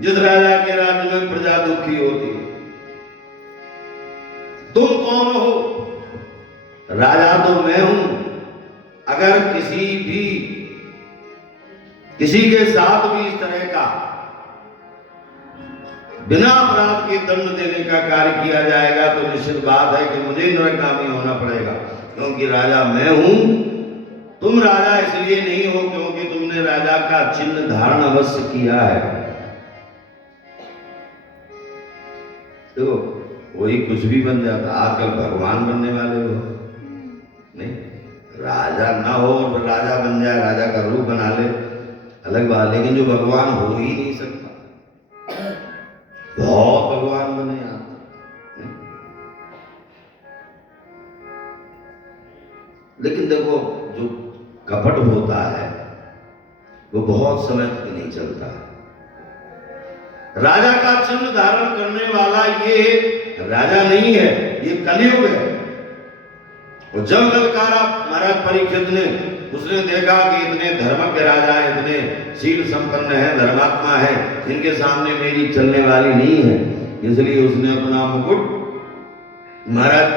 जिस राजा के राज्य में प्रजा दुखी होती है। तुम कौन हो? राजा तो मैं हूं। अगर किसी के साथ भी इस तरह का बिना अपराध के दंड देने का कार्य किया जाएगा तो निश्चित बात है कि मुझे नरकगामी होना पड़ेगा, क्योंकि राजा मैं हूं। तुम राजा इसलिए नहीं हो क्योंकि तुमने राजा का चिन्ह धारण अवश्य किया है। देखो वही कुछ भी बन जाता। आजकल भगवान बनने वाले हो नहीं, राजा ना हो और राजा बन जाए, राजा का रूप बना ले, अलग बात। लेकिन जो भगवान हो ही नहीं सकता, बहुत भगवान बने आप। लेकिन देखो जो कपट होता है वो बहुत समय तक नहीं चलता है। राजा का चिन्ह धारण करने वाला ये राजा नहीं है, ये कलयुग है। और जब ललकारा महाराज परीक्षित ने, उसने देखा कि इतने धर्म के राजा हैं, इतने शील संपन्न हैं, धर्मात्मा हैं, इनके सामने मेरी चलने वाली नहीं है। इसलिए उसने अपना मुकुट महाराज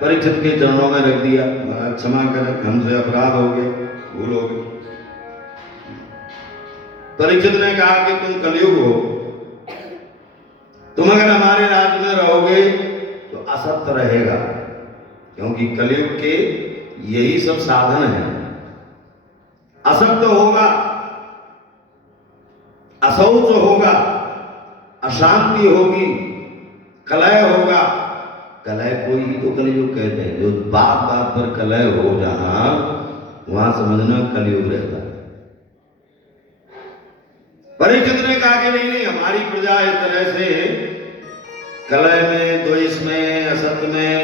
परीक्षित के चरणों में रख दिया। महाराज क्षमा करें, हमसे अपराध हो गए, भूल हो गई। परीक्षित ने कहा कि तुम कलयुग हो, तुम अगर हमारे राज्य में रहोगे तो असत्य रहेगा, क्योंकि कलयुग के यही सब साधन हैं। असत्य होगा, असौच होगा, अशांति होगी, कलह होगा। कलह को ही तो कलयुग कहते हैं। जो बात बात पर कलह हो जहां, वहां समझना कलयुग रहता है। परीक्षित ने कहा कि नहीं, हमारी प्रजा इस तरह से कलह में, द्वेष में, असत्य में,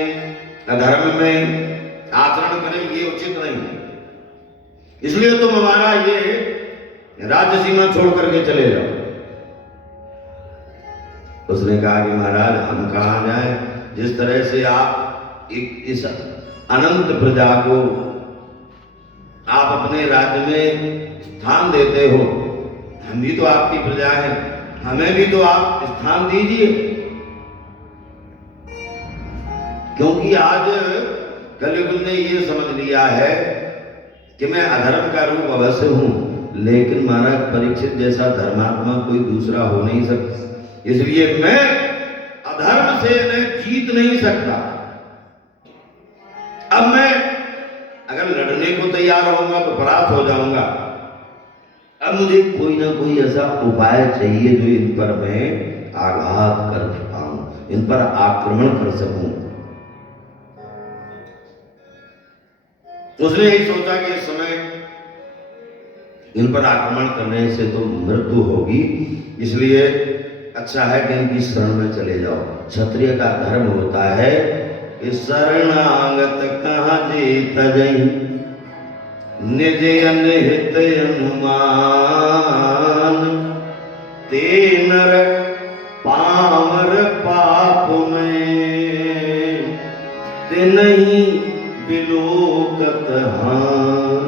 अधर्म में आचरण करे, ये उचित नहीं है। इसलिए तुम हमारा ये राज्य सीमा छोड़ करके चले जाओ। उसने कहा कि महाराज हम कहां जाएं? जिस तरह से आप इस अनंत प्रजा को आप अपने राज्य में स्थान देते हो, हम भी तो आपकी प्रजा हैं, हमें भी तो आप स्थान दीजिए। क्योंकि आज कलयुग ने ये समझ लिया है कि मैं अधर्म का रूप अवश्य हूं, लेकिन महाराज परीक्षित जैसा धर्मात्मा कोई दूसरा हो नहीं सकता। इसलिए मैं अधर्म से जीत नहीं सकता। अब मैं अगर लड़ने को तैयार होऊंगा तो परास्त हो जाऊंगा। अब मुझे कोई ना कोई ऐसा उपाय चाहिए जो इन पर मैं आघात कर पाऊं, इन पर आक्रमण कर सकूं। उसने यही सोचा कि इस समय इन पर आक्रमण करने से तो मृत्यु होगी, इसलिए अच्छा है कि इनकी शरण में चले जाओ। क्षत्रिय का धर्म होता है कि शरणागत कहाँ जीत जई, निज अनहित अनुमान, ते नर पामर पाप में, ते नहीं बिलोकत हान।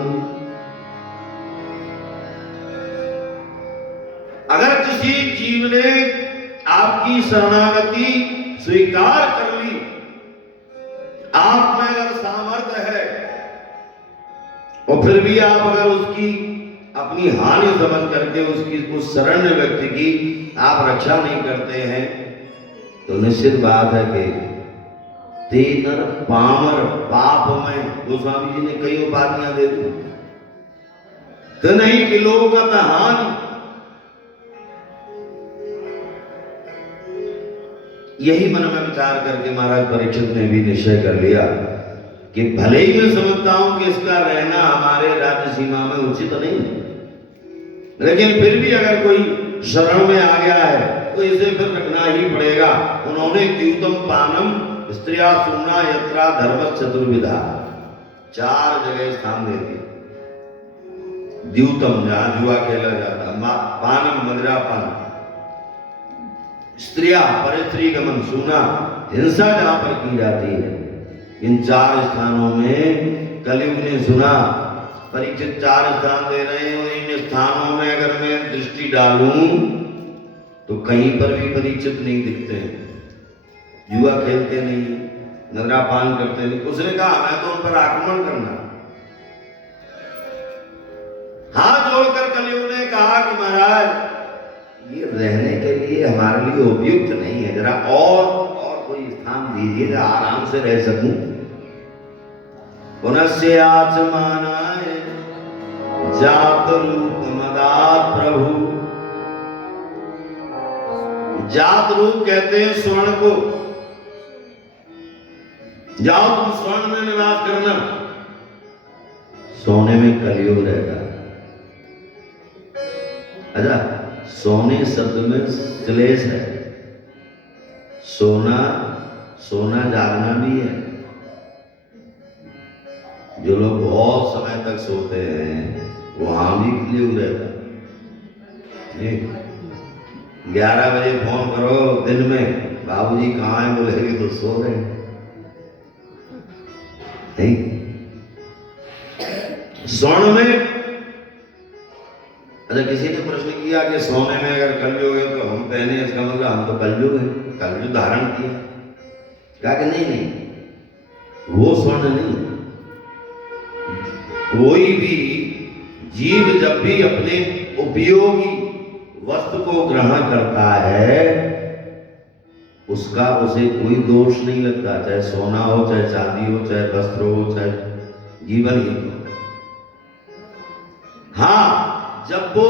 अगर किसी जीव ने आपकी शरणागति स्वीकार कर ली, आप में अगर सामर्थ्य है और फिर भी आप अगर उसकी अपनी हानि समझ करके उस शरण्य व्यक्ति की आप रक्षा नहीं करते हैं, तो निश्चित बात है कि ते नर पामर पाप में, गोस्वामी जी ने कई उपाधियां दे दी। तो नहीं कि लोग का हानि, यही मन में विचार करके महाराज परीक्षित ने भी निश्चय कर लिया कि भले ही मैं समझता हूं कि इसका रहना हमारे राज्य सीमा में उचित नहीं, लेकिन फिर भी अगर कोई शरण में आ गया है तो इसे फिर रखना ही पड़ेगा। उन्होंने द्यूतम पानम स्त्रिया सुना यत्रा धर्म चतुर्विधा, 4 जगह स्थान दे दिए। द्यूतम जहां जुआ खेला जाता, पानम मदिरा पान, स्त्रिया परस्त्री गमन, सुना हिंसा जहां पर की जाती है, इन 4 स्थानों में कलयुग ने सुना। परीक्षित 4 स्थान दे रहे हैं और इन स्थानों में अगर मैं दृष्टि डालूं तो कहीं पर भी परीक्षित नहीं दिखते हैं, जुआ खेलते नहीं, मदिरापान करते नहीं। उसने कहा मैं तो उन पर आक्रमण करना। हाथ जोड़कर कलयुग ने कहा कि महाराज ये रहने के लिए हमारे लिए उपयुक्त नहीं है, जरा और कोई स्थान दीजिए जहां आराम से रह सकूं। पुनस्य आचमानाय जात रूप मदात प्रभु, जात रूप कहते हैं स्वर्ण को। जाओ तुम स्वर्ण में निवास करना, सोने में कलयुग रहता है। अच्छा, सोने शब्द में क्लेश है, सोना जागना भी है। जो लोग बहुत समय तक सोते हैं वहां भी कलयुग रहता है। 11 बजे फोन करो दिन में, बाबूजी कहाँ है, बोलेंगे तो सो रहे हैं। नहीं, स्वर्ण में, अच्छा किसी ने प्रश्न किया कि सोने में अगर कलयुग है तो हम पहने, इसका मतलब हम तो कलयुग है, कलयुग धारण किया। कहा कि नहीं, वो स्वर्ण नहीं। कोई भी जीव जब भी अपने उपयोगी वस्तु को ग्रहण करता है उसका उसे कोई दोष नहीं लगता, चाहे सोना हो, चाहे चांदी हो, चाहे वस्त्र हो, चाहे जीवन ही हो। हाँ, जब वो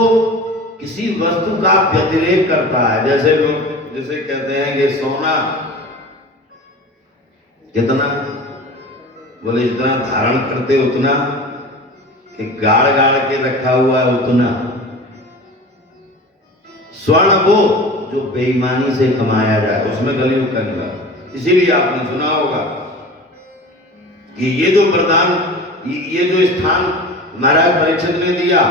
किसी वस्तु का व्यतिरेक करता है, जैसे लोग जैसे कहते हैं कि सोना कितना, बोले जितना धारण करते उतना, कि गाड़ गाड़ के रखा हुआ है उतना। स्वर्ण वो जो बेईमानी से कमाया जाए, उसमें कलयुग का निवास। इसीलिए आपने सुना होगा कि ये जो वरदान, ये जो स्थान महाराज परीक्षित ने दिया,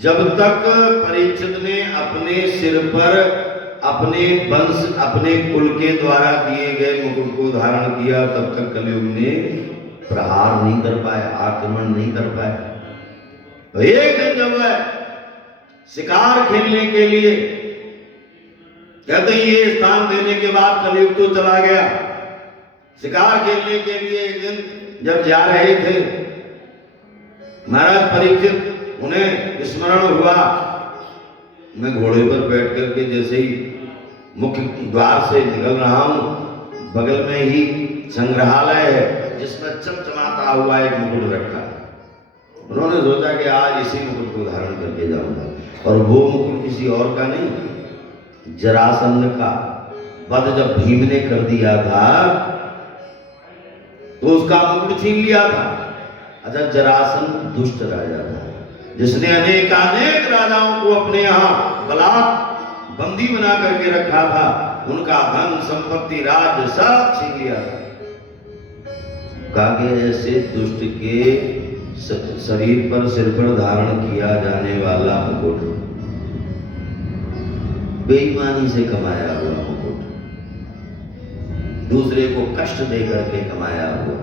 जब तक परीक्षित ने अपने सिर पर अपने वंश, अपने कुल के द्वारा दिए गए मुकुट को धारण किया, तब तक कलयुग ने प्रहार नहीं कर पाए, आक्रमण नहीं कर पाए। तो एक दिन जब है शिकार खेलने के लिए, कहते हैं ये स्थान देने के बाद कलयुग तो चला गया। शिकार खेलने के लिए एक दिन जब जा रहे थे महाराज परीक्षित, उन्हें स्मरण हुआ, मैं घोड़े पर बैठ करके जैसे ही मुख्य द्वार से निकल रहा हूं, बगल में ही संग्रहालय है जिसमें चमचमाता हुआ एक मुकुट रखा है। उन्होंने सोचा कि आज इसी मुकुट को धारण करके जाऊंगा, और वो मुकुट किसी और का नहीं, जरासंध का। वध जब भीम ने कर दिया था तो उसका मुकुट छीन लिया था। अच्छा, जरासंध दुष्ट राजा था जिसने अनेकानेक राजाओं को अपने यहां बलात् बंदी बना करके रखा था, उनका धन संपत्ति राज्य सब छीन लिया था। कागे ऐसे दुष्ट के शरीर पर, सिर पर धारण किया जाने वाला मुकुट, बेईमानी से कमाया हुआ मुकुट, दूसरे को कष्ट दे करके कमाया हुआ,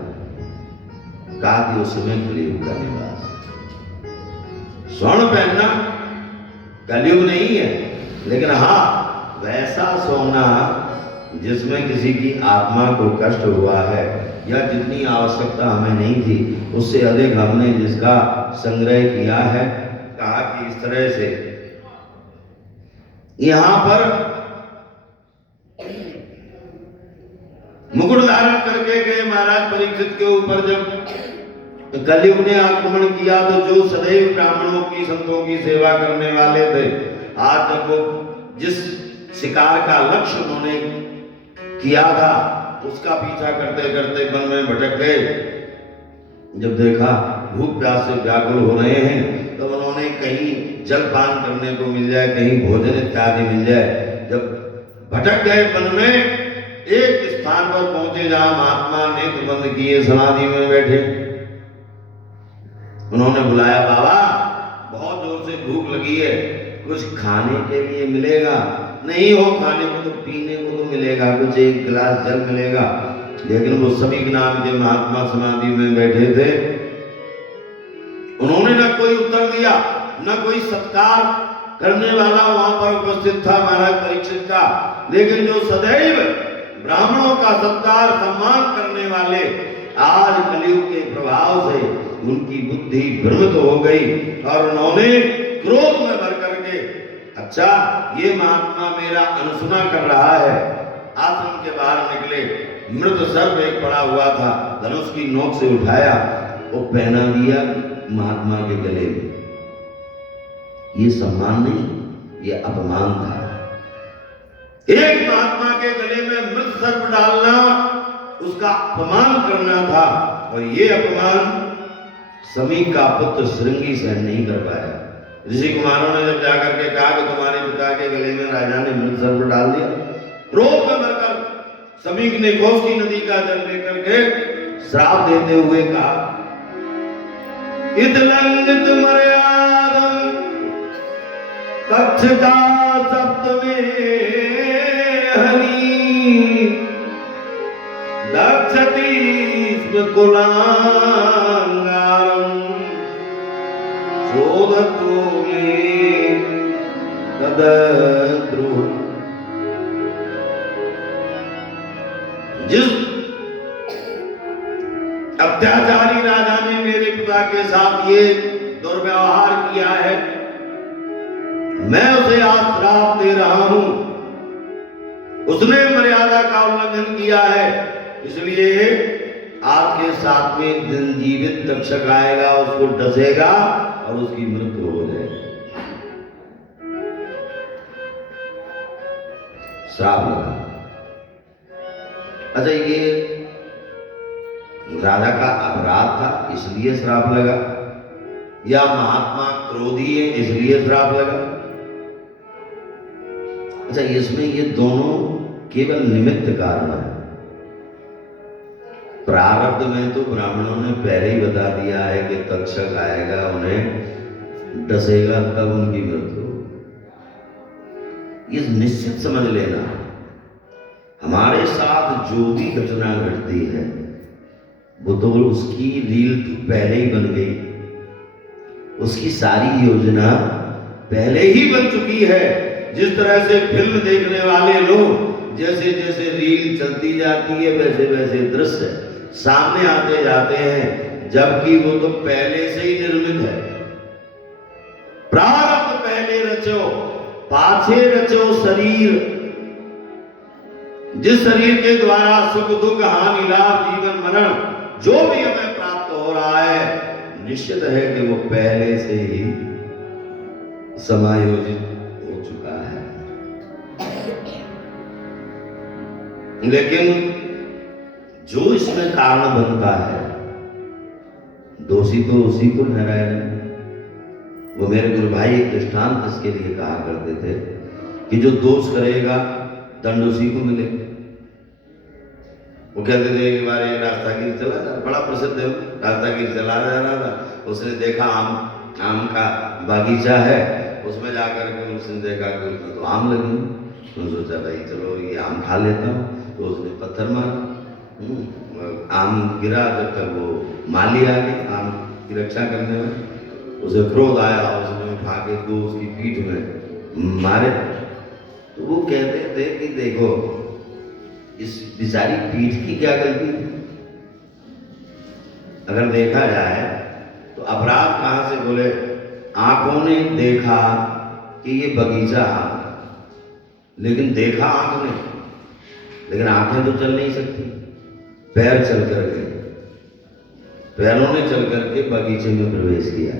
कागे उसमें कलयुग का निवास। स्वर्ण पहनना कलयुग नहीं है, लेकिन हाँ वैसा सोना जिसमें किसी की आत्मा को कष्ट हुआ है या जितनी आवश्यकता हमें नहीं थी उससे अधिक हमने जिसका संग्रह किया है, कहा कि इस तरह से यहां पर मुकुट धारण करके गए महाराज परीक्षित के ऊपर। जब कलयुग ने आक्रमण किया तो जो सदैव ब्राह्मणों की संतों की सेवा करने वाले थे, आज जब वो जिस शिकार का लक्ष्य उन्होंने किया था उसका पीछा करते करते वन में भटक गए। जब देखा भूख प्यास से व्याकुल हो रहे हैं तो उन्होंने कहीं जल पान करने को मिल जाए, कहीं भोजन इत्यादि मिल जाए। जब भटक गए वन में, एक स्थान पर पहुंचे जहां महात्मा नेत्र बंद किए समाधि में बैठे। उन्होंने बुलाया, बाबा बहुत जोर से भूख लगी है, कुछ खाने के लिए मिलेगा? नहीं हो खाने को तो पीने को तो मिलेगा, कुछ एक गिलास जल मिलेगा। लेकिन वो सभी नाम के महात्मा समाधि में बैठे थे। उन्होंने न कोई उत्तर दिया, न कोई सत्कार करने वाला वहां पर उपस्थित था महाराज परीक्षित का। लेकिन जो सदैव ब्राह्मणों का सत्कार सम्मान करने वाले, आज कलयुग के प्रभाव से उनकी बुद्धि भ्रमित हो गई और उन्होंने क्रोध में भर करके, अच्छा ये महात्मा मेरा अनसुना कर रहा है। आश्रम के बाहर निकले, मृत सर्प एक पड़ा हुआ था, धनुष की नोक से उठाया, वो पहना दिया महात्मा के गले में। ये सम्मान नहीं, ये अपमान था। एक महात्मा के गले में मृत सर्प डालना उसका अपमान करना था, और ये अपमान समीप का पुत्र श्रृंगी सहन नहीं कर पाया। ऋषि कुमारों ने जब जाकर के कहा कि तुम्हारे पिता के गले में राजा ने मृत सर्प डाल दिया, क्रोध में भरकर समीक ने कोसी नदी का जल लेकर के श्राप देते हुए कहा, इतलंगित मर्यादं तक्षका सप्तमे हनि दक्षति कुलांगारं शोधतो मे तद्द्रोह। जिस अत्याचारी राजा ने मेरे पिता के साथ ये दुर्व्यवहार किया है, मैं उसे आज श्राप दे रहा हूं। उसने मर्यादा का उल्लंघन किया है, इसलिए आपके साथ में दिन जीवित तक्षक आएगा, उसको डसेगा और उसकी मृत्यु हो जाएगी। श्राप लगा। अच्छा, ये राजा का अपराध था इसलिए श्राप लगा, या महात्मा क्रोधी है इसलिए श्राप लगा? अच्छा, इसमें ये दोनों केवल निमित्त कारण है। प्रारब्ध में तो ब्राह्मणों ने पहले ही बता दिया है कि तक्षक आएगा, उन्हें डसेगा, तब उनकी मृत्यु। ये निश्चित समझ लेना, हमारे साथ जो भी घटना घटती है वो तो उसकी रील तो पहले ही बन गई, उसकी सारी योजना पहले ही बन चुकी है। जिस तरह से फिल्म देखने वाले लोग जैसे जैसे रील चलती जाती है वैसे वैसे दृश्य सामने आते जाते हैं, जबकि वो तो पहले से ही निर्मित है। प्रारब्ध पहले रचो पाछे रचो शरीर। जिस शरीर के द्वारा सुख दुख हानि लाभ जीवन मरण जो भी हमें प्राप्त हो रहा है, निश्चित है कि वो पहले से ही समायोजित हो चुका है। लेकिन जो इसमें कारण बनता है, दोषी तो उसी को ठहराया। वो मेरे गुरु भाई एक दृष्टांत इसके लिए कहा करते थे कि जो दोष करेगा दंड उसी को मिलेगा। वो कहते थे कि बार रास्तागीर चला जा, बड़ा प्रसिद्ध है, रास्तागीर चला जा रहा था, उसने देखा आम का बागीचा है, उसमें जाकर के उसने देखा कि उसमें तो आम लगे। उसने सोचा भाई चलो ये आम खा लेता हूँ, तो उसने पत्थर मारा, आम गिरा। जब तक वो माली आ गई आम की रक्षा करने में, उसे क्रोध आया, उसने उठा के तो उसकी पीठ में मारे। तो वो कहते थे कि देखो इस बेचारी पीठ की क्या गलती थी? अगर देखा जाए तो अपराध कहां से? बोले आंखों ने देखा कि ये बगीचा आम, लेकिन देखा आंख ने, लेकिन आंखें तो चल नहीं सकती। पैर चल कर गए, पैरों ने चल करके बगीचे में प्रवेश किया,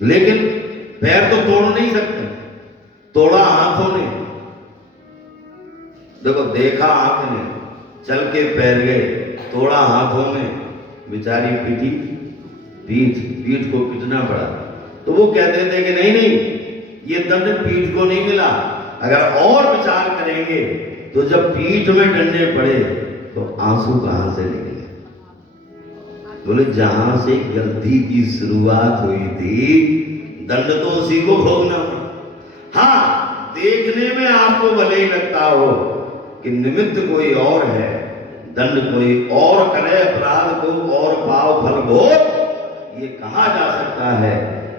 लेकिन पैर तो तोड़ नहीं सकते, तोड़ा हाथों ने। देखो, देखा आंख ने, चल के पैर गए, तोड़ा हाथों में, बेचारी पीटी, पीठ को पीटना पड़ा। तो वो कहते थे कि नहीं नहीं, ये दंड पीठ को नहीं मिला, अगर और विचार करेंगे तो जब पीठ में डंडे पड़े तो आंसू कहां से निकले? बोले जहां से गलती की शुरुआत हुई थी, दंड तो उसी को भोगना पड़ा। हाँ, देखने में आपको भले ही लगता हो कि निमित्त कोई और है, दंड कोई और करे, अपराध को और पाव फल भोग, ये कहा जा सकता है,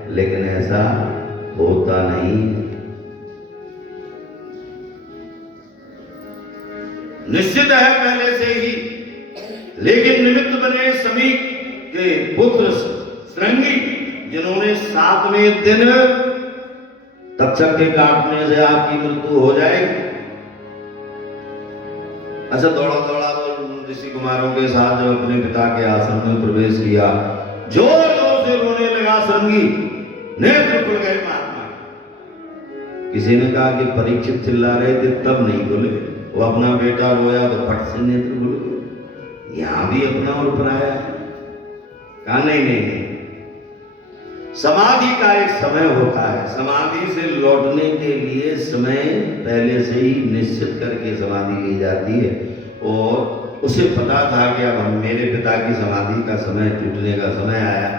लेकिन ऐसा होता नहीं। निश्चित है पहले से ही, लेकिन निमित्त बने समीक के पुत्र श्रृंगी, जिन्होंने 7वें दिन तक्षक के काटने से आपकी मृत्यु हो जाएगी। अच्छा, दौड़ा दौड़ा ऋषि कुमारों के साथ जब अपने पिता के आश्रम में प्रवेश किया, जोर जोर से रोने लगा श्रृंगी, नेत्र खुल गए महात्मा। किसी ने कहा कि परीक्षित चिल्ला रहे थे तब नहीं खुले, वो अपना बेटा रोया तो फट से नेत्र खुल गए। यहां भी अपना और पराया है। कहा नहीं नहीं, समाधि का एक समय होता है, समाधि से लौटने के लिए समय पहले से ही निश्चित करके समाधि ली जाती है, और उसे पता था कि अब हम मेरे पिता की समाधि का समय, टूटने का समय आया,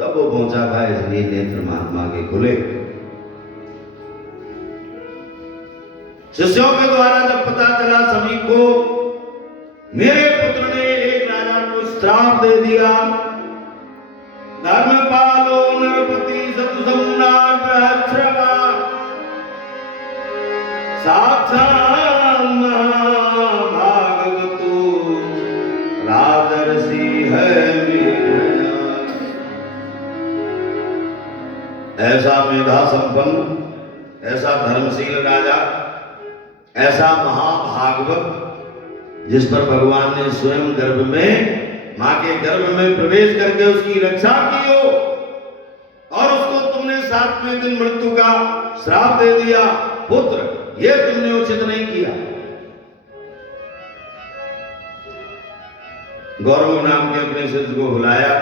तब वो पहुंचा था, इसलिए नेत्र महात्मा के खुले। शिष्यों के द्वारा जब पता चला सभी को, मेरे पुत्र ने एक राजा को श्राप दे दिया, धर्मपालो नरपति सतसम्राट अक्षवा साक्षात् महाभागवतो राजर्षि है मेरा। ऐसा मेधा संपन्न, ऐसा धर्मशील राजा, ऐसा महाभागवत, जिस पर भगवान ने स्वयं गर्भ में, मां के गर्भ में प्रवेश करके उसकी रक्षा की हो, और उसको तुमने 7वें दिन मृत्यु का श्राप दे दिया, पुत्र ये तुमने उचित नहीं किया। गौरव नाम के अपने शिष्य को बुलाया,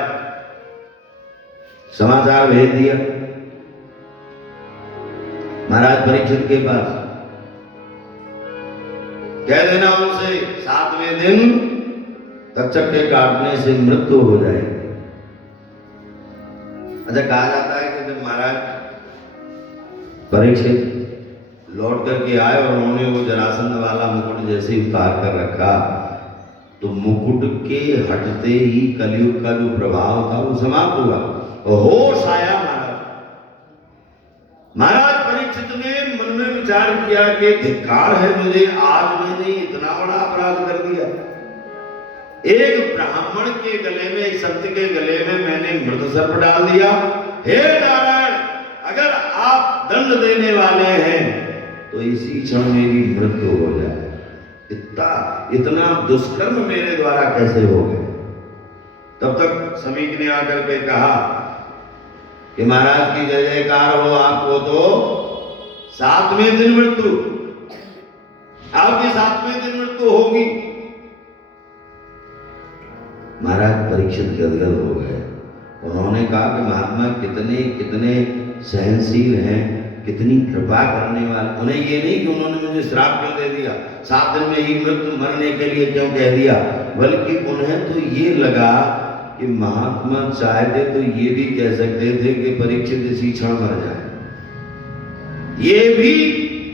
समाचार भेज दिया महाराज परीक्षित के पास, कह देना उनसे 7वें दिन तक्षक के काटने से मृत्यु हो जाएगी। अच्छा, कहा जाता है कि जब महाराज परीक्षित लौट करके आए और उन्होंने वो जरासंध वाला मुकुट जैसे ही उतार कर रखा, तो मुकुट के हटते ही कलयुग का जो प्रभाव था वो समाप्त हुआ, होश आया महाराज परीक्षित ने मन में विचार किया कि धिक्कार है मुझे, आज मैंने इतना बड़ा अपराध कर दिया। एक ब्राह्मण के गले में, एक संत के गले में मैंने मृत सर्प डाल दिया। हे नारायण, अगर आप दंड देने वाले हैं तो इसी क्षण मेरी मृत्यु हो जाए। इतना दुष्कर्म मेरे द्वारा कैसे हो गए? तब तक समीक ने आकर के कहा कि महाराज की जय जयकार हो, आपको तो 7वें दिन मृत्यु, आपकी 7वें दिन मृत्यु होगी। महाराज परीक्षित गदगद हो गए। उन्होंने कहा कि महात्मा कितने कितने सहनशील हैं, कितनी कृपा करने वाले। उन्हें ये नहीं कि उन्होंने मुझे श्राप क्यों दे दिया, 7 दिन में ही मृत्यु मरने के लिए क्यों कह दिया, बल्कि उन्हें तो ये लगा कि महात्मा चाहते तो ये भी कह सकते थे कि परीक्षित इसी क्षण मर जाए। ये भी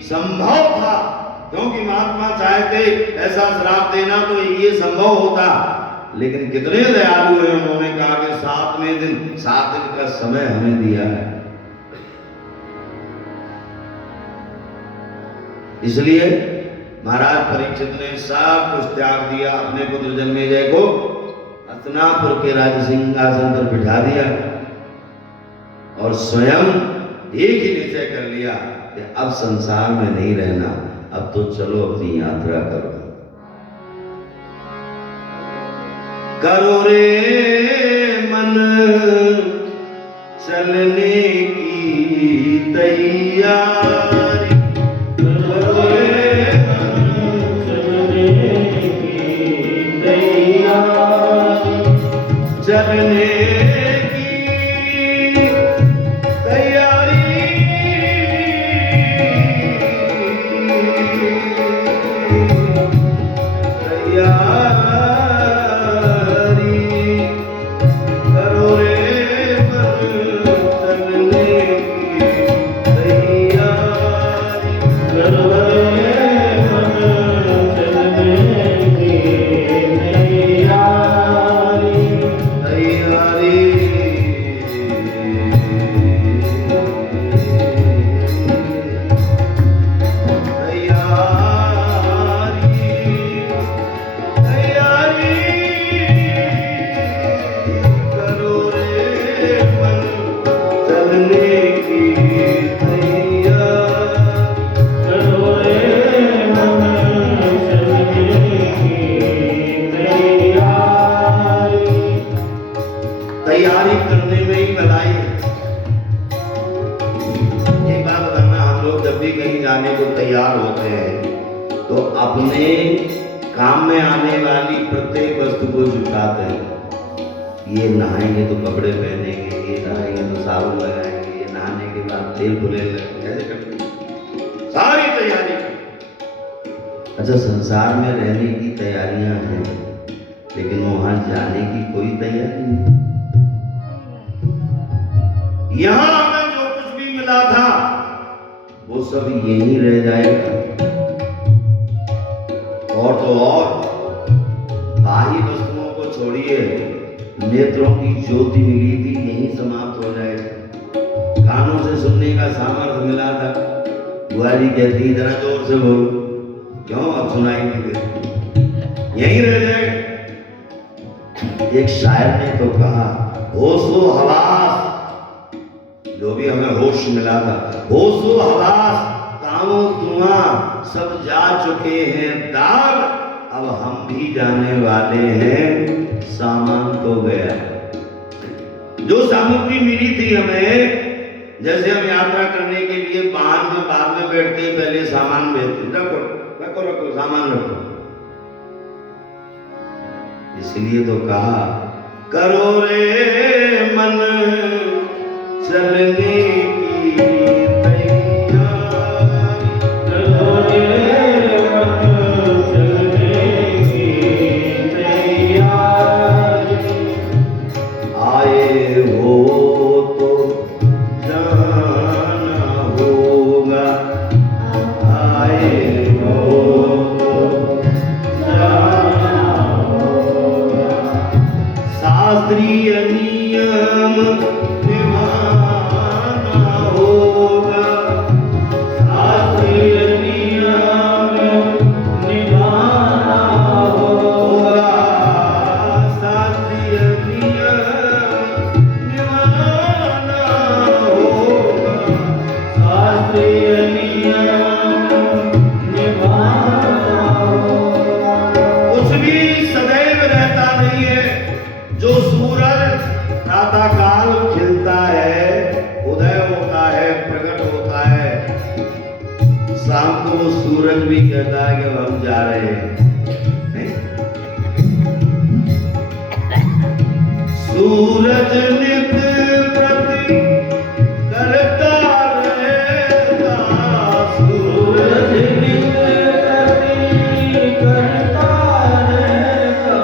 संभव था, क्योंकि महात्मा चाहते ऐसा श्राप देना तो ये संभव होता। लेकिन कितने दयालु हैं, उन्होंने कहा कि 7वें दिन, 7 दिन का समय हमें दिया है। इसलिए महाराज परीक्षित ने सब कुछ त्याग दिया, अपने पुत्र जन्मेजय को हस्तिनापुर के राज सिंहासन पर बिठा दिया और स्वयं एक ही निश्चय कर लिया कि अब संसार में नहीं रहना, अब तो चलो अपनी यात्रा करो। करो रे मन चलने की तैयारी, करो रे मन चलने की तैयारी, चलने तैयारी करने में ही भलाई है। एक बात बताना, हम लोग जब भी कहीं जाने को तैयार होते हैं तो अपने काम में आने वाली प्रत्येक वस्तु को जुटाते हैं। ये नहाएंगे तो कपड़े पहनेंगे, ये नहाएंगे तो साबुन लगाएंगे, ये नहाने के बाद तेल धुले लगेंगे, ऐसे करते सारी तैयारी। अच्छा, संसार में रहने की तैयारियां हैं, लेकिन वहां जाने की कोई तैयारी नहीं। यहां हमें जो कुछ भी मिला था वो सब यहीं रह जाएगा, और तो और बाहरी वस्तुओं को छोड़िए, नेत्रों की ज्योति मिली थी यहीं समाप्त हो जाएगा। कानों से सुनने का सामर्थ्य मिला था, बुआ जी कहती जरा जोर से बोलो, क्यों अब सुनाई नहीं देती, यहीं रह जाएगा। एक शायर ने तो कहा, होशो हवास, जो भी हमें होश मिला था, होशो हवास तामो धुआं सब जा चुके हैं दाग, अब हम भी जाने वाले हैं, सामान तो गया। जो सामग्री मिली थी हमें, जैसे हम यात्रा करने के लिए वाहन में बाद में बैठते, पहले सामान भेजते, रखो रखो रखो सामान रखो। इसलिए तो कहा, करो रे मन चलने की तैयारी, करो रे मन चलने की तैयारी, आए हो तो जाना होगा, आए हो तो जाना होगा, शास्त्रीय नियम काल खिलता है, उदय होता है, प्रकट होता है, शाम को वो सूरज भी कहता है कि हम जा रहे हैं। सूरज नित प्रति करता रहेगा, सूरज नित प्रति करता रहेगा,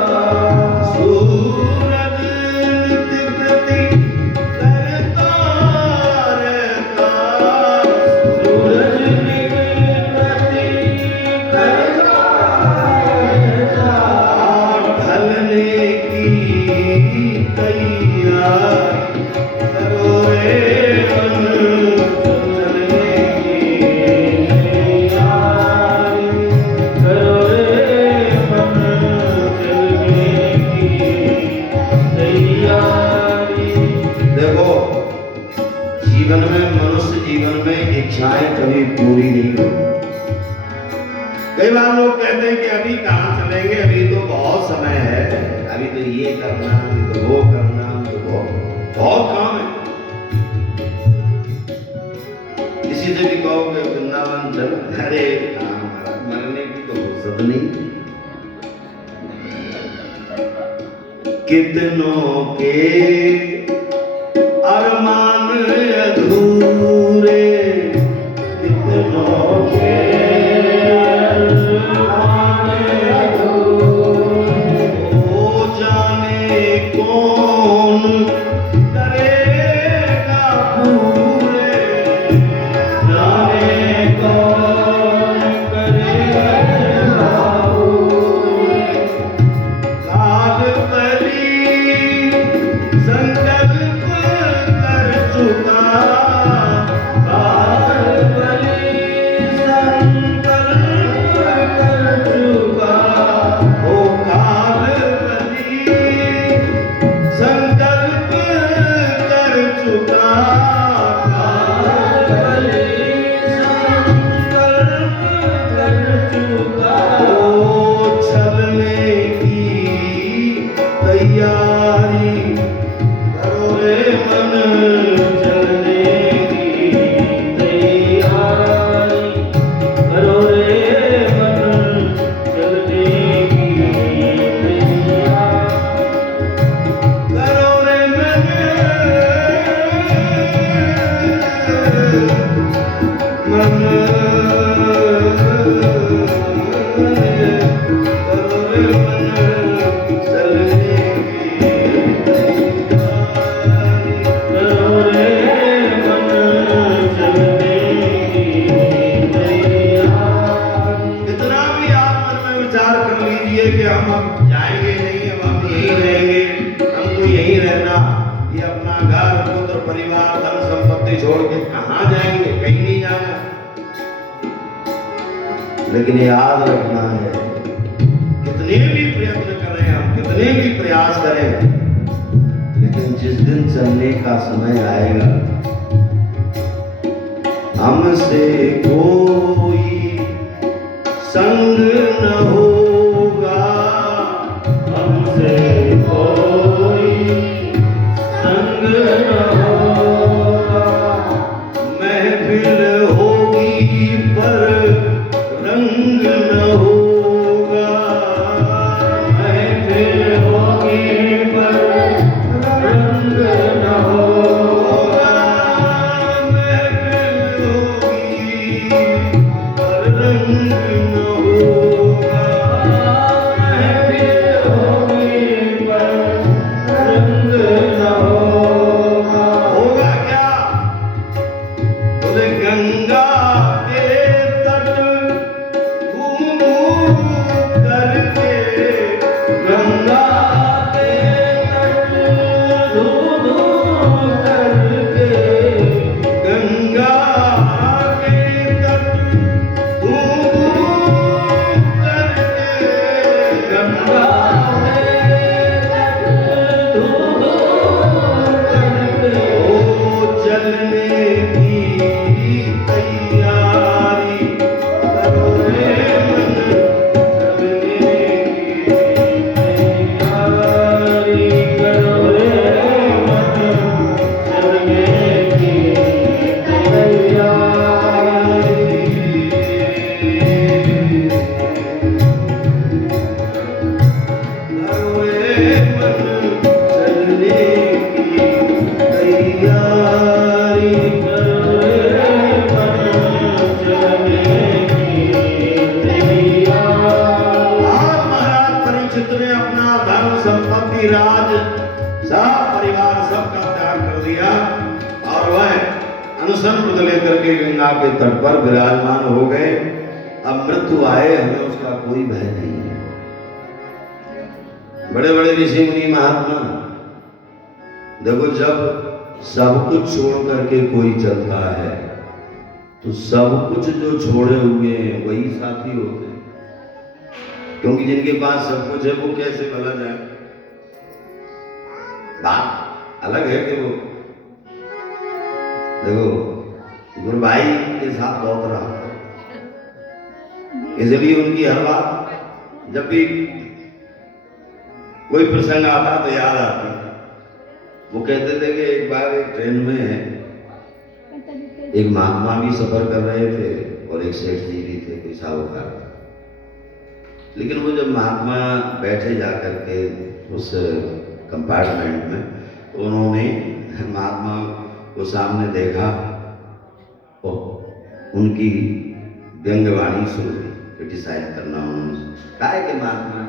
सूरज नित प्रति करता रहता, सूरज नित प्रति करता रहता, ढलने की तैयारी, करो रे मन चलने की तैयारी, करो रे मन चलने की तैयारी। देखो, जीवन में, मनुष्य जीवन में इच्छाएं कभी पूरी नहीं होती। कई बार लोग कहते हैं कि अभी कहाँ चलेंगे, अभी तो बहुत समय है, अभी तो ये करना, अभी तो वो करना, तो बहुत बहुत काम है। किसी से भी कहो कि वृंदावन चल, अरे काम मरने की तो फुर्सत नहीं। कितनों के अरमान अधूरे, कितनों के अरमान अधूरे, ओ जाने कौन करेगा पूरे, जाने कौन करेगा पूरे। काल बली संकल्प कर चुका, काल बली संकल्प कर चुका, ओ काल बली संकल्प कर चुका, काल बली संकल्प कर चुका। ओ छलने की तैयारी करो रे मन, चलने की तैयारी करो रे मन, चलने की तैयारी करो रे मन, मन करो रे मन, चलने की तैयारी करो रे मन, चलने की तैयारी। इतना भी आप मन में विचार कर लीजिए कि हम अब जाएंगे नहीं, हम यहीं रहेंगे, हमको यहीं रहना, ये अपना घर पुत्र परिवार धन संपत्ति छोड़ के कहाँ जाएंगे, कहीं नहीं जाना। लेकिन याद रखना है, कितने भी प्रयत्न करें हम, कितने भी प्रयास करें, लेकिन जिस दिन चलने का समय आएगा, हमसे कोई संग न होगा, हमसे कोई संग न होगा, महफिल होगी पर रंग न होगा, महफिल होगी पर रंग न होगा, महफिल होगी पर रंग न होगा, महफिल होगी पर रंग न होगा। होगा क्या? बोले गंगा के तट घूम करके, गंगा के तट घूम करके, गंगा के तट घूम करके, गंगा के तट घूम करके, ओ चलने की तैयारी करो रे मन, चलने की तैयारी करो रे मन, चलने की तैयारी करो रे मन, चलने की तैयारी करो रे मन, चलने की तैयारी। आज महाराज परीक्षित ने अपना धन संपत्ति राज सब परिवार सबका त्याग कर दिया और वह अनुसंध लेकर के गंगा के तट पर विराजमान हो गए। अब मृत्यु आए, हमें उसका कोई भय नहीं है। बड़े बड़े ऋषि मुनि महात्मा देखो, जब सब कुछ छोड़ करके कोई चलता है तो सब कुछ जो छोड़े हुए हैं वही साथी होते हैं, क्योंकि जिनके पास सब कुछ है वो कैसे भला जाए। बात अलग है कि वो देखो गुरु भाई के साथ बहुत रहा, इसलिए उनकी हर बात जब भी कोई प्रसंग आता तो याद आती। वो कहते थे कि एक बार एक ट्रेन में एक महात्मा भी सफर कर रहे थे और एक सेठ जी भी थे, कोई साहूकार। लेकिन वो जब महात्मा बैठे जाकर के उस कंपार्टमेंट में, तो उन्होंने महात्मा को सामने देखा और उनकी व्यंग्यवाणी शुरू हुई, क्रिटिसाइज करना। उन्होंने कहा है कि महात्मा,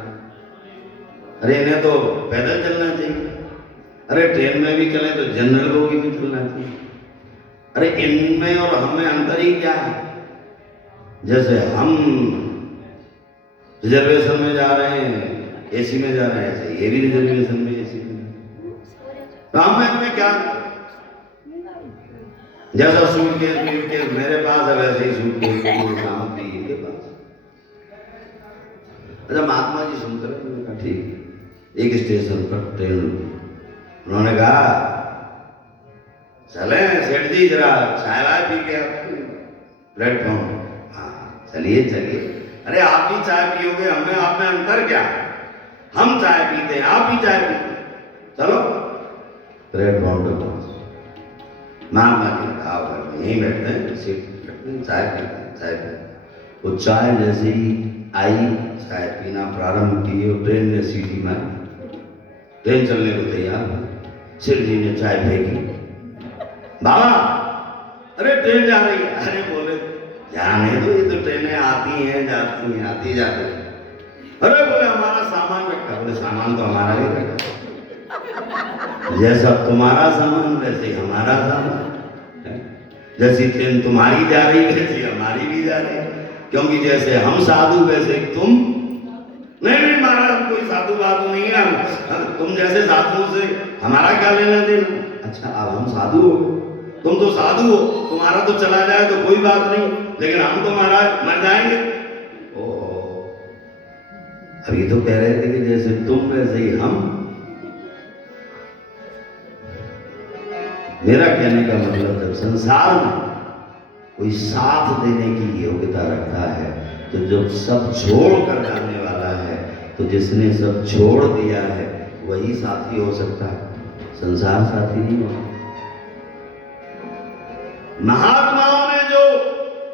अरे इन्हें तो पैदल चलना चाहिए, अरे ट्रेन में भी चले तो जनरल बोगी में चलना चाहिए, अरे इनमें और हमें अंतर ही क्या है? जैसे हम रिजर्वेशन में जा रहे हैं, एसी में जा रहे हैं, ऐसे ये भी रिजर्वेशन में एसी में, तो हमें क्या? जैसा सूटकेस मेरे पास है वैसे ही सूटकेस सामग्री इनके पास। अच्छा, महात्मा जी सुनकर मैंने कहा ठीक है। एक स्टेशन पर ट्रेन रुकी, उन्होंने कहा चले सेठ जी जरा चाय वाय पी के प्लेटफॉर्म। हाँ चलिए चलिए। अरे आप भी चाय पियोगे, हमें आप में अंतर क्या? हम चाय पीते हैं, आप भी चाय पीते, चलो प्लेटफॉर्म पे पहुंच। महात्मा जी ने कहा यहीं बैठते हैं, सीट चाय पीते हैं, चाय पीते। वो चाय जैसे ही आई, चाय पीना प्रारंभ की और ट्रेन ने सीटी मारी, ट्रेन चलने को तैयार हुई। सेठ जी ने चाय फेंकी, बाबा अरे ट्रेन जा रही है। अरे बोले जाने दो, ये तो ट्रेनें आती हैं जाती हैं, आती जाती हैं। अरे बोले हमारा सामान रखा। बोले सामान तो हमारा ही रखा, जैसा तुम्हारा सामान वैसे ही हमारा सामान। जैसी ट्रेन तुम्हारी जा रही वैसे हमारी भी जा रही, क्योंकि जैसे हम साधु वैसे तुम। नहीं महाराज कोई साधु बाधु नहीं है, तुम जैसे साधुओं से हमारा क्या लेना देना? अच्छा अब हम साधु हो, तुम तो साधु हो, तुम्हारा तो चला जाए तो कोई बात नहीं, लेकिन हम तो महाराज मर जाएंगे। ओहो, अभी तो कह रहे थे कि जैसे तुम वैसे ही हम। मेरा कहने का मतलब जब संसार में कोई साथ देने की योग्यता रखता है, तो जब सब छोड़ कर जाने वाला है, तो जिसने सब छोड़ दिया है वही साथी हो सकता है, संसार साथी नहीं हो। महात्माओं ने जो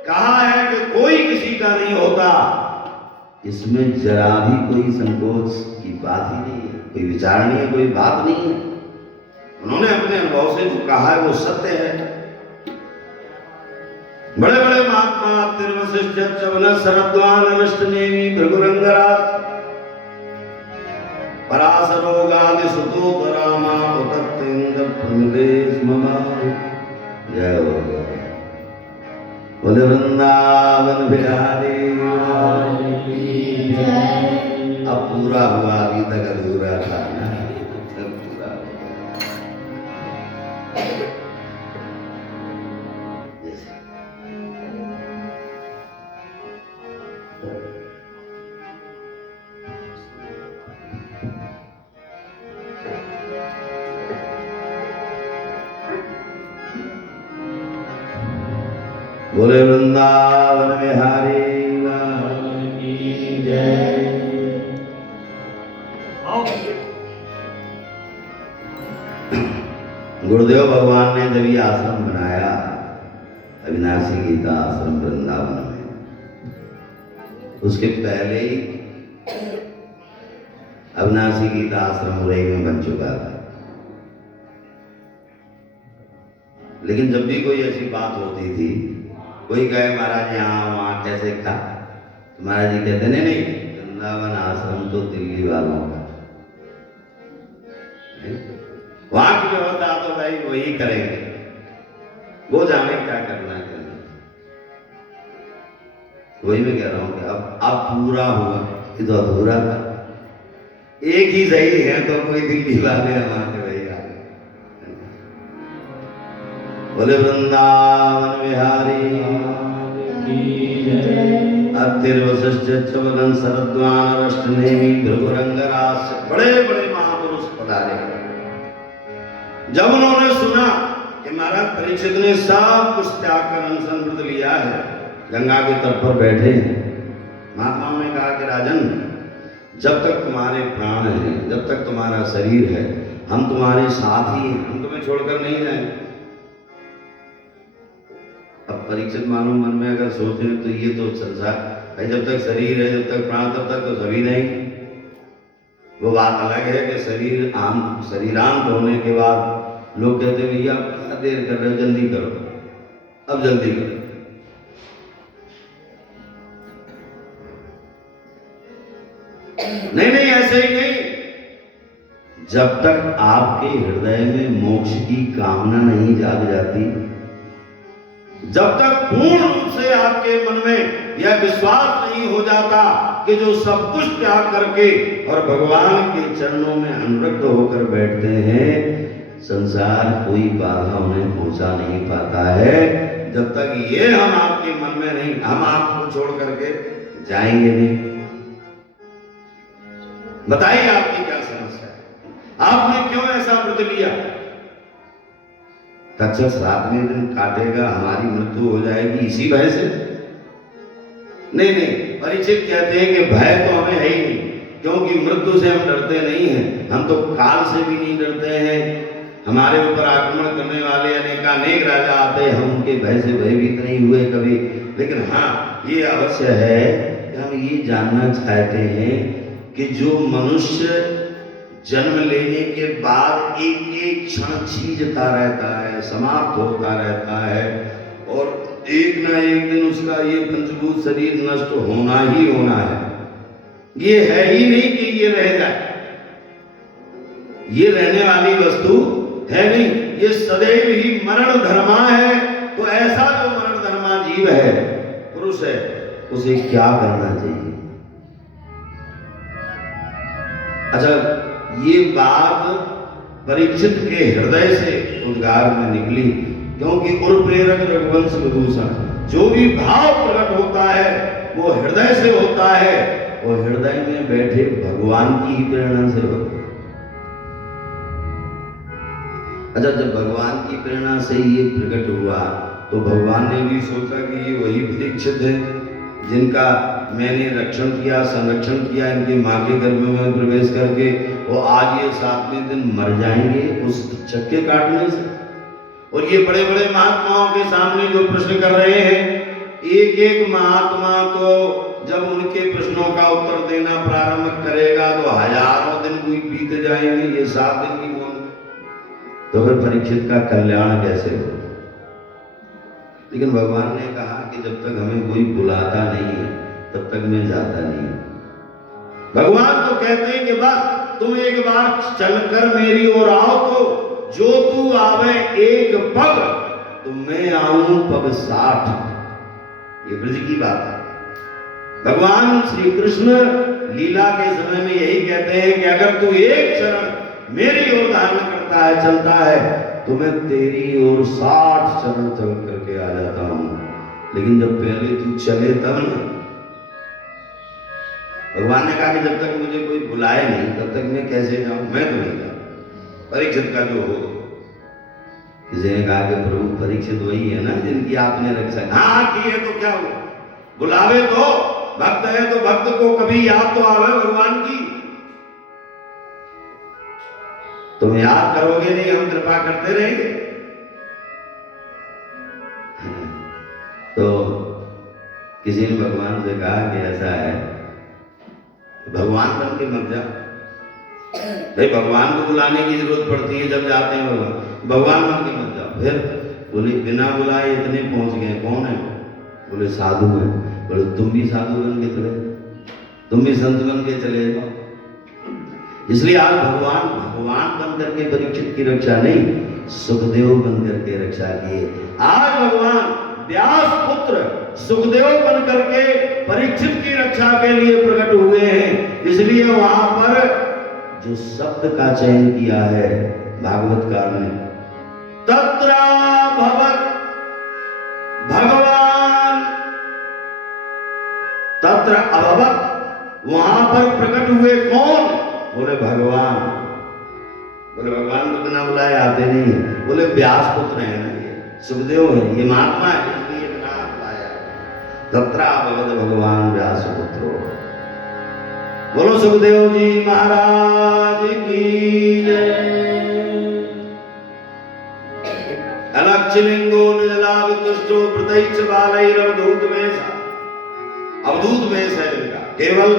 कहा है कि कोई किसी का नहीं होता, इसमें जरा भी कोई संकोच की बात ही नहीं है, कोई विचार नहीं है, कोई बात नहीं है। उन्होंने अपने अनुभव से जो कहा है वो सत्य है। बड़े बड़े महात्मा तिरुवशिष्ठ चवन शरद्वान अनष्टनेमि भृगुरंगराज पराशरोगादि सुतोतरामा उतत्तेन्द्र प्रमदेश ममा। जय हो। बोले वृंदावन बिहारी। अब पूरा हुआ, अभी तक अधूरा था ना, अब पूरा बोले वृंदावन बिहारी लाल की जय। गुरुदेव भगवान ने जब ये आश्रम बनाया, अविनाशी गीता आश्रम वृंदावन में, उसके पहले ही अविनाशी गीता आश्रम मुरई में बन चुका था। लेकिन जब भी कोई ऐसी बात होती थी, कोई कहे महाराज यहाँ वहाँ कैसे था, तो महाराज जी कहते नहीं, वृंदावन आश्रम तो दिल्ली वालों का, वहां की व्यवस्था तो भाई वही करेंगे, वो जाने क्या करना है। वही मैं कह रहा हूँ कि अब पूरा हुआ, ये तो अधूरा था। एक ही सही है तो कोई दिल्ली वाले हमारे भैया। बोले वृंदावन बिहारी अतिर्वशिष्ठ चवलन शरद्वान अनष्टनेमि भृगुरंगराज। बड़े बड़े महापुरुष पधारे। जब उन्होंने सुना कि महाराज परीक्षित ने सब कुछ त्याग कर अनशन व्रत लिया है, गंगा के तट पर बैठे हैं, महात्माओं ने कहा कि राजन जब तक तुम्हारे प्राण हैं, जब तक तुम्हारा शरीर है, हम तुम्हारे साथ ही हैं, हम तुम्हें छोड़कर नहीं जाएंगे। अब परीक्षित मानो मन में अगर सोचे तो ये तो संसार भाई, जब तक शरीर है, जब तक प्राण, तब तक तो सभी नहीं। वो बात अलग है कि शरीरांत होने के बाद लोग कहते हैं भैया क्या देर कर रहे हो, जल्दी करो, अब जल्दी करो। नहीं नहीं, ऐसे ही नहीं। जब तक आपके हृदय में मोक्ष की कामना नहीं जाग जाती, जब तक पूर्ण रूप से आपके मन में यह विश्वास नहीं हो जाता कि जो सब कुछ त्याग करके और भगवान के चरणों में अनुरक्त होकर बैठते हैं, संसार कोई बाधा उन्हें पहुंचा नहीं पाता है। जब तक ये हम आपके मन में नहीं, हम आपको छोड़ करके जाएंगे नहीं। बताइए आपकी क्या समस्या है, आपने क्यों ऐसा व्रत लिया? तक्षक 7वें दिन काटेगा, हमारी मृत्यु हो जाएगी इसी भय से? नहीं नहीं, परीक्षित कहते हैं कि भय तो हमें है ही नहीं, क्योंकि मृत्यु से हम डरते नहीं हैं, हम तो काल से भी नहीं डरते हैं। हमारे ऊपर आक्रमण करने वाले अनेकानेक राजा आते हैं, हम उनके भय से भयभीत नहीं हुए कभी। लेकिन हाँ, ये अवश्य है कि हम ये जानना चाहते हैं कि जो मनुष्य जन्म लेने के बाद एक एक क्षण छींचता रहता है, समाप्त होता रहता है, और एक ना एक दिन उसका ये पंचभूत शरीर नष्ट होना ही होना है। ये है ही नहीं कि ये रह जाए, ये रहने वाली वस्तु है नहीं, ये सदैव ही मरण धर्मा है। तो ऐसा जो मरण धर्मा जीव है, पुरुष है, उसे क्या करना चाहिए? अच्छा, ये बात परीक्षित के हृदय से उद्गार में निकली, क्योंकि उर्प्रेरक रघुवंश विभूषण, जो भी भाव प्रकट होता है वो हृदय से होता है, और हृदय में बैठे भगवान की ही प्रेरणा से होता है। अच्छा, जब भगवान की प्रेरणा से ये प्रकट हुआ तो भगवान ने भी सोचा कि ये वही परीक्षित है जिनका मैंने रक्षण किया, संरक्षण किया, इनके माँ के गर्भ में प्रवेश करके, और आज ये 7वें दिन मर जाएंगे उस चक्के काटने से। और ये बड़े बड़े महात्माओं के सामने जो प्रश्न कर रहे हैं, एक एक महात्मा तो जब उनके प्रश्नों का उत्तर देना प्रारंभ करेगा तो हजारों दिन भी बीत जाएंगे, ये 7 दिन की कौन? तो फिर परीक्षित का कल्याण कैसे हो? लेकिन भगवान ने कहा कि जब तक हमें कोई बुलाता नहीं है तब तक मैं जाता नहीं। भगवान तो कहते हैं कि बस तुम एक बार चलकर मेरी ओर आओ, तो जो तू आवे एक पग, तो मैं आऊं पग 60। ये ब्रज की बात है। भगवान श्री कृष्ण लीला के समय में यही कहते हैं कि अगर तू एक चरण मेरी ओर धारण करता है, चलता है, तो मैं तेरी ओर 60 चरण चल करके आ जाता हूं। लेकिन जब पहले तू चले तब ना। भगवान ने कहा कि जब तक मुझे कोई बुलाए नहीं तब तक मैं कैसे जाऊं? मैं तो नहीं जाऊं। परीक्षित का जो हो, किसी ने कहा कि प्रभु परीक्षित वही है ना जिनकी आपने रक्षा। हाँ की है तो क्या हुआ, बुलावे तो, भक्त है तो भक्त को कभी याद तो आवे भगवान की। तुम याद करोगे नहीं, हम कृपा करते रहेंगे। तो किसी ने भगवान से कहा कि ऐसा है, भगवान बन के मत जा। भाई भगवान को बुलाने की जरूरत पड़ती है जब जाते हैं भगवान बन के मत जाओ। फिर बोले बिना बुलाए इतने पहुंच गए, कौन है? बोले साधु है। बोले तुम भी साधु बन के चले, तुम भी संत बन के चले जाओ। इसलिए आज भगवान बन करके परीक्षित की रक्षा नहीं, सुखदेव बन करके रक्षा किए। आज भगवान व्यास पुत्र सुखदेव बन करके परीक्षित की रक्षा के लिए प्रकट हुए हैं। इसलिए वहां पर जो शब्द का चयन किया है भागवतकार ने, तत्र भवत भगवान, तत्र अभवत, वहां पर प्रकट हुए कौन? बोले भगवान। बोले भगवान तो बिना बुलाए आते नहीं। बोले व्यास पुत्र है ना, ये सुखदेव है, ये महात्मा है, इसलिए बिना बुलाया। तत्र भगवत भगवान व्यास पुत्रो। बोलो सुखदेव जी महाराज की जय। अलक्षलिंगो निजलाभ तुष्टो प्रतैक्ष बालैरवधूत वेश। अवधूत वेश है इनका, केवल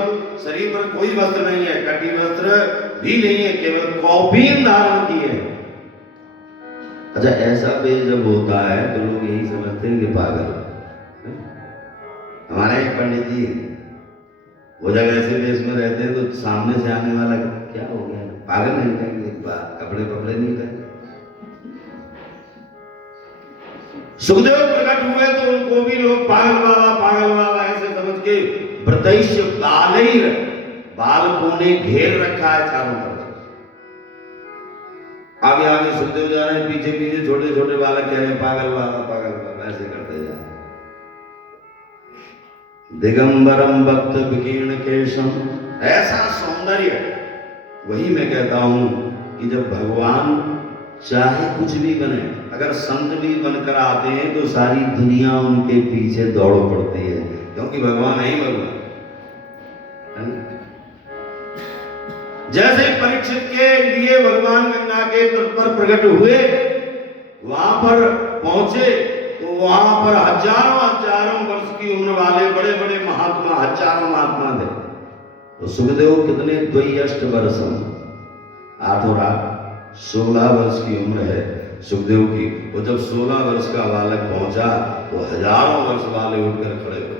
शरीर पर कोई वस्त्र नहीं है, कटी वस्त्र भी नहीं है, केवल कौपीन धारण की है। अच्छा, ऐसा वेश जब होता है तो लोग यही समझते हैं कि पागल। हमारे एक पंडित जी वो जब ऐसे वेश में रहते हैं तो सामने से आने वाला क्या हो गया, पागल नहीं कहेंगे, कपड़े कपड़े नहीं कहेंगे। सुखदेव प्रकट हुए तो उनको भी लोग पागल बाबा ऐसे समझ के प्रत्यक्ष बाल को ने घेर रखा है चारों तरफ। आगे आगे सुखदेव जा रहे हैं, पीछे पीछे छोटे छोटे बालक कह रहे हैं पागल बाबा ऐसे करते जा रहे। दिगंबरम भक्त विकीर्ण केशम, ऐसा सौंदर्य। वही मैं कहता हूं कि जब भगवान चाहे कुछ भी बने, अगर संत भी बनकर आते हैं तो सारी दुनिया उनके पीछे दौड़ पड़ती है, क्योंकि भगवान है ही भगवान। जैसे परीक्षित के लिए भगवान गंगा के तट पर प्रकट हुए, वहां पर पहुंचे तो वहां पर हजारों वर्ष की उम्र वाले बड़े बड़े महात्मा, हजारों महात्मा थे। तो सुखदेव कितने 2 वर्षम 8 और 8 16 वर्ष की उम्र है सुखदेव की। वो जब 16 वर्ष का बालक पहुंचा तो हजारों वर्ष वाले उठकर खड़े हुए।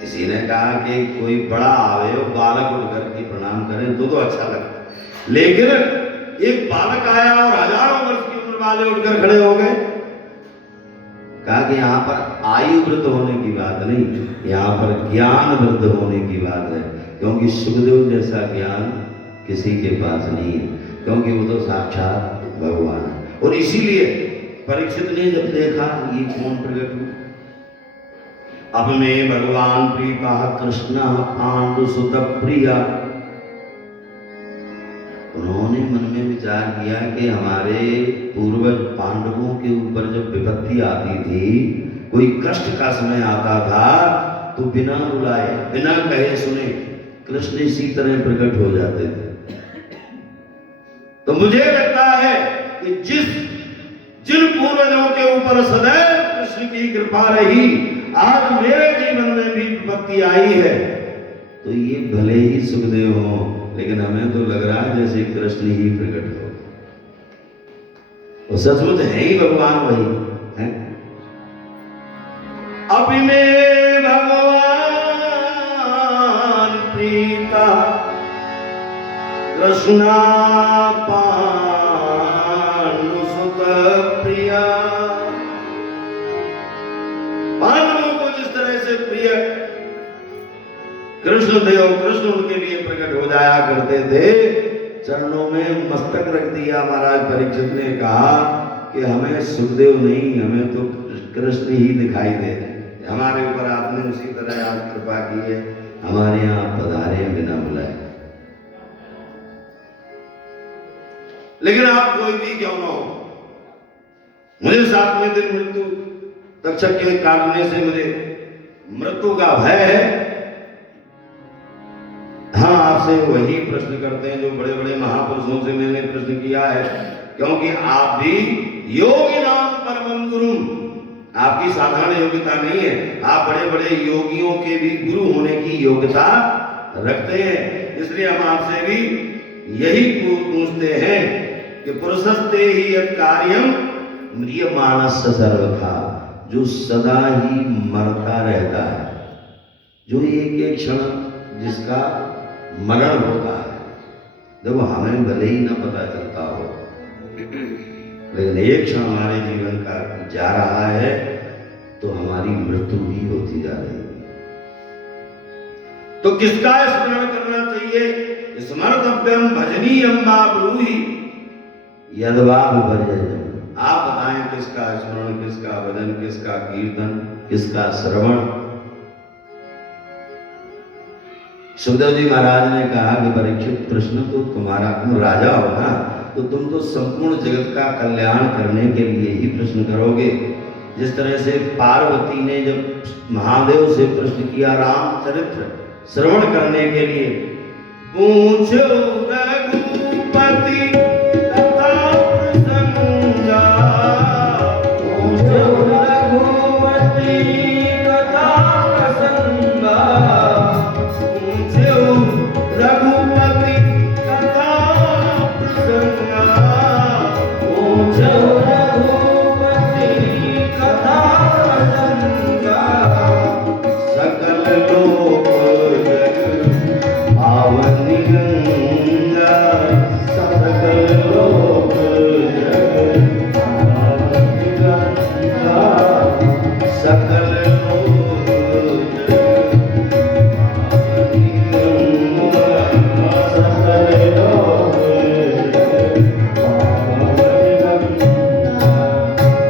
किसी ने कहा कि कोई बड़ा आवे और बालक उठकर के प्रणाम करें तो अच्छा लगता, लेकिन एक बालक आया और हजारों वर्ष की उम्र वाले उठकर खड़े हो गए। कहा कि यहाँ पर आयु वृद्ध होने की बात नहीं, यहाँ पर ज्ञान वृद्ध होने की बात है, क्योंकि सुखदेव जैसा ज्ञान किसी के पास नहीं है, क्योंकि वो तो साक्षात भगवान है। और इसीलिए परीक्षित ने जब देखा ये कौन प्रकट हुआ, अब में भगवान प्रीता कृष्ण पांडु सुत प्रिया, उन्होंने मन में विचार किया कि हमारे पूर्वज पांडवों के ऊपर जब विपत्ति आती थी, कोई कष्ट का समय आता था, तो बिना बुलाए बिना कहे सुने कृष्ण इसी तरह प्रकट हो जाते थे। तो मुझे लगता है कि जिन पूर्वजों के ऊपर सदैव कृष्ण की कृपा रही, आज मेरे जीवन में भी विपत्ति आई है, तो ये भले ही सुखदेव हो, लेकिन हमें तो लग रहा है जैसे कृष्ण ही प्रकट हो। वो सचमुच है ही भगवान वही है। अभी में भगवान प्रीता कृष्णा पांडु सुत प्रिया, पांडवों को जिस तरह से प्रिय कृष्ण थे और कृष्ण उनके लिए प्रकट हो जाया करते थे, चरणों में मस्तक रख दिया महाराज परीक्षित ने कहा कि हमें सुखदेव नहीं, हमें तो कृष्ण ही दिखाई दे रहे, हमारे ऊपर आपने उसी तरह आज कृपा की है, हमारे यहाँ पधारे बिना बुलाए। लेकिन आप कोई भी क्यों ना हो, मुझे 7वें दिन मृत्यु तक्षक के काटने से मुझे मृत्यु का भय है। हाँ, आपसे वही प्रश्न करते हैं जो बड़े बड़े महापुरुषों से मैंने प्रश्न किया है, क्योंकि आप भी योगी नाम परमं गुरु, आपकी साधारण योग्यता नहीं है, आप बड़े बड़े योगियों के भी गुरु होने की योग्यता रखते हैं। इसलिए हम आपसे भी यही पूछते हैं कि पुरुषस्ते ही यत् कार्यम म्रियमाणस् सर्वथा, जो सदा ही मरता रहता है, जो एक एक क्षण जिसका मरण होता है, जब हमें भले ही न पता चलता हो, लेकिन एक क्षण हमारे जीवन का जा रहा है तो हमारी मृत्यु भी होती जा रही है। तो किसका स्मरण करना चाहिए? स्मर्तव्यम भजनीयम वा ब्रूहि यद्वा विपर्ययम्। आप बताएं किसका स्मरण, किसका भजन, किसका कीर्तन, किसका श्रवण। सुखदेव जी महाराज ने कहा कि परीक्षित प्रश्न तो तुम्हारा, तुम राजा हो ना, तो तुम तो संपूर्ण जगत का कल्याण करने के लिए ही प्रश्न करोगे। जिस तरह से पार्वती ने जब महादेव से प्रश्न किया रामचरित्र श्रवण करने के लिए। पूछो रघुपति कथा प्रसंगा, पूछो रघुपति कथा प्रसंगा, पूछो रघुपति कथा प्रसंगा, पूछो रघुपति कथा प्रसंगा, सकल लोक जग पावनी गंगा, सकल लोक जग पावनी गंगा, सकल लोक जग पावनी गंगा, सकल लोक जग पावनी गंगा।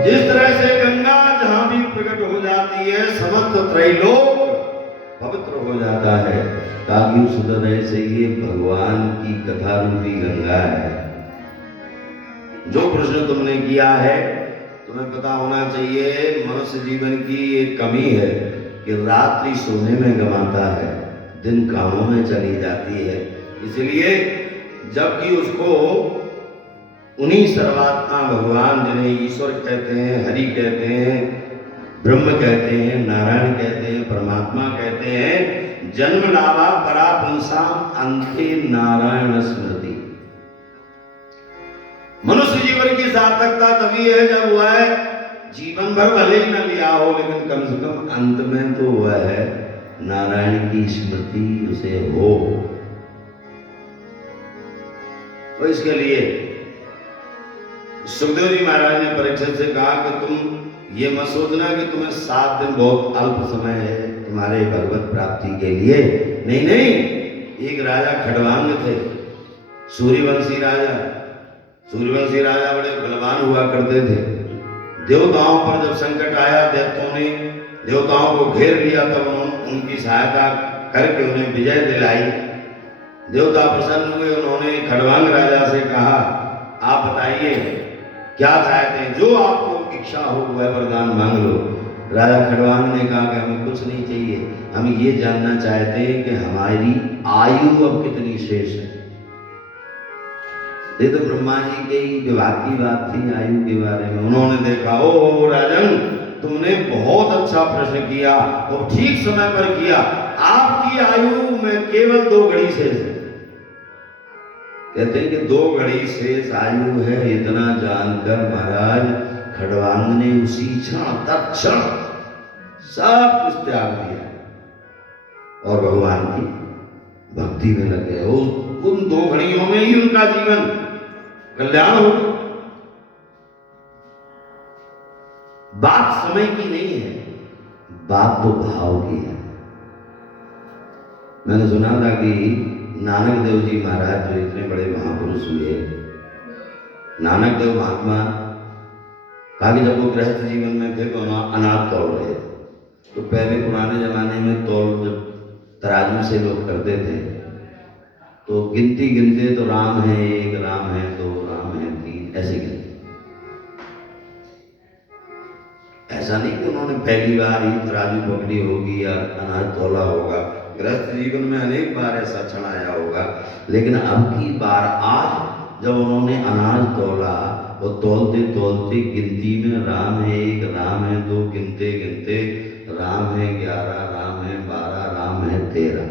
जिस तरह से गंगा जहां भी प्रकट हो जाती है समस्त त्रैलोक पवित्र हो जाता है, ताकि उस तरह से ये भगवान की कथा रूपी गंगा है। जो प्रश्न तुमने किया है, तुम्हें पता होना चाहिए मनुष्य जीवन की एक कमी है कि रात्रि सोने में गंवाता है, दिन कामों में चली जाती है। इसलिए जबकि उसको उन्हीं सर्वात्मा भगवान जिन्हें ईश्वर कहते हैं, हरि कहते हैं, ब्रह्म कहते हैं, नारायण कहते हैं, परमात्मा कहते हैं, जन्म लावा परा पुंसाम अंते नारायण स्मृति। मनुष्य जीवन की सार्थकता तभी है जब वह जीवन भर भले ही न लिया हो, लेकिन कम से कम अंत में तो वह नारायण की स्मृति उसे हो। तो इसके लिए सुखदेव जी महाराज ने परीक्षित से कहा कि तुम ये मत सोचना कि तुम्हें 7 दिन बहुत अल्प समय है तुम्हारे भगवत प्राप्ति के लिए। नहीं नहीं, एक राजा खड़वांग थे, सूर्यवंशी राजा। सूर्यवंशी राजा बड़े बलवान हुआ करते थे। देवताओं पर जब संकट आया, दैत्यों ने देवताओं को घेर लिया, तब उन्होंने उनकी सहायता करके उन्हें विजय दिलाई। देवता प्रसन्न हुए, उन्होंने खड़वांग राजा से कहा, आप बताइए क्या चाहते हैं, जो आपको इच्छा हो वह वरदान मांग लो। राजा खड़वांग ने कहा कि हमें कुछ नहीं चाहिए, हम ये जानना चाहते हैं कि हमारी आयु अब कितनी शेष है। ये तो ब्रह्मा जी के ही विभाग की बात थी आयु के बारे में। उन्होंने देखा, ओ राजन, तुमने बहुत अच्छा प्रश्न किया और ठीक समय पर किया। आपकी आयु में केवल 2 घड़ी शेष है। कहते हैं कि 2 घड़ी शेष आयु है। इतना जानकर महाराज खड़वांग ने उसी क्षण तत्क्षण सब कुछ त्याग दिया और भगवान की भक्ति में लग गए। उन 2 घड़ियों में ही उनका जीवन कल्याण हो। बात समय की नहीं है, बात तो भाव की है। मैंने सुना था कि नानक देव जी महाराज जो इतने बड़े महापुरुष हुए, नानक देव महात्मा कहा कि जब वो गृहस्थ जीवन में थे तो अनाज तोल रहे थे। तो पहले पुराने जमाने में तोल जब तराजू से लोग करते थे तो गिनती गिनते तो राम है 1, राम है 2, राम है 3, ऐसे गिनते। ऐसा नहीं कि उन्होंने पहली बार ही तराजू पकड़ी होगी या अनाज तोला होगा। गृहस्थ जीवन में अनेक बार ऐसा क्षण आया होगा, लेकिन अब की बार आज जब उन्होंने अनाज तोला, वो तोलते तोलते गिनती में राम है 1, राम है 2, गिनते गिनते राम है 11, राम है 12, राम है 13।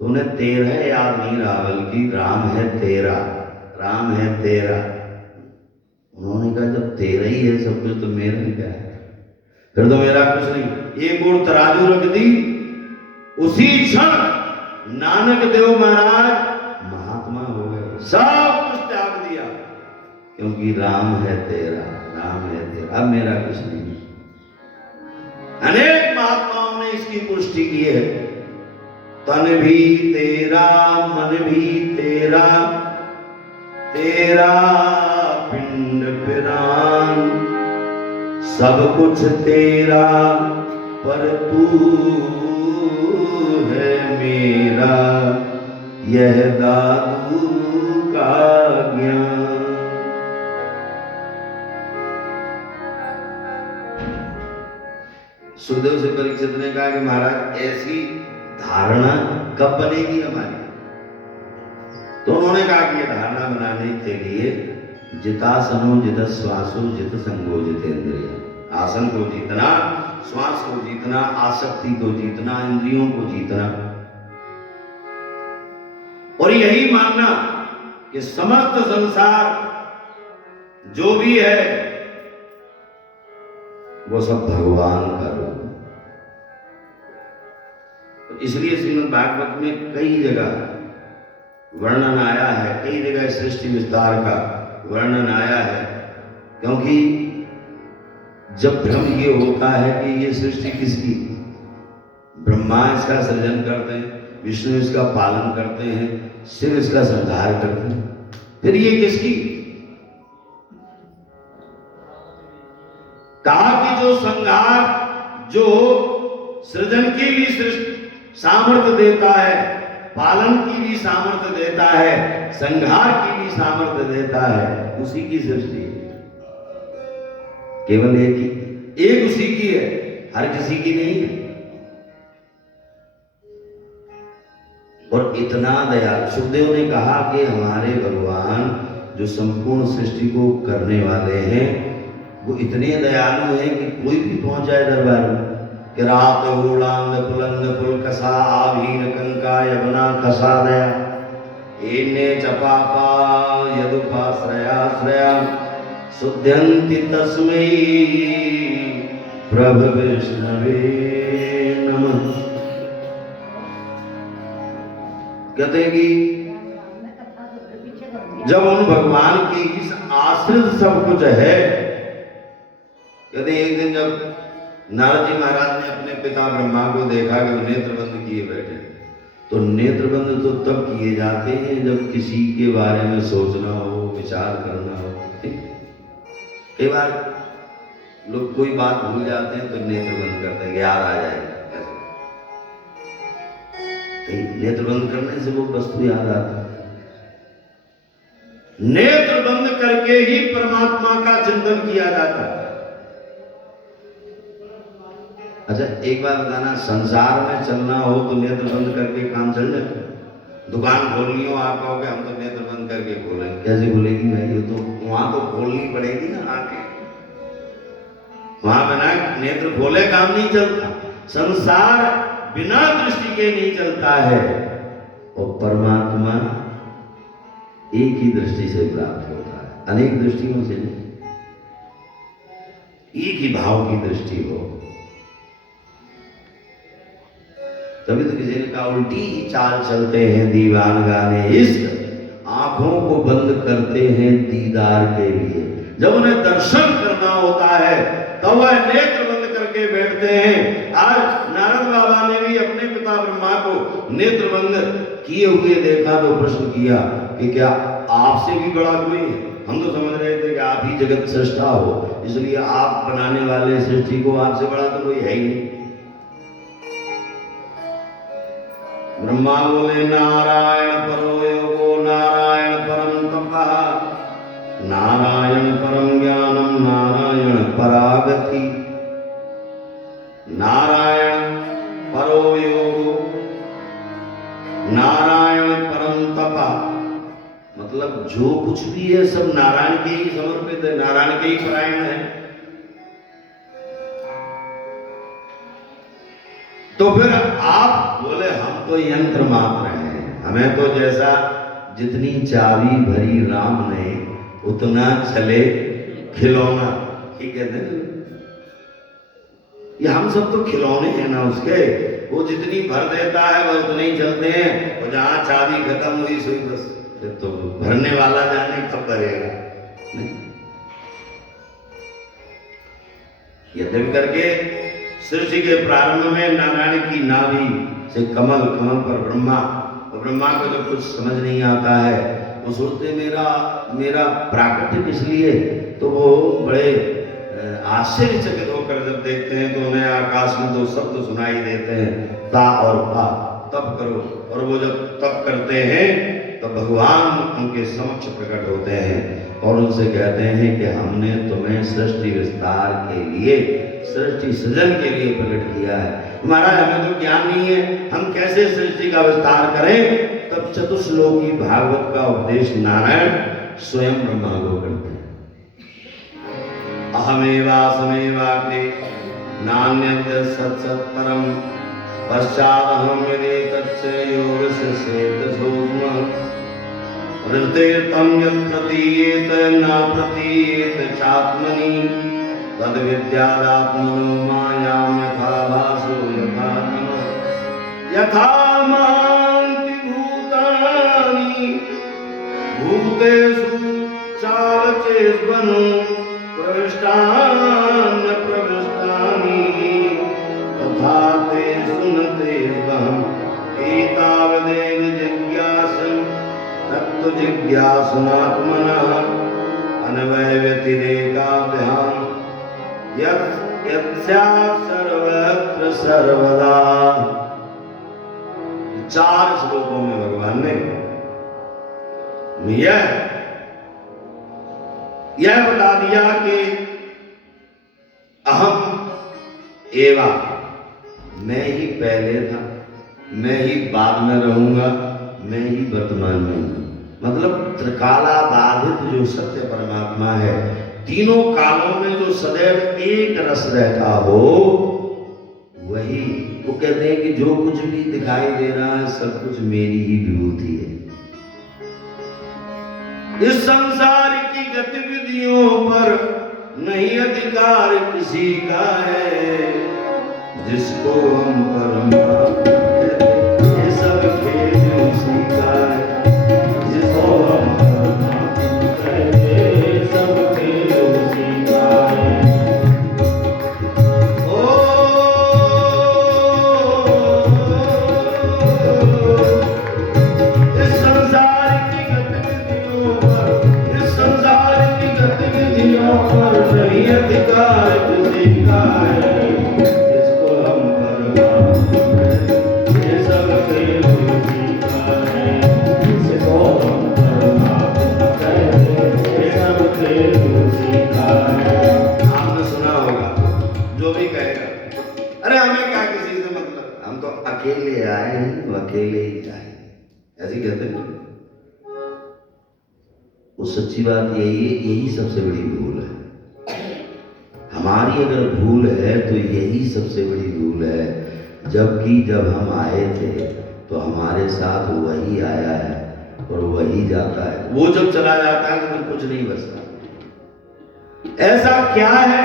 तो उन्हें 13 याद नहीं रहा, बल्कि राम है 13, राम है 13। उन्होंने कहा जब 13 ही है सब कुछ तो मेरा क्या है, फिर तो मेरा कुछ नहीं। एक और तराजू रख दी, उसी क्षण नानक देव महाराज महात्मा हो गए, सब कुछ त्याग दिया, क्योंकि राम है 13, राम है 13, अब मेरा कुछ नहीं। अनेक महात्माओं ने इसकी पुष्टि की है। तन भी तेरा, मन भी तेरा, तेरा पिंड पिरान, सब कुछ तेरा पर तू है मेरा, यह दादू का ज्ञान। सुखदेव से परीक्षित ने कहा कि महाराज ऐसी धारणा कब बनेगी हमारी? तो उन्होंने कहा कि ये धारणा बनाने के लिए जितासनो जित श्वासो जित संगो जितेंद्रिय, आसन को जीतना, श्वास को जीतना, आसक्ति को जीतना, इंद्रियों को जीतना, और यही मानना कि समस्त संसार जो भी है वो सब भगवान का रूप है। तो इसलिए श्रीमद् भागवत में कई जगह वर्णन आया है, कई जगह सृष्टि विस्तार का वर्णन आया है, क्योंकि जब भ्रम ये होता है कि ये सृष्टि किसकी, ब्रह्मा इसका सृजन करते हैं, विष्णु इसका पालन करते हैं, शिव इसका संहार करते हैं, फिर ये किसकी? कहा कि जो संहार, जो सृजन की भी सामर्थ्य देता है, पालन की भी सामर्थ्य देता है, संहार की भी सामर्थ्य देता है, उसी की सृष्टि है। केवल एक उसी की है, हर किसी की नहीं है। और इतना दयालु, सुखदेव ने कहा कि हमारे भगवान जो संपूर्ण सृष्टि को करने वाले हैं वो इतने दयालु हैं कि कोई भी पहुंच जाए दरबार में, कि रात हूलांग पुलंग पुल कसा आभीर कंका यवना कसा दया एने चपापा यदुपाश्रयाश्रया शुद्ध्यन्ति तस्मै प्रभु विष्णवे नमः। कहते कि जब उन भगवान की इस आश्रित सब कुछ है, कहते एक दिन जब नारद जी महाराज ने अपने पिता ब्रह्मा को देखा कि वो नेत्र बंद किए बैठे, तो नेत्र बंद तो तब किए जाते हैं जब किसी के बारे में सोचना हो, विचार करना हो। कई बार लोग कोई बात भूल जाते हैं तो नेत्र बंद करते हैं, याद आ जाए ऐसे। नेत्र बंद करने से वो वस्तु याद आता है। नेत्र बंद करके ही परमात्मा का चिंतन किया जाता है। अच्छा एक बार बताना, संसार में चलना हो तो नेत्र बंद करके काम चल जाए? दुकान खोलनी हो, आप कहोगे हम तो नेत्र बंद करके खोलेंगे, कैसे खुलेगी भाई? ये तो वहां तो खोलनी पड़ेगी ना आके, वहां बिना नेत्र खोले काम नहीं चलता। संसार बिना दृष्टि के नहीं चलता है, और परमात्मा एक ही दृष्टि से प्राप्त होता है, अनेक दृष्टियों से नहीं। एक ही भाव की दृष्टि हो, तभी तो किसी ने कहा उल्टी ही चाल चलते हैं दीवान गाने इश्क, आंखों को बंद करते हैं दीदार के लिए। जब उन्हें दर्शन करना होता है तब वह नेत्र बंद करके बैठते हैं। आज नारद बाबा ने भी अपने पिता ब्रह्मा को नेत्र बंद किए हुए देखा तो प्रश्न किया कि क्या आपसे भी बड़ा कोई है? हम तो समझ रहे थे कि आप ही जगत सृष्टा हो, इसलिए आप बनाने वाले सृष्टि को आपसे बड़ा तो कोई है ही नहीं। ब्रह्मा बोले नारायण परो योगो नारायण परम तपः नारायण परम ज्ञानम नारायण परागति नारायण परो योगो नारायण परम तपः, मतलब जो कुछ भी है सब नारायण के ही समर्पित है, नारायण के ही परायण है। तो फिर आप बोले हम तो यंत्र मात्र हैं, हमें तो जैसा जितनी चाबी भरी राम ने उतना चले खिलौना, ठीक है ना? ये हम सब तो खिलौने हैं ना उसके, वो जितनी भर देता है वह उतने ही चलते हैं, और जहां चाबी खत्म हुई सुई बस, फिर तो भरने वाला जाने कब भरेगा। यद्यपि करके सृष्टि के प्रारंभ में नारायण की नाभि से कमल, कमल पर ब्रह्मा, और ब्रह्मा को जब कुछ समझ नहीं आता है वो सोचते मेरा प्राकृतिक इसलिए, तो वो बड़े आश्चर्यचकित होकर जब देखते हैं तो उन्हें आकाश में दो शब्द सुनाई देते हैं, ता और पा, तप करो। और वो जब तप करते हैं तो भगवान उनके समक्ष प्रकट होते हैं और उनसे कहते हैं कि हमने तुम्हें सृष्टि विस्तार के लिए सृष्टि सृजन के लिए प्रकट किया है। महाराज हमें तो ज्ञान नहीं है, हम कैसे सृष्टि का विस्तार करें? तब चतुश्लोकी भागवत का उपदेश नारायण स्वयं ब्रह्मा को करते हैं। अहमेवा समेवाग्रे नान्यद्य सत्सत् परम पश्चादहं यदि तच्च योगस्य सेतसोऽस्म हृदयतं यत् प्रतीयेत न प्रतीयेत चात्मनि तद्विद्यादात्मनो मायां यथा भासो यथा नमः यथा मान्ति भूतानि भूतेषु चावचेष्वनु प्रविष्टान्य प्रविष्टानि तथा ते सुनते स्वहम् एतावदेव जिज्ञासं तत्तु जिज्ञासनात्मनः अन्वयव्यतिरेकाभ्याम् यस्यात् सर्वत्र सर्वदा। 4 श्लोकों में भगवान ने यह बता दिया कि अहम एवा, मैं ही पहले था, मैं ही बाद में रहूंगा, मैं ही वर्तमान में हूं। मतलब त्रिकाला बाधित जो सत्य परमात्मा है, तीनों कालों में जो सदैव एक रस रहता हो, वही वो कहते हैं कि जो कुछ भी दिखाई दे रहा है सब कुछ मेरी ही विभूति है। इस संसार की गतिविधियों पर नहीं अधिकार किसी का है, जिसको हम परमात्मा कहते हैं, ये सब खेल उसी का है। जिसको हम परमात्मा कहते हैं, सब खेल उसी का है। इस संसार की गतिविधियों पर नहीं अधिकार किसी का है, जिसको हम परमात्मा कहते हैं, ये सब खेल उसी का है। जिसको हम परमात्मा कहते हैं, ये सब खेल उसी का है। आपने सुना होगा, जो भी कहेगा अरे हमें क्या किसी से मतलब, हम तो अकेले आए हैं तो अकेले ही जाए, ऐसे कहते हैं। वो सच्ची बात यही है, यही सबसे बड़ी भूल है हमारी। अगर भूल है तो यही सबसे बड़ी भूल है, जबकि जब हम आए थे तो हमारे साथ वही आया है और वही जाता है। वो जब चला जाता है तो फिर कुछ नहीं बचता। ऐसा क्या है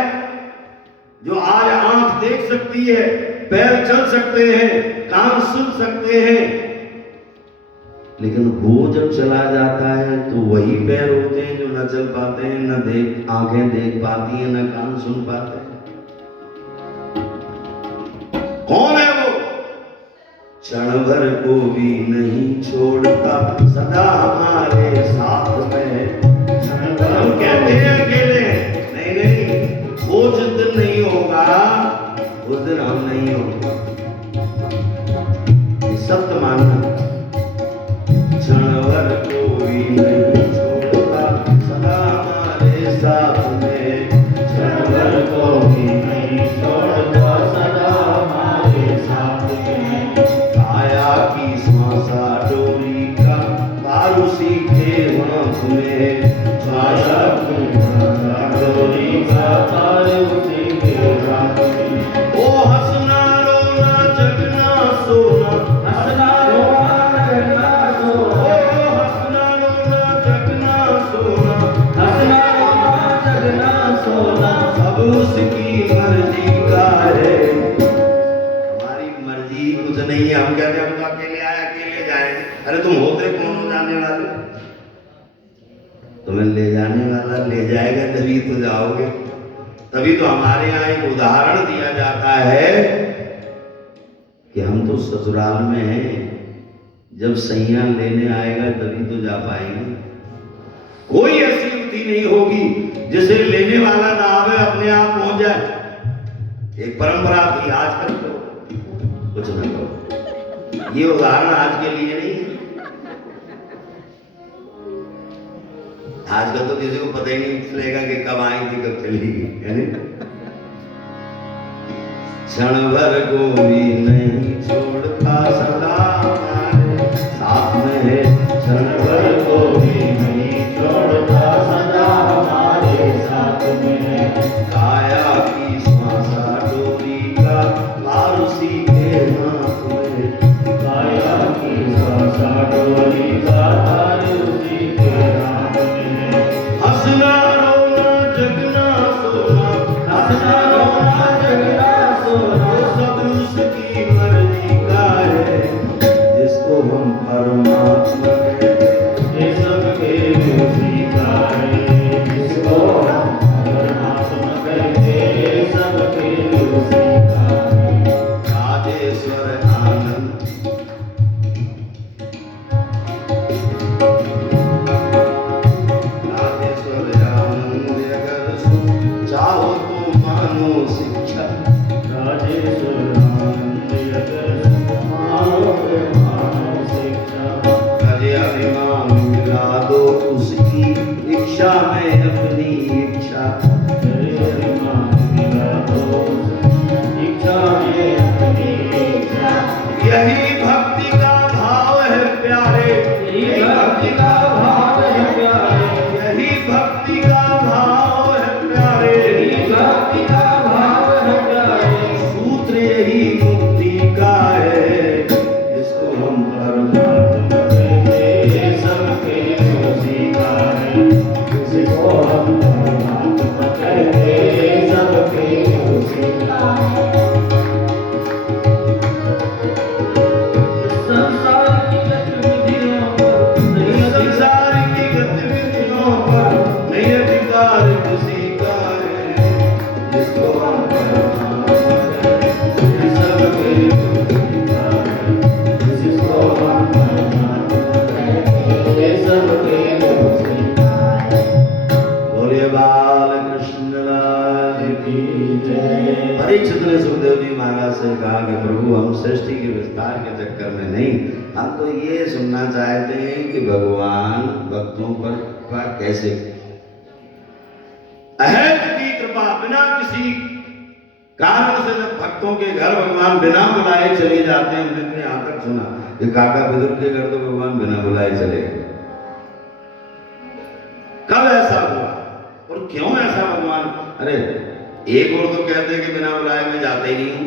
जो आज आंख देख सकती है, पैर चल सकते हैं, कान सुन सकते हैं, लेकिन वो जब चला जाता है तो वही पैर होते हैं जो न चल पाते हैं, न देख आंखें देख पाती हैं, न कान सुन पाते हैं। कौन है वो? क्षण भर को भी नहीं छोड़ता, सदा हमारे साथ में। हम कहते हैं अकेले हैं, नहीं, वो जिस दिन नहीं होगा उस दिन हम नहीं होंगे, सत्य मानना। क्षण भर को भी नहीं छोड़ता, सदा हमारे साथ में। क्षण भर को भी नहीं छोड़ता, सदा हमारे साथ में। काया की श्वासा डोरी का पार उसी के हाथ में। काया की श्वासा डोरी का पार उसी के हाथ में। ओ हंसना रोना जगना सोना, हंसना रोना जगना सोना, हंसना रोना जगना सोना, सब उसकी मर्जी का है। हमारी मर्जी कुछ नहीं है। हम कहते हम तो अकेले आए अकेले जाए। अरे तुम होते कौन हो जाने वाले? तुम्हें ले जाने वाला ले जाएगा तभी तो जाओगे। तभी तो हमारे यहाँ एक उदाहरण दिया जाता है कि हम तो ससुराल में हैं, जब सैया लेने आएगा तभी तो जा पाएंगे। कोई ऐसी युक्ति नहीं होगी जिसे लेने वाला ना आवे अपने आप पहुंच जाए। एक परंपरा थी, आजकल तो कुछ ना करो। ये उदाहरण आज के लिए नहीं है। आजकल तो किसी को पता ही नहीं चलेगा कि कब आई थी कब चली गई, है नहीं? क्षण भर को भी नहीं छोड़ता सदा हमारे साथ में है, क्षण भर को भी नहीं छोड़ता सदा हमारे साथ में है। काया की श्वासा डोरी का भार उसी के हाथ में, काया की श्वासा डोरी का भार उसी के हाथ में है। हंसना रोना जगना सोना, हंसना रोना जगना सोना, सब उसकी मर्जी का है, जिसको हम परमात्मा कहते हैं। ये सबके उसी का है, जिसको हम परमात्मा कहते हैं, सबके उसी का है। राजेश्वर आनंद राजेश्वर आनंद अगर सुन चाहो तो मानो शिक्षा, राजेश्वर आनंद अगर मानो तो मानो शिक्षा। कहे अभिमान मिला दो उसकी इच्छा में अपनी इच्छा, तेरे अभिमान मिला दो इच्छा में अपनी इच्छा। यही भक्ति का भाव है प्यारे, यही भक्ति का भाव है प्यारे, यही भक्ति का भाव है प्यारे, यही भक्ति का भाव है प्यारे। सूत्र यही मुक्ति का है, जिसको हम परमात्मा कहते हैं, सबके उसी का है, जिसको हम परमात्मा कहते हैं, सबके उसी का है। संसार की गतिविधियों पर नहीं अधिकार, संसार की गतिविधियों पर नहीं अधिकार किसी का है, जिसको हम परमात्मा कहते हैं। सबके उसी का है, जिसको हम परमात्मा कहते हैं, सबके उसी का है। बोले बाल कृष्ण लाल की जय। परीक्षित ने सुखदेव जी महाराज से कहा कि प्रभु हम सृष्टि के विस्तार के चक्कर में नहीं, हम तो ये सुनना चाहते हैं कि भगवान भक्तों पर कृपा कैसे, अहेत की कृपा बिना किसी कारण से जब भक्तों के घर भगवान बिना बुलाए चले जाते हैं। हमने तो यहाँ तक सुना कि काका बिदुर के घर तो भगवान बिना बुलाए चले गए। कब ऐसा हुआ और क्यों ऐसा भगवान? अरे एक और तो कहते हैं कि बिना बुलाए मैं जाते ही नहीं हूं,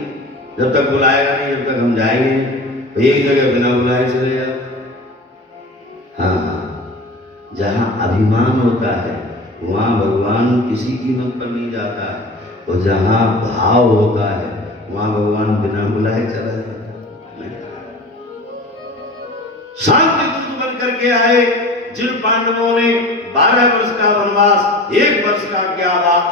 जब तक बुलाएगा नहीं जब तक हम जाएंगे नहीं। तो एक जगह बिना बुलाए चले जाते। हाँ, जहां अभिमान होता है वहां भगवान किसी कीमत पर नहीं जाता है, और जहां भाव होता है वहां भगवान बिना बुलाए चला जाता है। शांति दूत बन करके आए जिन पांडवों ने 12 वर्ष का वनवास 1 वर्ष का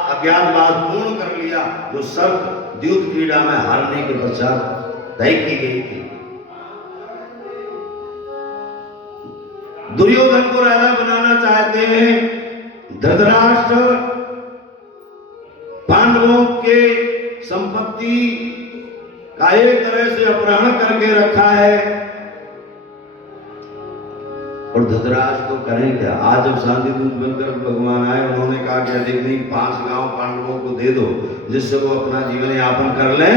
अज्ञातवास पूर्ण कर लिया, जो शर्त द्यूत क्रीड़ा में हारने के पश्चात तय की गई थी। दुर्योधन को राजा बनाना चाहते हैं। धृतराष्ट्र पांडवों के संपत्ति का एक तरह से अपहरण करके रखा है, और धृतराष्ट्र को करें क्या? आज जब शांति दूत बनकर भगवान आए, उन्होंने कहा कि अधिक नहीं 5 गांव पांडवों को दे दो जिससे वो अपना जीवन यापन कर ले।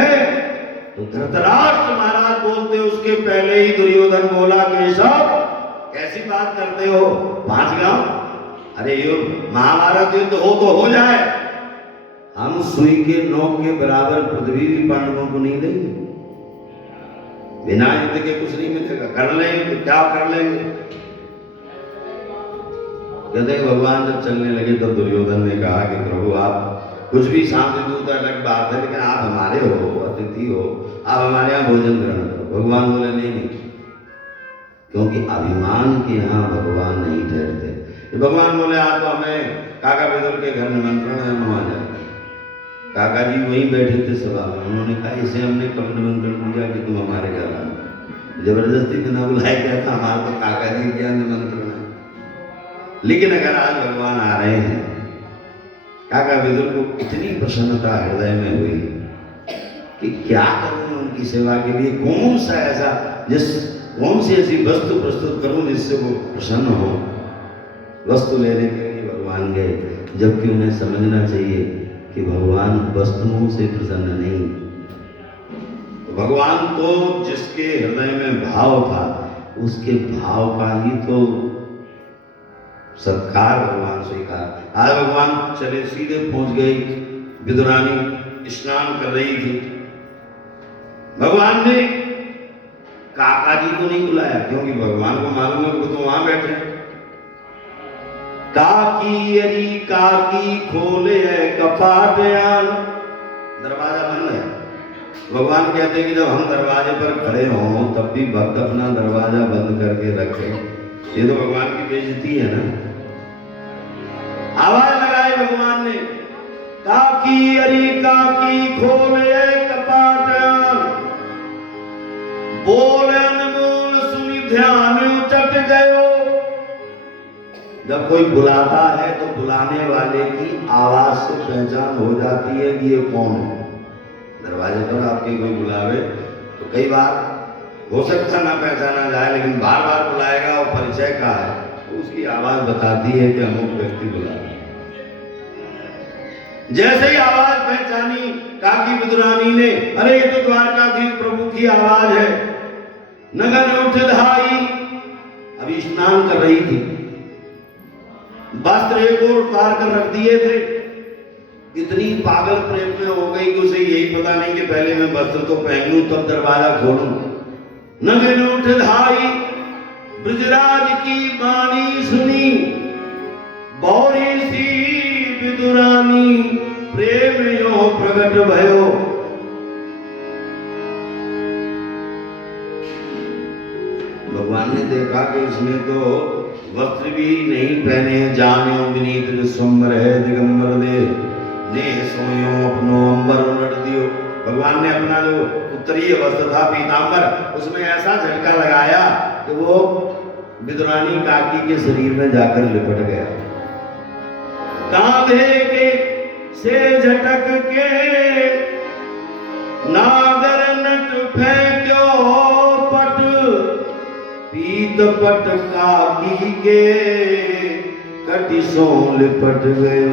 तो धृतराष्ट्र महाराज बोलते उसके पहले ही दुर्योधन बोला केशव कैसी बात करते हो, 5 गांव? अरे युद्ध महाभारत युद्ध हो तो हो जाए, हम सुई के नोक के बराबर पृथ्वी भी पांडवों को नहीं देंगे। बिना युद्ध के कुछ नहीं मिलेगा। कर लेंगे तो क्या कर लेंगे? कहते हैं भगवान जब चलने लगे तो दुर्योधन ने कहा कि प्रभु आप कुछ भी शांति दूत अलग बात है, लेकिन आप हमारे हो, अतिथि हो, आप हमारे यहाँ भोजन ग्रहण करो। भगवान बोले नहीं, क्योंकि अभिमान के यहाँ भगवान नहीं ठहरते। भगवान बोले आप तो हमें काका बिदुर के घर निमंत्रण है, हम वहाँ जाए। काका जी वहीं बैठे थे सभा में, उन्होंने कहा इसे हमने कब निमंत्रण दिया कि तुम हमारे घर आना? जबरदस्ती बिना बुलाए क्या था? हमारा तो काका जी क्या निमंत्रण है। लेकिन अगर आज भगवान आ रहे हैं, काका बिदुर को इतनी प्रसन्नता हृदय में हुई कि क्या करूं उनकी सेवा के लिए, कौन सी ऐसी वस्तु प्रस्तुत करूं जिससे वो प्रसन्न हो। वस्तु लेने के लिए भगवान गए, जबकि उन्हें समझना चाहिए कि भगवान वस्तुओं से प्रसन्न नहीं, भगवान तो जिसके हृदय में भाव था उसके भाव का ही तो सत्कार भगवान स्वीकार। आज भगवान चले सीधे पहुंच गई, विदुरानी स्नान कर रही थी। भगवान ने काका जी को नहीं बुलाया, क्योंकि भगवान को मालूम है वो तो वहां बैठे। काकी अरी काकी खोले है कपाट यान, दरवाजा बंद है। भगवान कहते हैं कि जब हम दरवाजे पर खड़े हों तब भी भक्त अपना दरवाजा बंद करके रखे, ये तो भगवान की बेइज्जती है ना। आवाज लगाई भगवान ने, काकी अरी काकी खोले कपाट यान, बोल अनमोल सुनी ध्यान उचट गयो। जब कोई बुलाता है तो बुलाने वाले की आवाज से पहचान हो जाती है कि ये कौन है। दरवाजे पर आपके कोई बुलावे तो कई बार हो सकता ना पहचाना जाए, लेकिन बार बार बुलाएगा और परिचय का है तो उसकी आवाज बताती है कि अमुक व्यक्ति बुला रहा है। जैसे ही आवाज पहचानी काकी विदुरानी ने, अरे ये तो द्वारकाधीश प्रभु की आवाज है। नगन उठ धाई, अभी स्नान कर रही थी, वस्त्र एक और उतार कर रख दिए थे। इतनी पागल प्रेम में हो गई कि उसे यही पता नहीं कि पहले मैं वस्त्र तो पहन लूं तब दरवाजा खोलूं। नगन उठ धाई, ब्रजराज की बाणी सुनी, बौरी सी विदुरानी, प्रेम यो प्रगट भयो। भगवान ने देखा कि इसमें तो वस्त्र भी नहीं पहने, जान्यो विनीत विश्वम्बर है दिगंबर दे, नेह सोयो अपनो अंबर उलट दियो। भगवान ने अपना जो उत्तरीय वस्त्र था पीतांबर, उसमें ऐसा झटका लगाया कि वो विदुरानी काकी के शरीर में जाकर लिपट गया। कांधे के से झटक के नागर नट फेंक्यो पट, पीत पट काकी के कटिसों लिपट गए।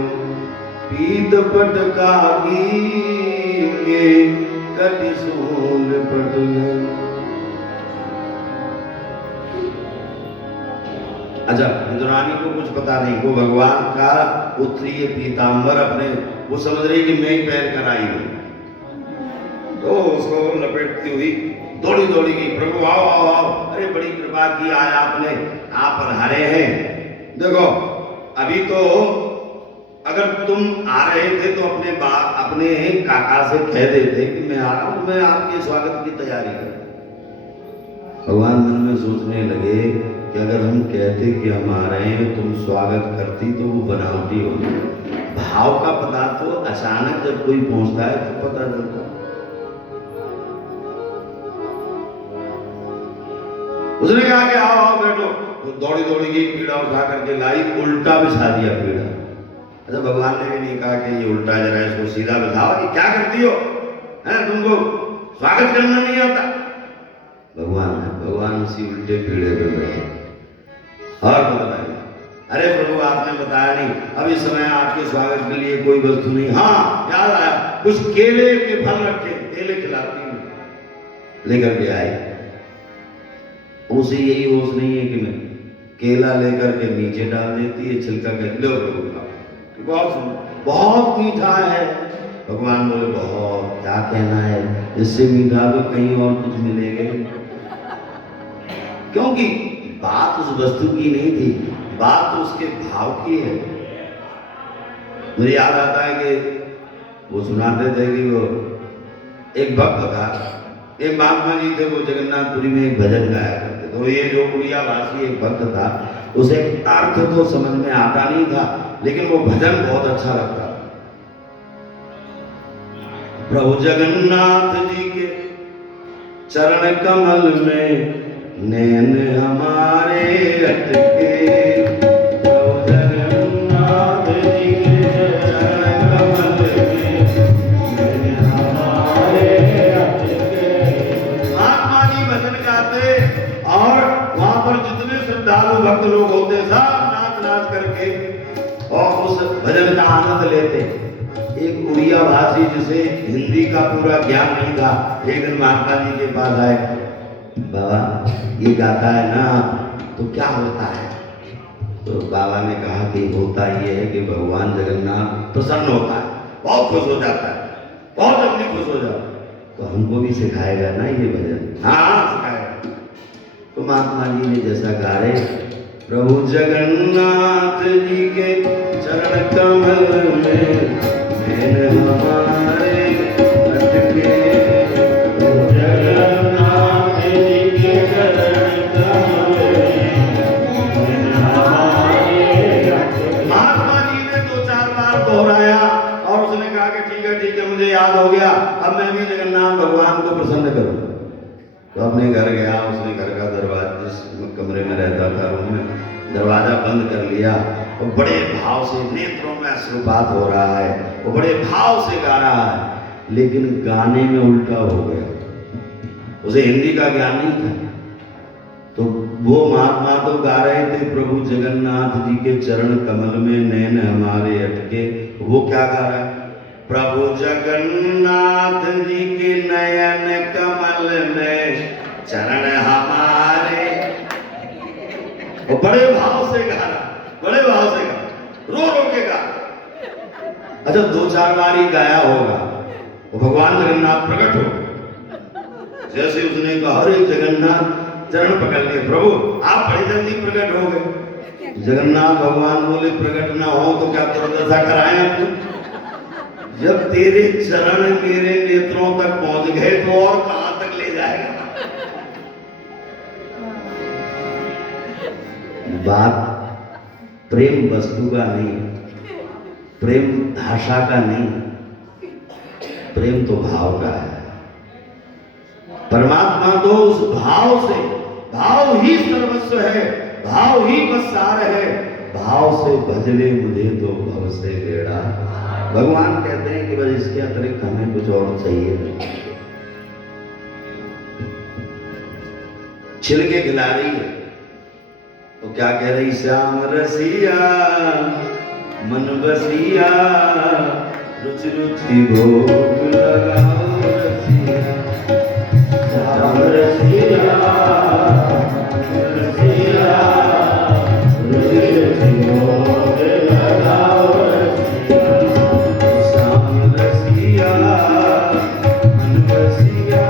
पीत पट काकी के कटिसों लिपट गए। अच्छा, विदुरानी को कुछ पता नहीं, वो भगवान का उत्तरीय पीतांबर अपने वो समझ रही कि मैं ही पहन कर आई हूं, तो उसको लपेटती हुई दौड़ी दौड़ी गई, प्रभु आओ आओ आओ, अरे बड़ी कृपा की आज आपने, आप पधारे हैं। देखो अभी तो अगर तुम आ रहे थे तो अपने काका से कह देते कि मैं आ रहा हूं, मैं आपके स्वागत की तैयारी कर। भगवान मन में सोचने लगे कि अगर हम कहते कि हम आ रहे हैं तुम स्वागत करती तो वो बनावटी होगी। भाव का पता तो अचानक जब कोई पहुंचता है तो पता चलता। उसने कहा कि आओ आओ बैठो, तो दौड़ी दौड़ी गई, पीड़ा उठा करके लाई, उल्टा बिछा दिया पीड़ा। अच्छा, भगवान ने भी नहीं कहा कि ये उल्टा जरा इसको सीधा बिठाओ, कि क्या करती हो, हैं तुमको स्वागत करना नहीं आता। भगवान उसी उल्टे पीड़े पे बैठे और बताया, अरे प्रभु आपने बताया नहीं, अब इस समय आपके स्वागत के लिए कोई वस्तु नहीं। हाँ याद आया, कुछ केले के फल रखे, केले खिलाती हूँ, लेकर के आई। उसे यही होश नहीं है कि मैं केला लेकर के नीचे डाल देती है, छिलका कर लो प्रभु का, बहुत मीठा है। भगवान बोले बहुत, क्या कहना है, इससे मीठा तो कहीं और कुछ मिलेगा, क्योंकि बात उस वस्तु की नहीं थी, बात तो उसके भाव की है। मुझे याद आता है कि वो सुनाते थे कि वो एक भक्त था, एक महात्मा जी थे, वो जगन्नाथपुरी में एक भजन गाया करते। तो ये जो उड़िया भाषी एक भक्त था, उसे अर्थ तो समझ में आता नहीं था, लेकिन वो भजन बहुत अच्छा लगता। प्रभु जगन्नाथ जी के चरण कमल में नैन हमारे अटके, प्रभु जगन्नाथ जी के चरण कमल में नैन हमारे अटके। महात्मा जी भजन गाते और वहां पर जितने श्रद्धालु भक्त लोग होते सब नाच नाच करके और उस भजन का आनंद लेते। एक उड़िया भाषी जिसे हिंदी का पूरा ज्ञान नहीं था, एक दिन महात्मा जी के पास आए, बाबा ये गाता है ना तो क्या होता है? तो बाबा ने कहा कि होता ये है कि भगवान जगन्नाथ प्रसन्न होता है, बहुत खुश हो जाता है, बहुत अपनी खुश हो जाता है। तो हमको भी सिखाएगा ना ये भजन? हाँ सिखाएगा। तो महात्मा जी ने जैसा गा रहे, प्रभु जगन्नाथ जी के चरण कमल में नैन हमारे अटके, जगन्नाथ जी के चरण कमल में नैन हमारे अटके। महात्मा जी ने 2-4 बार दोहराया और उसने कहा कि ठीक है मुझे याद हो गया, अब मैं भी जगन्नाथ भगवान को प्रसन्न करूं। तो अपने घर गया, उसने घर का दरवाजा, जिस कमरे में रहता था रूम में, दरवाजा बंद कर लिया और बड़े भाव से, नेत्रों में अश्रुपात हो रहा है, वो बड़े भाव से गा रहा है, लेकिन गाने में उल्टा हो गया। उसे हिंदी का ज्ञान नहीं था। तो वो महात्मा तो गा रहे थे प्रभु जगन्नाथ जी के चरण कमल में नैन हमारे अटके, वो क्या गा रहा है? प्रभु जगन्नाथ जी के नयन कमल में चरण हमारे। वो बड़े भाव से गा रहा, बड़े भाव से गा, रो के गा। अच्छा 2-4 बार ही गाया होगा, वो भगवान जगन्नाथ प्रकट हो। जैसे उसने कहा अरे जगन्नाथ, चरण पकड़ लिए, प्रभु आप बड़ी जल्दी प्रकट हो गए। जगन्नाथ भगवान बोले प्रकट ना हो तो क्या दुर्दशा कराएं आपने? जब तेरे चरण मेरे नेत्रों तक पहुंच गए तो और कहां तक ले जाएगा? बात प्रेम वस्तु का नहीं, प्रेम भाषा का नहीं, प्रेम तो भाव का है। परमात्मा तो उस भाव से, भाव ही सर्वस्व है, भाव ही बस सार है, भाव से भजले मुझे तो भव से बेड़ा। भगवान कहते हैं कि बस इसके अतिरिक्त हमें कुछ और चाहिए नहीं। छिलके खिला रही है तो क्या कह रही? श्याम रसिया मन बसिया रुचि रुचि भोग लगाओ रसिया। श्याम रसिया मन रसिया रुचि रुचि भोग लगाओ रसिया। श्याम रसिया मन बसिया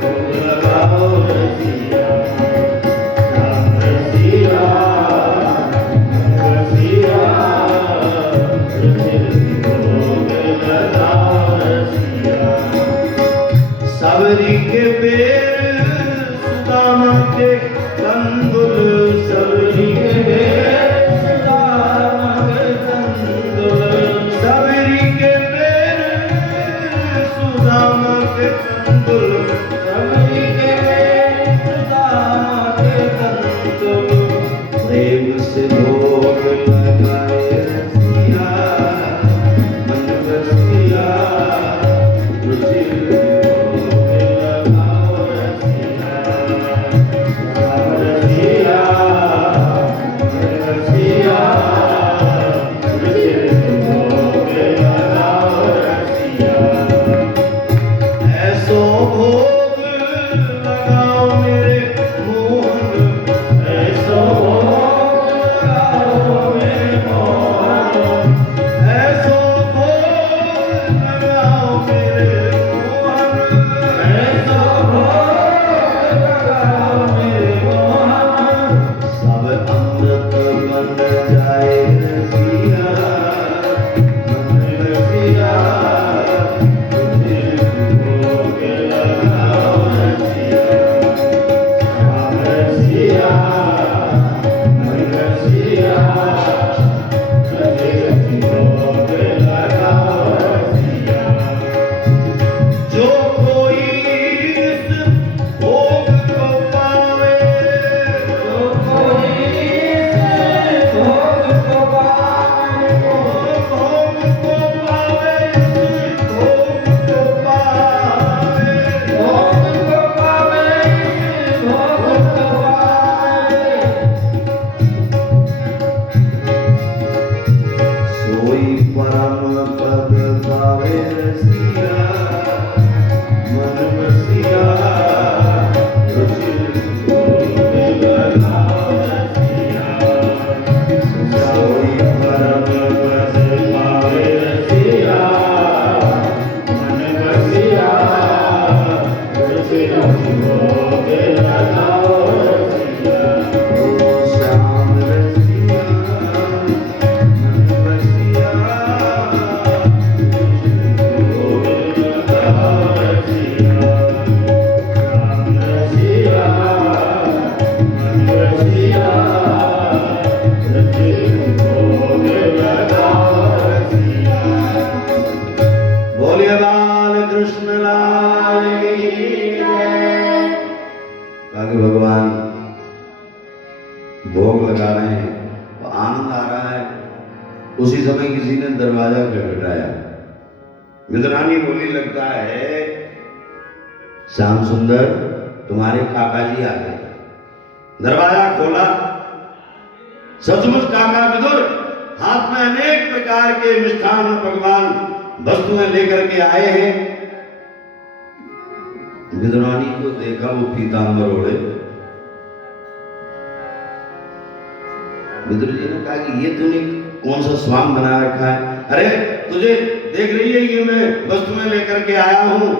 भोग लगाओ रसिया। श्याम रसिया मन रसिया रुचि रुचि भोग लगाओ रसिया। सबरी के बेर सुदामा के कंदुल, सबरी के बेर सुदामा के कंदुल, सबरी के बेर सुदामा के कंदुल, सबरी के बेर सुदामा के कंदुल, प्रेम से भोग लगाए रसिया मन बसिया रुचि रुचि भोग लगाओ लगा रहे हैं, तो आनंद आ रहा है। उसी समय किसी ने दरवाजा खटखटाया। मिद्रानी बोली, लगता है श्याम सुंदर तुम्हारे काका जी आ गए। दरवाजा खोला, सचमुच काका विदुर हाथ में अनेक प्रकार के मिष्ठान भगवान वस्तुएं लेकर के आए हैं। विद्रानी को देखा, वो पीतांबर ओढ़े। विदुर जी ने कहा कि ये तूने कौन सा स्वांग बना रखा है? अरे तुझे देख रही है ये मैं वस्तुएं लेकर के आया हूं।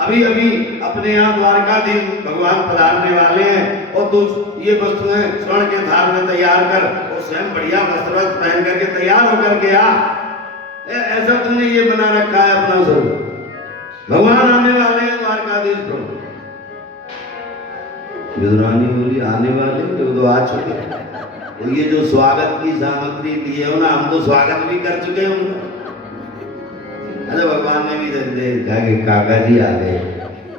अभी अभी अपने यहाँ द्वारकाधीश भगवान पधारने वाले हैं और तू ये वस्तुएं स्वर्ण के थाल में तैयार कर और स्वयं बढ़िया वस्त्र पहन करके तैयार होकर के आ। ऐसा तूने ये बना रखा है अपना स्वरूप। भगवान आने वाले हैं द्वारकाधीश प्रभु। विद्रानी बोली, आने वाले तो आ चुके। तो ये जो स्वागत की सामग्री दी है ना, हम तो स्वागत भी कर चुके हैं उनका। अरे भगवान ने भी देखा कि काका जी आ गए,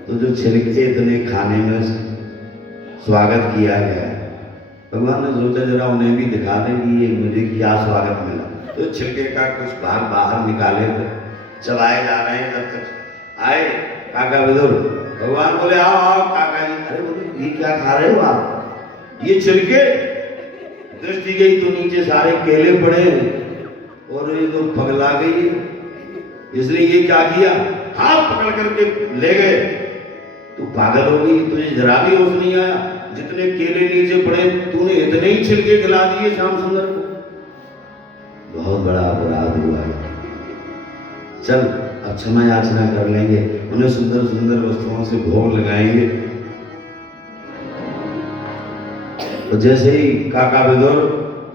तो जो छिलके इतने खाने में स्वागत किया गया, भगवान ने सोचा जरा उन्हें भी दिखा दें कि ये मुझे क्या स्वागत मिला। तो छिलके का कुछ भाग बाहर निकाले थे, चबाए जा रहे हैं। जब तक आए काका विदुर, भगवान बोले, आओ आओ काका जी। अरे बोले, ये क्या खा रहे हो आप? ये छिलके? दृष्टि गई तो नीचे सारे केले पड़े और ये तो पगला गई, इसलिए ये क्या किया, हाथ पकड़ करके ले गए। तू पागल हो गई, तुझे जरा भी होश नहीं आया? जितने केले नीचे पड़े तूने इतने ही छिलके खिला दिए श्याम सुंदर को। बहुत बड़ा अपराध हुआ है। चल अब क्षमा याचना कर लेंगे, उन्हें सुंदर सुंदर वस्तुओं से भोग लगाएंगे। तो जैसे ही काका विदुर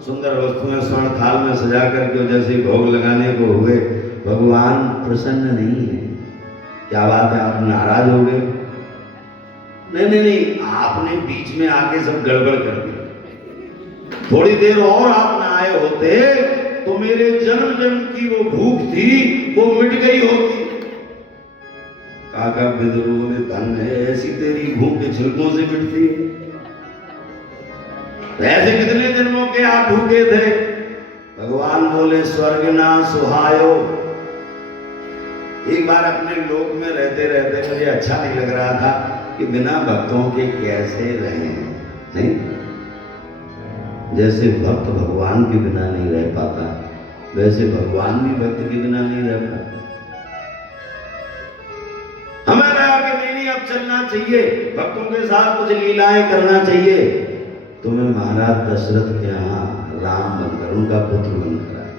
सुंदर वस्तुएं स्वर्ण थाल में सजा करके जैसे ही भोग लगाने को हुए, भगवान प्रसन्न नहीं है। क्या बात है, आप नाराज हो गए? नहीं नहीं नहीं, आपने बीच में आके सब गड़बड़ कर दी। थोड़ी देर और आप ना आए होते तो मेरे जन्म जन्म की वो भूख थी वो मिट गई होती। काका विदुर बोले, धन है ऐसी तेरी भूख के छिलकों से मिटती है। ऐसे कितने जन्मों के आप भूखे थे? भगवान बोले, स्वर्ग ना सुहायो। एक बार अपने लोक में रहते रहते मुझे अच्छा नहीं लग रहा था कि बिना भक्तों के कैसे रहें। नहीं, जैसे भक्त भगवान के बिना नहीं रह पाता, वैसे भगवान भी भक्त के बिना नहीं रह पाता। हमें लगा कि नहीं अब चलना चाहिए, भक्तों के साथ कुछ लीलाएं करना चाहिए। तुम्हें महाराज दशरथ के यहाँ राम बनकर, उनका पुत्र बनकर आए।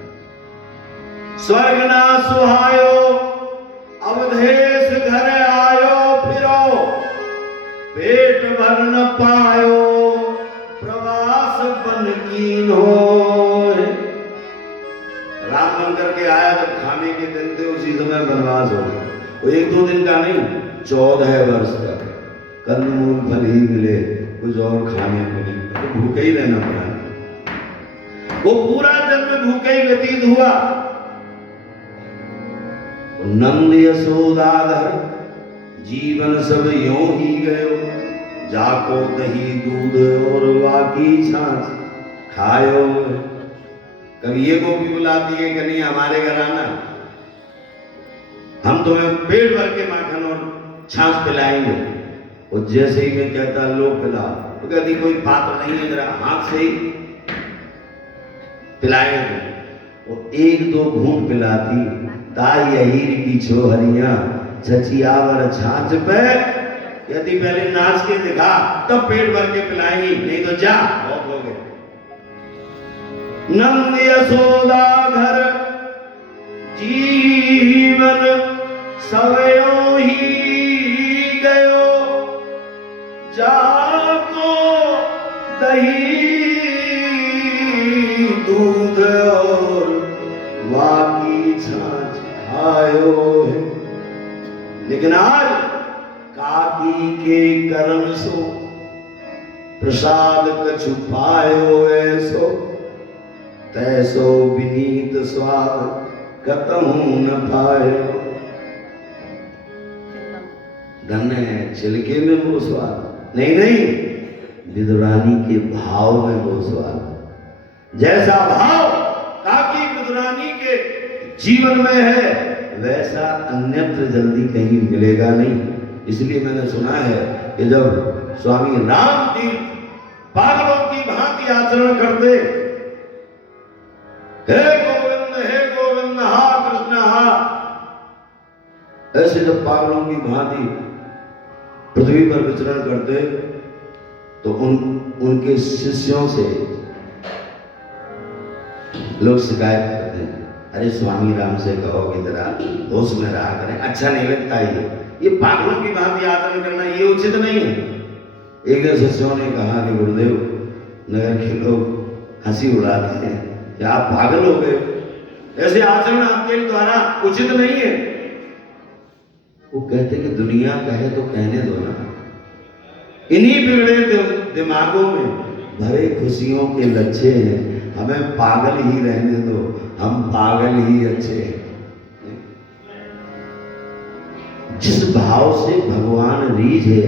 स्वर्ग ना सुहायो अवधेश घर आयो, फिरो पेट भर न पायो प्रवास बन कीनो। राम बनकर के आया, जब खाने के दिन थे उसी समय वनवास हो गया। वो 1-2 दिन का नहीं, 14 वर्ष तक कंदमूल फल ही मिले, कुछ और खाने को नहीं, तो भूखे ही रहना पड़ा। वो पूरा जन्म भूखे ही व्यतीत हुआ। नंद यशोदाधर जीवन सब यों ही गयो, जाको दही दूध और वाकी छाछ खायो। कभी ये गोपी बुलाती है कि नहीं हमारे घर आना, हम तुम्हें पेट भर के माखन और छाछ पिलाएंगे। और जैसे ही मैं कहता लो पिलाओ, तो कहती कोई पात्र नहीं है, जरा हाथ से ही पिलाएंगे। वो 1-2 घूंट पिलाती, ताई अहीर की छोहरियां छछियावर छाछ पे। यदि पहले नाच के दिखा तब पेट भर के पिलाएंगी, नहीं तो जा बहुत हो गए। नंद यशोदा घर जीवन सवयो ही गयो, जाको दही दूध और वाकी छाछ खायो है। लेकिन आज काकी के कर्म सो प्रसाद कछु पायो ऐसो, तैसो विनीत स्वाद कतहु न पायो। धन्य है छिलके में वो स्वाद नहीं, नहीं विदुरानी के भाव में वो स्वाद। जैसा भाव काकी विदुरानी के जीवन में है वैसा अन्यत्र जल्दी कहीं मिलेगा नहीं। इसलिए मैंने सुना है कि जब स्वामी राम तीर्थ पागलों की भांति आचरण करते, हे गोविंद हा कृष्ण हा, ऐसे जब पागलों की भांति पृथ्वी पर विचरण करते तो उनके शिष्यों से लोग शिकायत करते हैं, अरे स्वामी राम से कहो कि जरा होश में रहा करें, अच्छा नहीं लगता ये पागलों की भांति आचरण करना ये उचित नहीं है। एक दिन शिष्यों ने कहा कि गुरुदेव, नगर के लोग हंसी उड़ाते हैं कि आप पागल हो गए, ऐसे आचरण आपके द्वारा उचित नहीं है। वो कहते कि दुनिया कहे तो कहने दो ना, इन्हीं बिगड़े दिमागों में भरे खुशियों के लच्छे हैं, हमें पागल ही रहने दो, हम पागल ही अच्छे हैं। जिस भाव से भगवान रीझ है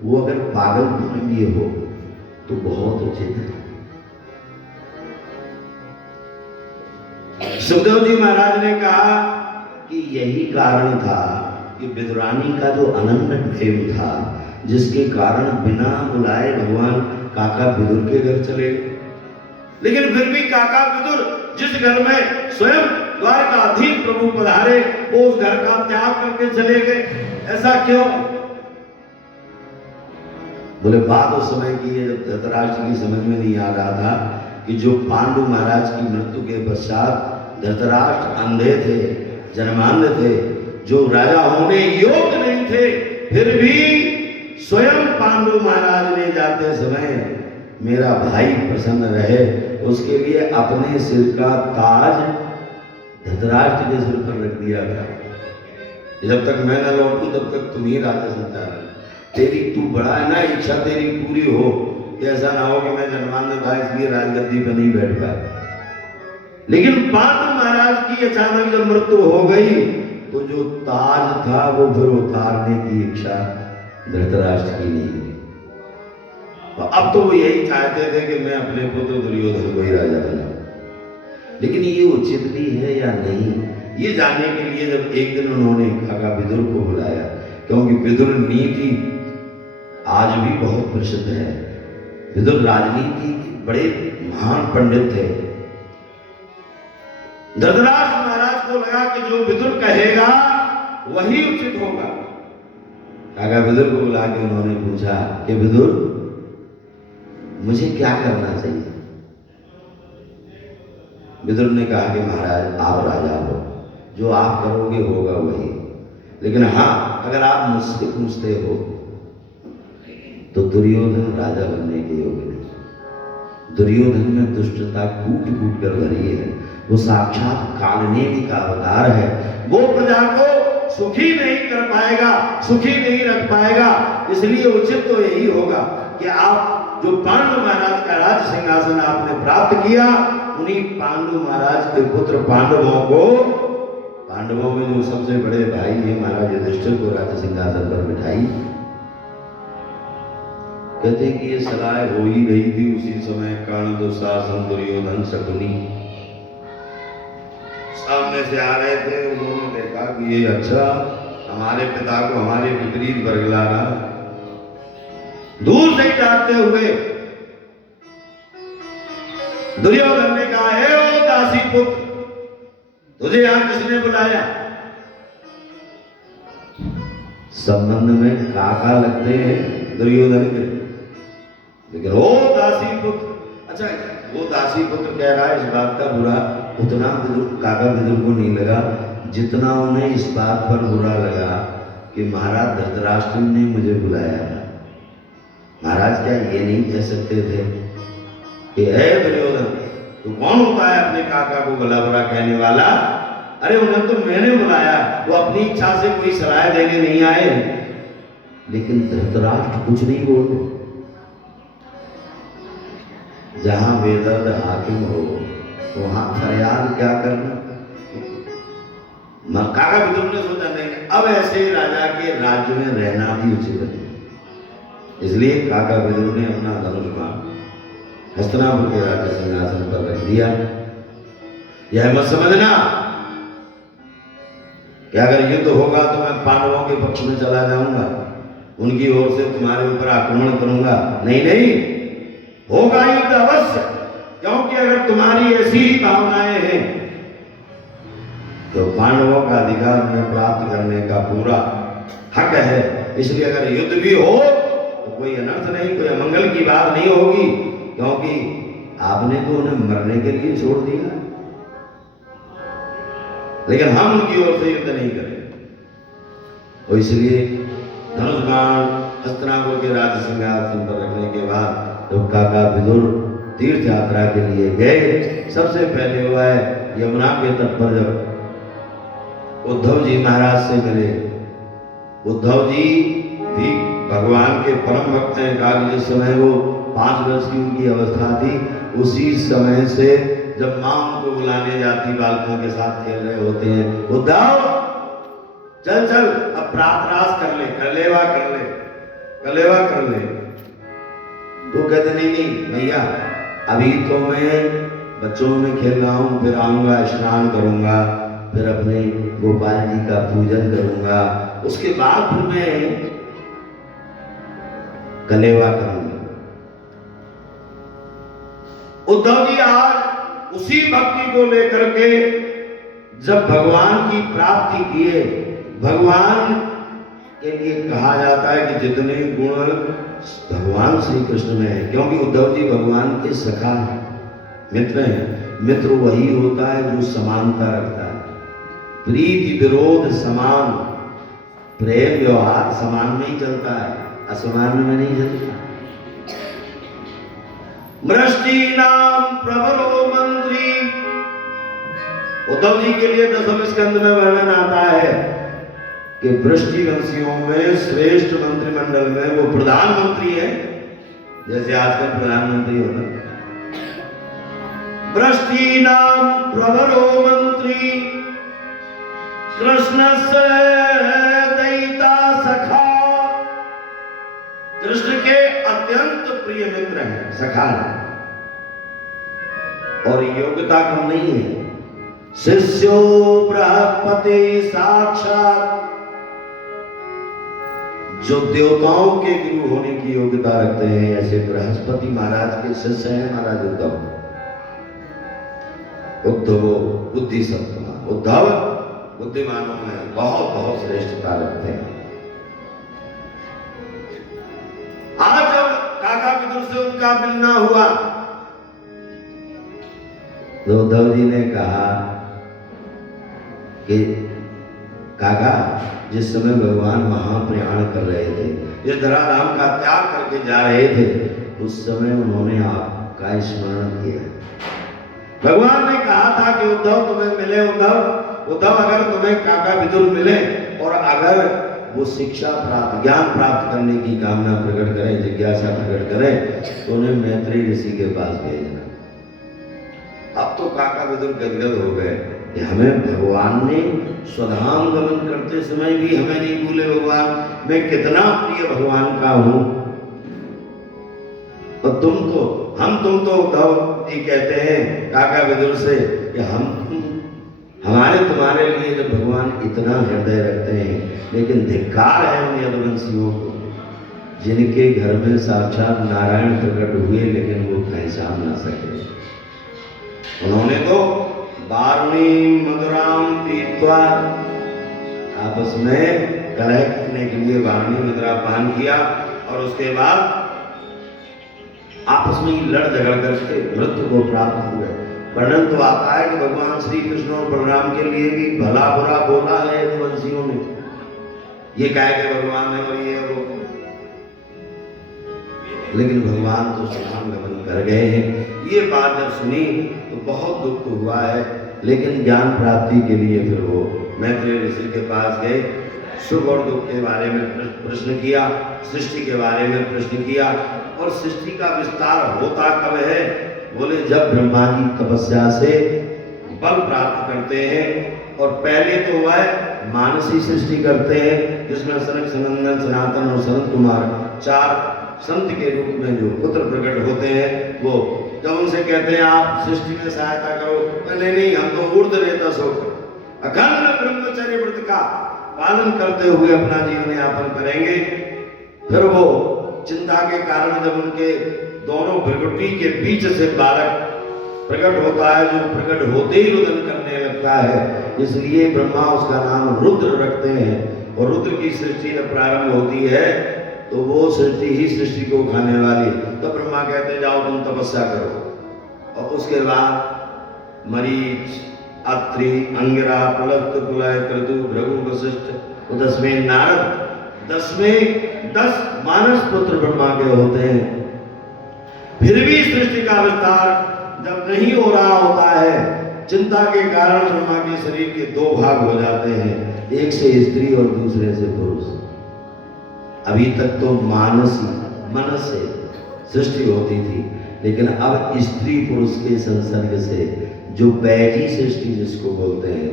वो अगर पागल बन गए हो तो बहुत उचित है। सुखदेव जी महाराज ने कहा कि यही कारण था कि विदुरानी का जो अनन्य प्रेम था, जिसके कारण बिना बुलाए भगवान काका विदुर के घर चले गए। लेकिन फिर भी काका विदुर जिस घर में स्वयं द्वारकाधीश प्रभु पधारे वो उस घर का त्याग करके चले गए, ऐसा क्यों? बोले बात उस समय की है जब धृतराष्ट्र की समझ में नहीं आ रहा था कि जो पांडु महाराज की मृत्यु के पश्चात धृतराष्ट्र अंधे थे, जन्मांध थे, जो राजा होने योग्य नहीं थे, फिर भी स्वयं पांडु महाराज ने जाते समय मेरा भाई प्रसन्न रहे उसके लिए अपने सिर का ताज धृतराष्ट्र के सिर पर रख दिया था। जब तक मैं न लौटूं तब तक तुम ही राजा संचालन, तेरी तू बड़ा है ना, इच्छा तेरी पूरी हो, ऐसा ना हो कि मैं जन्मांध था इसलिए राजगद्दी पर नहीं बैठ पाया। लेकिन पांडु महाराज की अचानक जब मृत्यु हो गई तो जो ताज था वो फिर उतारने की इच्छा धृतराष्ट्र की नहीं हुई। अब तो वो यही चाहते थे कि मैं अपने पुत्र दुर्योधन को ही राजा बनाऊं। लेकिन ये उचित भी है या नहीं, ये जानने के लिए जब एक दिन उन्होंने काका विदुर को बुलाया, क्योंकि विदुर नीति आज भी बहुत प्रसिद्ध है। विदुर राजनीति के बड़े महान पंडित थे। धृतराष्ट्र महाराज को लगा कि जो विदुर कहेगा वही उचित होगा। काका विदुर को बुला के उन्होंने पूछा कि विदुर मुझे क्या करना चाहिए? विदुर ने कहा कि महाराज आप राजा हो, जो आप करोगे होगा वही, लेकिन हाँ अगर आप मुझसे पूछते हो तो दुर्योधन राजा बनने के योग्य नहीं। दुर्योधन में दुष्टता कूट कूट कर भरी है, वो साक्षात कालनेमी का अवतार है, वो प्रजा को सुखी नहीं कर पाएगा, सुखी नहीं रख पाएगा। इसलिए उचित तो यही होगा कि आप जो पांडु महाराज का राज सिंहासन आपने प्राप्त किया, उन्हीं पांडु महाराज के पुत्र पांडवों को, पांडवों में जो सबसे बड़े भाई है महाराज युधिष्ठिर को राज सिंहासन पर बिठाई। कहते हैं कि ये सलाह हो ही रही थी उसी समय कर्ण, दुशासन, दुर्योधन, शकुनी सामने से आ रहे थे। उन्होंने देखा कि ये अच्छा हमारे पिता को हमारे विपरीत बरगला रहा। दूर से डांटते हुए दुर्योधन ने कहा, हे ओ दासी पुत्र, तुझे यहां किसने बुलाया? संबंध में काका लगते हैं दुर्योधन के, लेकिन ओ दासी पुत्र, अच्छा वो दासी पुत्र कह रहा है इस बात का बुरा उतना काका विदुर को नहीं लगा जितना उन्हें इस बात पर बुरा लगा कि महाराज धृतराष्ट्र ने मुझे बुलाया था। महाराज क्या ये नहीं कह सकते थे कि हे दुर्योधन तू कौन होता है अपने काका को भला बुरा कहने वाला? अरे उन्हें तो मैंने बुलाया, वो अपनी इच्छा से कोई सलाह देने नहीं आए। लेकिन धृतराष्ट्र कुछ नहीं बोले। जहां बेदर्द हाकिम हो वहां फरियाद क्या करना? काका विदुर ने सोचा नहीं अब ऐसे राजा के राज्य में रहना भी उचित नहीं, इसलिए काका विदुर ने अपना धनुष बाण हस्तिनापुर के राजा सिंहासन पर रख दिया। यह मत समझना कि अगर युद्ध होगा तो मैं पांडवों के पक्ष में चला जाऊंगा, उनकी ओर से तुम्हारे ऊपर आक्रमण करूंगा। नहीं नहीं, होगा युद्ध अवश्य, क्योंकि अगर तुम्हारी ऐसी ही भावनाएं हैं तो पांडवों का अधिकार में प्राप्त करने का पूरा हक है। इसलिए अगर युद्ध भी हो तो कोई अनर्थ नहीं, कोई अमंगल की बात नहीं होगी, क्योंकि आपने तो उन्हें मरने के लिए छोड़ दिया, लेकिन हम उनकी ओर से युद्ध नहीं करेंगे। और इसलिए धनुष बाण हस्तिनापुर के राज सिंहासन पर रखने के बाद जब काका विदुर तीर्थ यात्रा के लिए गए, सबसे पहले हुआ है यमुना के तट पर जब उद्धव जी महाराज से मिले। उद्धव जी भी भगवान के परम भक्त हैं। कहा कि जिस समय वो 5 वर्ष की उनकी अवस्था थी, उसी समय से जब मां उनको बुलाने जाती, बालकों के साथ खेल रहे होते हैं, उद्धव चल चल अब प्रातरास कर ले, कलेवा कर ले, कलेवा कर ले। तो कहते नहीं नहीं भैया, अभी तो मैं बच्चों में खेल रहा हूं, फिर आऊंगा, स्नान करूंगा, फिर अपने गोपाल जी का पूजन करूंगा, उसके बाद फिर मैं कलेवा करूंगा। उद्धव जी आज उसी भक्ति को लेकर के जब भगवान की प्राप्ति किए, भगवान के लिए कहा जाता है कि जितने गुण भगवान श्री कृष्ण में है, क्योंकि उद्धव जी भगवान के सखा हैं, मित्र हैं। मित्र वही होता है जो समानता रखता है, प्रीति विरोध समान, प्रेम व्यवहार समान में ही चलता है, असमान में नहीं चलता। मृष्टि नाम प्रबलो मंत्री, उद्धव जी के लिए 10वें स्कंद में वर्णन आता है कि वृष्टि वंशियों में श्रेष्ठ मंत्रिमंडल में वो प्रधानमंत्री है, जैसे आजकल प्रधानमंत्री होता है। वृष्टि नाम प्रबलो मंत्री कृष्ण से दयिता सखा, कृष्ण के अत्यंत प्रिय मित्र हैं, सखा हैं। और योग्यता कम नहीं है। शिष्यो बृहस्पति साक्षात, जो देवताओं के गुरु होने की योग्यता रखते हैं, ऐसे बृहस्पति महाराज के शिष्य हैं महाराज उद्धव। उद्धव बुद्धि सत्ता, उद्धव बुद्धिमानों में बहुत बहुत श्रेष्ठता रखते हैं। आज जब काका विदुर से उनका मिलना हुआ तो उद्धव जी ने कहा कि काका, जिस समय भगवान महाप्रयाण कर रहे थे, जिस धराधाम का त्याग करके जा रहे थे, उस समय उन्होंने आपका स्मरण किया। भगवान ने कहा था कि उद्धव तुम्हें मिले, उद्धव अगर तुम्हें काका विदुर मिले और अगर वो शिक्षा प्राप्त, ज्ञान प्राप्त करने की कामना प्रकट करें, जिज्ञासा प्रकट करें, तो उन्हें मैत्री ऋषि के पास भेजना। अब तो काका विदुर गदगद हो गए कि हमें भगवान ने स्वधाम गमन करते समय भी हमें नहीं भूले। भगवान, मैं कितना प्रिय भगवान का हूं, और तुम तो उद्धव जी कहते हैं काका विदुर से कि हमारे तुम्हारे लिए जब भगवान इतना हृदय रखते हैं, लेकिन धिक्कार है उन यदुवंशियों को जिनके घर में साक्षात नारायण प्रकट हुए, लेकिन वो पहचान ना सके। उन्होंने तो बारणी मधुराम पीत्वा, आपस में कलह करने के लिए बारणी मधुरा पान किया और उसके बाद आपस में ही लड़ झगड़ करके मृत्यु को प्राप्त हुए। वर्णन तो आता है कि भगवान श्री कृष्ण और बलराम के लिए भी भला बुरा बोला है यदुवंशियों ने, ये कह के भगवान है और ये वो, लेकिन भगवान तो स्वधाम गमन कर गए हैं। ये बात जब सुनी तो बहुत दुख हुआ है, लेकिन ज्ञान प्राप्ति के लिए फिर वो मैत्री ऋषि के पास गए। सुख और दुख के बारे में प्रश्न किया, सृष्टि के बारे में प्रश्न किया, और सृष्टि का विस्तार होता कब है? बोले जब ब्रह्मा जी तपस्या से बल प्राप्त करते हैं, और पहले तो वह मानसी सृष्टि करते हैं जिसमें सनक, सनंदन, सनातन और सनत कुमार 4 संत के रूप में जो पुत्र प्रकट होते हैं, वो जब उनसे कहते हैं आप सृष्टि में सहायता करो, नहीं नहीं हम तो ऊर्ध्व रेतस होकर अखंड ब्रह्मचर्य व्रत का पालन करते हुए अपना जीवन यापन करेंगे। फिर वो चिंता के कारण जब उनके दोनों भ्रगुटी के बीच से बालक प्रकट होता है, जो प्रकट होते ही रुदन करने लगता है, इसलिए ब्रह्मा उसका नाम रुद्र रखते हैं। और रुद्र की सृष्टि जब प्रारंभ होती है तो वो सृष्टि ही सृष्टि को खाने वाली, तो ब्रह्मा कहते हैं जाओ तुम तपस्या करो। और उसके बाद मरीच, अत्रि, अंगिरा, पुलस्त, कुलय, क्रतु, भृगु, वशिष्ठ, 10वें नारद, 10 मानस पुत्र ब्रह्मा के होते हैं। फिर भी सृष्टि का विस्तार जब नहीं हो रहा होता है, चिंता के कारण ब्रह्मा के शरीर के 2 भाग हो जाते हैं, एक से स्त्री और दूसरे से पुरुष। अभी तक तो मन से सृष्टि होती थी, लेकिन अब स्त्री पुरुष के संसर्ग से जो बैजी सृष्टि जिसको बोलते हैं,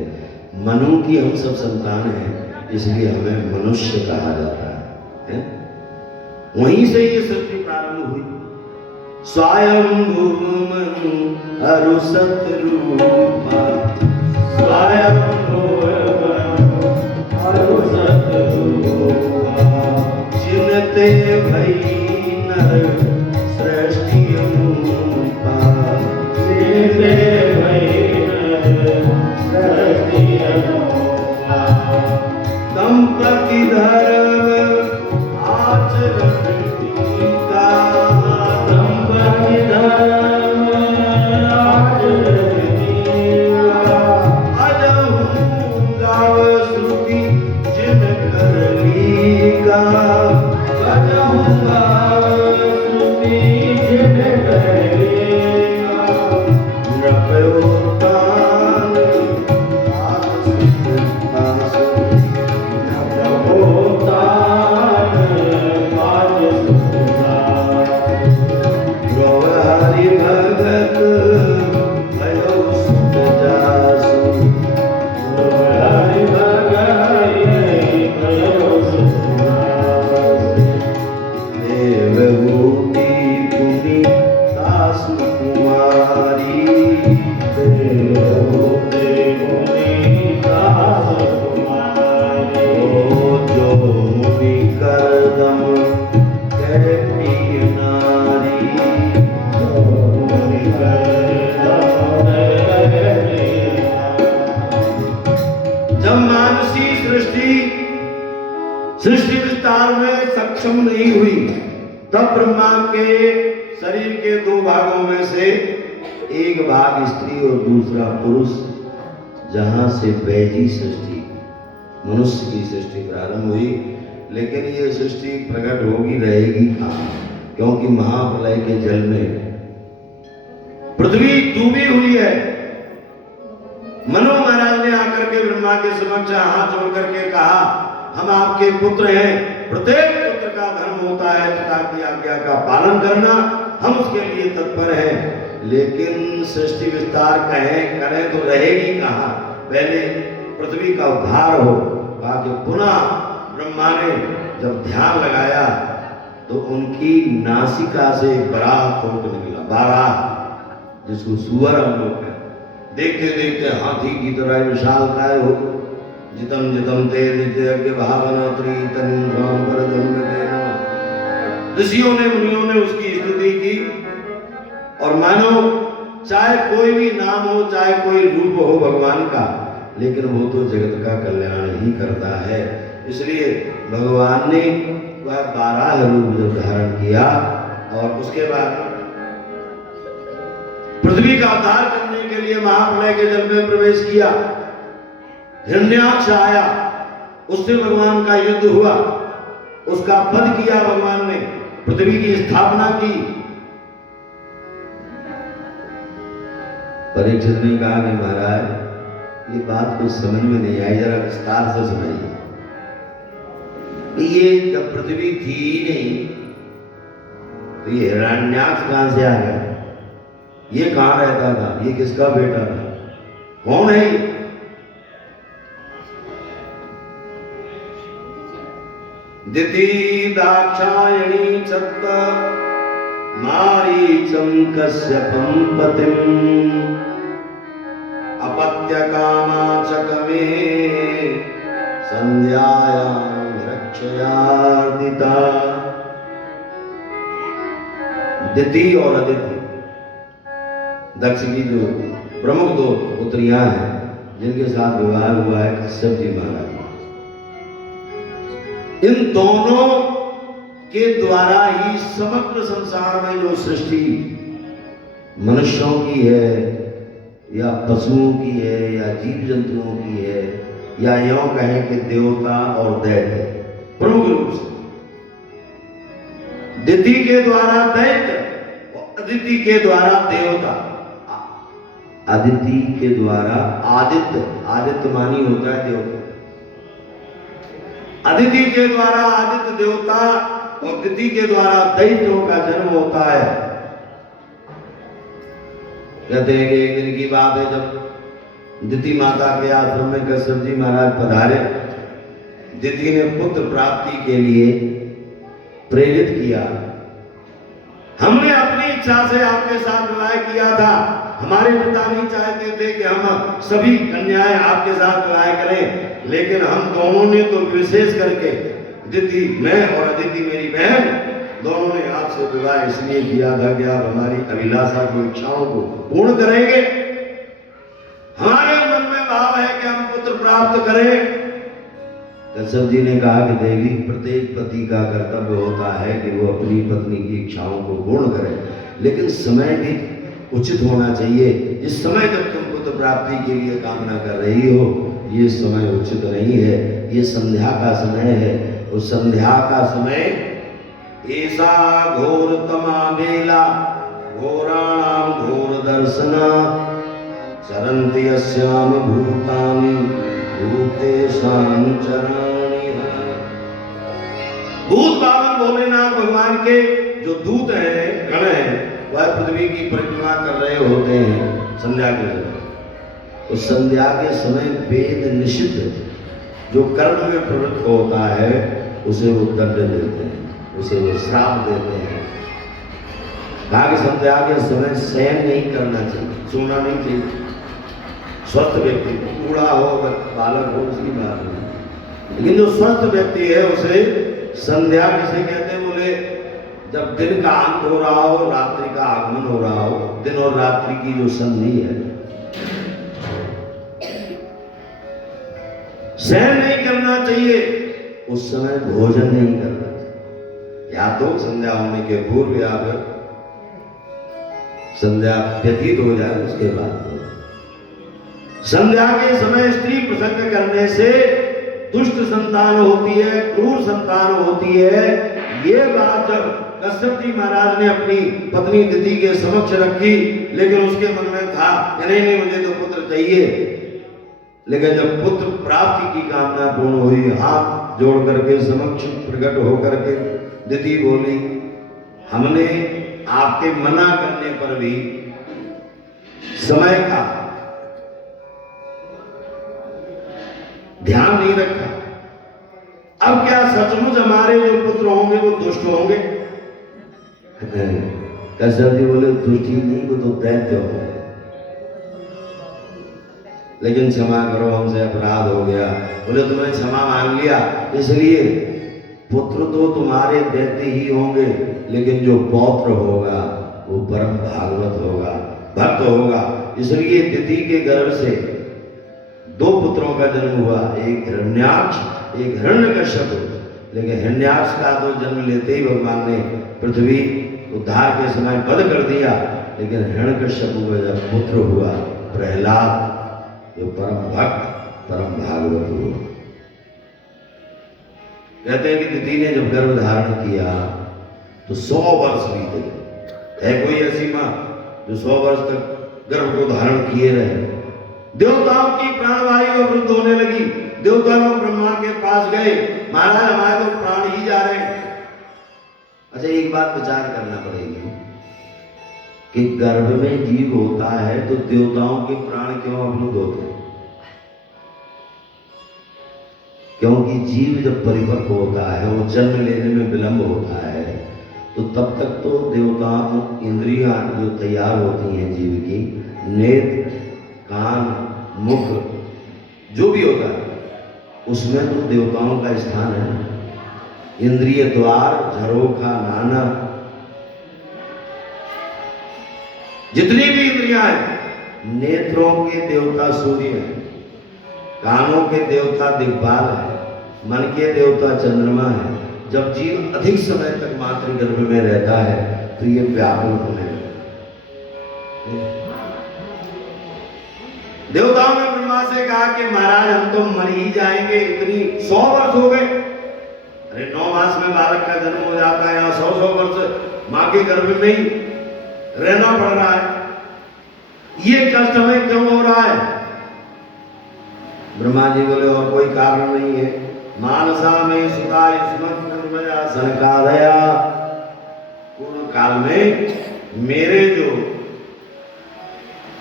मनु की हम सब संतान हैं, इसलिए हमें मनुष्य कहा जाता है? वहीं से ये सृष्टि प्रारंभ हुई। स्वयंभू मनु अरु सतरूपा, स्वयंभू मनु अरु सतरूपा, जिनते भई नर सृष्टि अनुपा, जिनते भई नर सृष्टि अनुपा, दंपति धर्म आचरण टीका, दंपति धर्म आचरण टीका, अजहु गाव श्रुति जिन कर लीका, अजहु गाव श्रुति जिन कर लीका, नृपोत्तान हरि भगत भयो सुत जासु, हरि भगत भयो सुत जासु, देवहूति पुनि दासु कुमारी, देवहूति पुनि दासु कुमारी, जो मुनि करदम कह प्रिय नारी, जब मानसी सृष्टि विस्तार में सक्षम नहीं हुई, तब ब्रह्मा के शरीर के 2 भागों में से एक भाग स्त्री और दूसरा पुरुष, जहां से बैजी सृष्टि, मनुष्य की सृष्टि प्रारंभ हुई। लेकिन ये सृष्टि प्रकट होगी रहेगी कहाँ? क्योंकि महाप्रलय के जल में पृथ्वी डूबी हुई है। मनु महाराज ने आकर के ब्रह्मा के समक्ष हाथ जोड़ करके कहा, हम आपके पुत्र हैं, प्रत्येक पुत्र का धर्म होता है पिता की आज्ञा का पालन करना, हम उसके लिए तत्पर हैं। लेकिन सृष्टि विस्तार करें तो रहेगी कहाँ? पहले पृथ्वी का उद्धार हो। बाकी पुनः ब्रह्मा ने जब ध्यान लगाया तो उनकी नासिका से बराह कोट निकला, बाराह, जिसको सुअर हम लोग कहते। देखते देखते हाथी की तरह विशाल काय हो, जितम जितम ते नित्य भावना त्रितन राम पर जन्म देना। ऋषियों ने मुनियों ने उसकी स्तुति की। और मानो चाहे कोई भी नाम हो, चाहे कोई रूप हो भगवान का, लेकिन वो तो जगत का कल्याण ही करता है। इसलिए भगवान ने वह 12 रूप जब धारण किया और उसके बाद पृथ्वी का उद्धार करने के लिए महाप्रलय के जल में प्रवेश किया। हिरण्याक्ष आया, उससे भगवान का युद्ध हुआ, उसका वध किया भगवान ने, पृथ्वी की स्थापना की। परीक्षित ने कहा कि महाराज ये बात कुछ समझ में नहीं आई, जरा विस्तार से समझिए। ये जब पृथ्वी थी ही नहीं तो ये हिरण्याक्ष कहां से आ गया? ये कहां रहता था? ये किसका बेटा था? कौन है ये? दिति दाक्षायणी चत्त मारीचं कश्यपं पतिम् अपत्य कामाचकमे संध्यायां रक्षयार्दिता। दिति और अदिति दक्ष की जो प्रमुख दो पुत्रियां हैं जिनके साथ विवाह हुआ है कश्यप जी महाराज, इन दोनों के द्वारा ही समग्र संसार में जो सृष्टि मनुष्यों की है या पशुओं की है या जीव जंतुओं की है या यों कहें कि देवता और दैत्य प्रमुख रूप से दिति के द्वारा दैत्य और अदिति के द्वारा देवता। अदिति के द्वारा आदित्य, आदित्य मानी होता है देवता, अदिति के द्वारा आदित्य देवता और दिति के द्वारा दैत्यों का जन्म होता है। कहते हैं कि एक दिन की बात है जब दिति माता के आश्रम में कश्यप जी महाराज पधारे, दिति ने पुत्र प्राप्ति के लिए प्रेरित किया। हमने अपनी इच्छा से आपके साथ विवाह किया था, हमारे पिता नहीं चाहते थे कि हम सभी कन्याएं आपके साथ विवाह करें, लेकिन हम दोनों ने तो विशेष करके दिति, मैं और अदिति मेरी बहन, दोनों ने आपसे विवाह इसलिए किया था कि आप हमारी अभिलाषा को, इच्छाओं को पूर्ण करेंगे। हमारे मन में भाव है कि हम पुत्र प्राप्त करें। कश्यप जी ने कहा कि देवी, प्रत्येक पति का कर्तव्य होता है कि वो अपनी पत्नी की इच्छाओं को पूर्ण करे, लेकिन समय भी उचित होना चाहिए। इस समय जब तुम पुत्र प्राप्ति के लिए कामना कर रही हो, ये समय उचित नहीं है, ये संध्या का समय है। उस संध्या का समय ऐसा घोरतमा बेला घोराणाम घोर दर्शना चरन्ति अस्याम भूतानि भूतेषां चराणि। भूत बाबा भोलेनाथ भगवान के जो दूत हैं, गण हैं, वह पृथ्वी की परिक्रमा कर रहे होते हैं संध्या के समय। उस संध्या के समय वेद निषिद्ध जो कर्म में प्रवृत्त होता है उसे वो दंड देते हैं, उसे वो श्राप देते हैं। भाग्य संध्या के समय शयन नहीं करना चाहिए, सोना नहीं चाहिए। स्वस्थ व्यक्ति, बूढ़ा हो बालक हो उसकी बात नहीं, लेकिन जो स्वस्थ व्यक्ति है उसे संध्या किसे कहते हैं? बोले जब दिन का अंत हो रहा हो, रात्रि का आगमन हो रहा हो, दिन और रात्रि की जो संधि है, शयन नहीं करना चाहिए। उस समय भोजन नहीं करना चाहिए, या तो संध्या होने के पूर्व या फिर संध्या व्यतीत हो जाए उसके बाद। संध्या के समय स्त्री प्रसंग करने से दुष्ट संतान होती है, क्रूर संतान होती है। ये बात जब कश्यप जी महाराज ने अपनी पत्नी दिति के समक्ष रखी, लेकिन उसके मन में था कि नहीं नहीं मुझे तो पुत्र चाहिए। लेकिन जब पुत्र प्राप्ति की कामना पूर्ण हुई, हाथ जोड़ करके समक्ष प्रकट होकर के दिति बोली, हमने आपके मना करने पर भी समय का ध्यान नहीं रखा। अब क्या सचमुच हमारे जो पुत्र होंगे वो दुष्ट होंगे? कश्यप जी बोले दुष्ट ही नहीं, वो तो दैत्य होंगे। लेकिन क्षमा करो, हमसे अपराध हो गया। बोले तुमने क्षमा मांग लिया, इसलिए पुत्र तो तुम्हारे दैत्य ही होंगे, लेकिन जो पौत्र होगा वो परम भागवत होगा, भक्त होगा। इसलिए दिति के गर्भ से दो पुत्रों का जन्म हुआ, एक हिरण्याक्ष, एक हिरण्यकश्यप। लेकिन हिरण्याक्ष का तो जन्म लेते ही भगवान ने पृथ्वी उद्धार के समय वध कर दिया, लेकिन हिरण्यकश्यप का जब पुत्र हुआ प्रहलाद, जो परम भक्त परम भागवत हुआ। कहते हैं कि दिति ने जब गर्भ धारण किया तो 100 वर्ष बीते। है कोई ऐसी मां जो 100 वर्ष तक गर्भ को धारण किए रहे? देवताओं की प्राणवायु वृद्ध होने लगी। देवता लोग ब्रह्मा के पास गए, महाराज हमारे तो प्राण ही जा रहे हैं। अच्छा, एक बात विचार करना पड़ेगी कि गर्भ में जीव होता है तो देवताओं के प्राण क्यों अवरुद्ध होते हैं? क्योंकि जीव जब परिपक्व होता है, वो जन्म लेने में विलंब होता है, तो तब तक तो देवताओं इंद्रियां जो तैयार होती हैं जीव की, नेत्र, कान, मुख, जो भी होता है उसमें तो देवताओं का स्थान है। इंद्रिय द्वार, झरोखा, नाना, जितनी भी इंद्रियां हैं, नेत्रों के देवता सूर्य है, कानों के देवता दिग्पाल है, मन के देवता चंद्रमा है। जब जीव अधिक समय तक मातृगर्भ में रहता है तो ये व्याकुल होने लगता है। देवताओं ने ब्रह्मा से कहा कि महाराज हम तो मर ही जाएंगे, इतनी 100 वर्ष हो गए। अरे 9 मास में बालक का जन्म हो जाता है, यहाँ 100 वर्ष माँ के गर्भ में ही रहना पड़ रहा है, ये कष्ट हमें क्यों हो रहा है? ब्रह्मा जी बोले और कोई कारण नहीं है। मानसा में सुता सनकादया, पूर्व काल में मेरे जो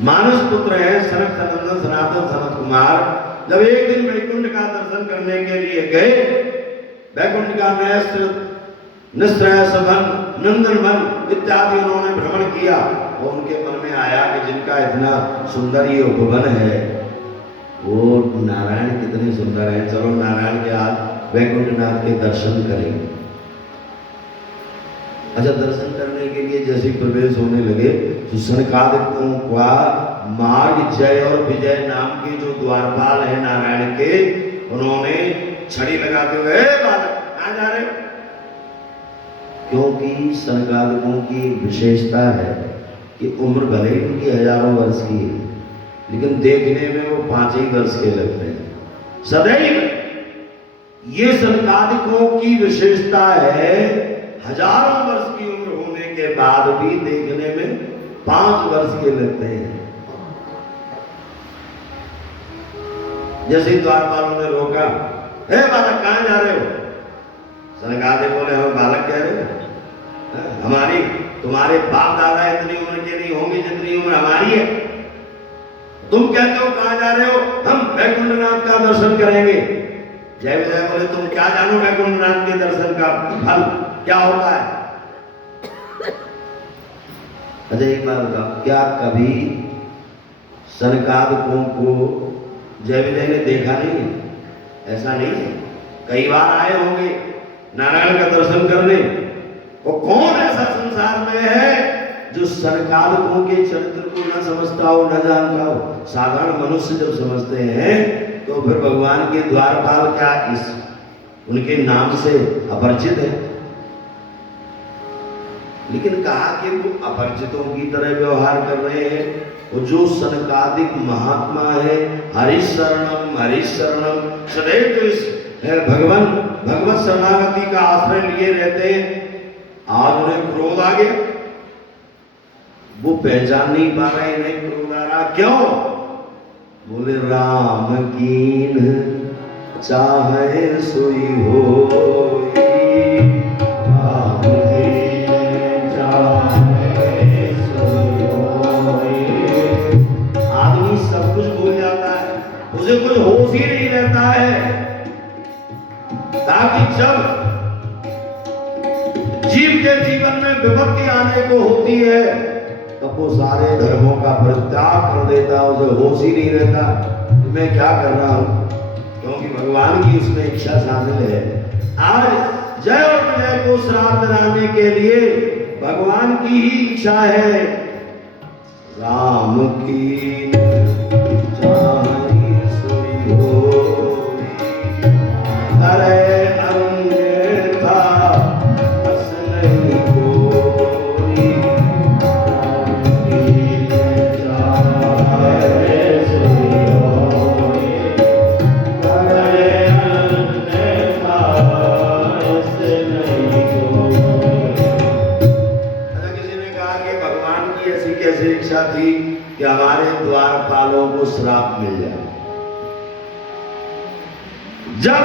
मानस पुत्र हैं सनक सनंदन सनातन सनत कुमार, जब एक दिन वैकुंठ का दर्शन करने के लिए गए, वैकुंठ का निश्रय सभन नंदन वन इत्यादि उन्होंने भ्रमण किया, और उनके मन में आया कि जिनका इतना सुंदर ये उपवन है, वो नारायण कितने सुंदर हैं, चलो नारायण के आज वैकुंठनाथ के दर्शन करेंगे। अच्छा, दर्शन करने के लिए जैसे प्रवेश होने लगे तो सनकादिकों का मार्ग जय और विजय नाम के जो द्वारपाल हैं नारायण के, उन्होंने छड़ी लगाते हुए बालक कहाँ जा रहे हो? क्योंकि सनकादिकों की विशेषता है कि उम्र भले ही उनकी हजारों वर्ष की है, लेकिन देखने में वो 5 ही वर्ष के लगते हैं सदैव। ये सनकादिकों की विशेषता है, हजारों वर्ष की उम्र होने के बाद भी देखने में 5 वर्ष के लगते हैं। जैसे द्वारपालों ने रोका, हे बालक कहाँ जा रहे हो? सनकादिक बोले हम बालक कह रहे हो, हमारी तुम्हारे बाप दादा इतनी उम्र के नहीं होंगे जितनी उम्र हमारी है, तुम कहते हो कहाँ जा रहे हो? हम वैकुंठनाथ का दर्शन करेंगे। जय विजय बोले तुम क्या जानो वैकुंठनाथ के दर्शन का फल क्या होता है? अच्छा एक बात बताओ, क्या कभी सनकादिकों को जय विजय ने देखा नहीं है? ऐसा नहीं है, कई बार आए होंगे नारायण का दर्शन करने। और कौन ऐसा संसार में है जो सनकादिकों के चरित्र को न समझता हो, न जानता हो? साधारण मनुष्य जब समझते हैं तो फिर भगवान के द्वारपाल क्या इस उनके नाम से अपरिचित है? लेकिन कहा कि वो अपरिचितों की तरह व्यवहार कर रहे हैं। वो जो सनकादिक महात्मा है, हरिशरणम सदैव तो इस भगवान भगवत शरणागति का आश्रय लिए रहते हैं। आज उन्हें क्रोध आ गया, वो पहचान नहीं पा रहे, इन्हें क्रोध आ रहा। क्यों? बोले राम कीन चाहे सोई होई, राम कीन चाहे सोई होई। आदमी सब कुछ भूल जाता है, उसे कुछ होश ही नहीं रहता है। ताकि जब जीव के जीवन में विपत्ति आने को होती है तब वो सारे धर्मों का परित्याग कर देता है, उसे होश ही नहीं रहता कि मैं क्या कर रहा हूं, क्योंकि भगवान की उसमें इच्छा शामिल है। आज जय और विजय को श्राप दिलाने के लिए भगवान की ही इच्छा है। राम की चाहे सोई होई, अरे अन्यथा बस नहीं कोई। कैसी इच्छा थी कि हमारे द्वारपालों को श्राप मिल जाए। जब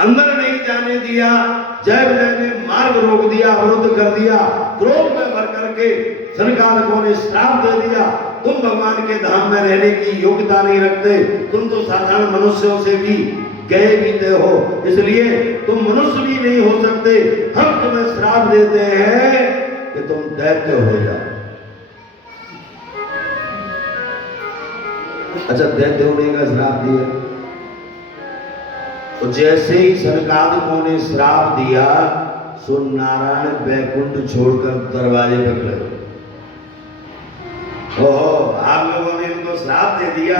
अंदर नहीं जाने दिया, जय विजय ने मार्ग रोक दिया, अवरुद्ध कर दिया, क्रोध में भर करके सनकादिकों ने श्राप दे दिया। तुम भगवान के धाम में रहने की योग्यता नहीं रखते, तुम तो साधारण मनुष्यों से भी गए बीते हो, इसलिए तुम मनुष्य भी नहीं हो सकते। हम तुम्हें श्राप देते हैं कि तुम दैत्य हो जाओ। अच्छा, दैत्य होने का श्राप दिया, तो जैसे ही सनकादिकों ने श्राप दिया, सो नारायण बैकुंठ छोड़कर दरवाजे पे खड़े। ओहो, आप लोगों ने इनको श्राप दे दिया।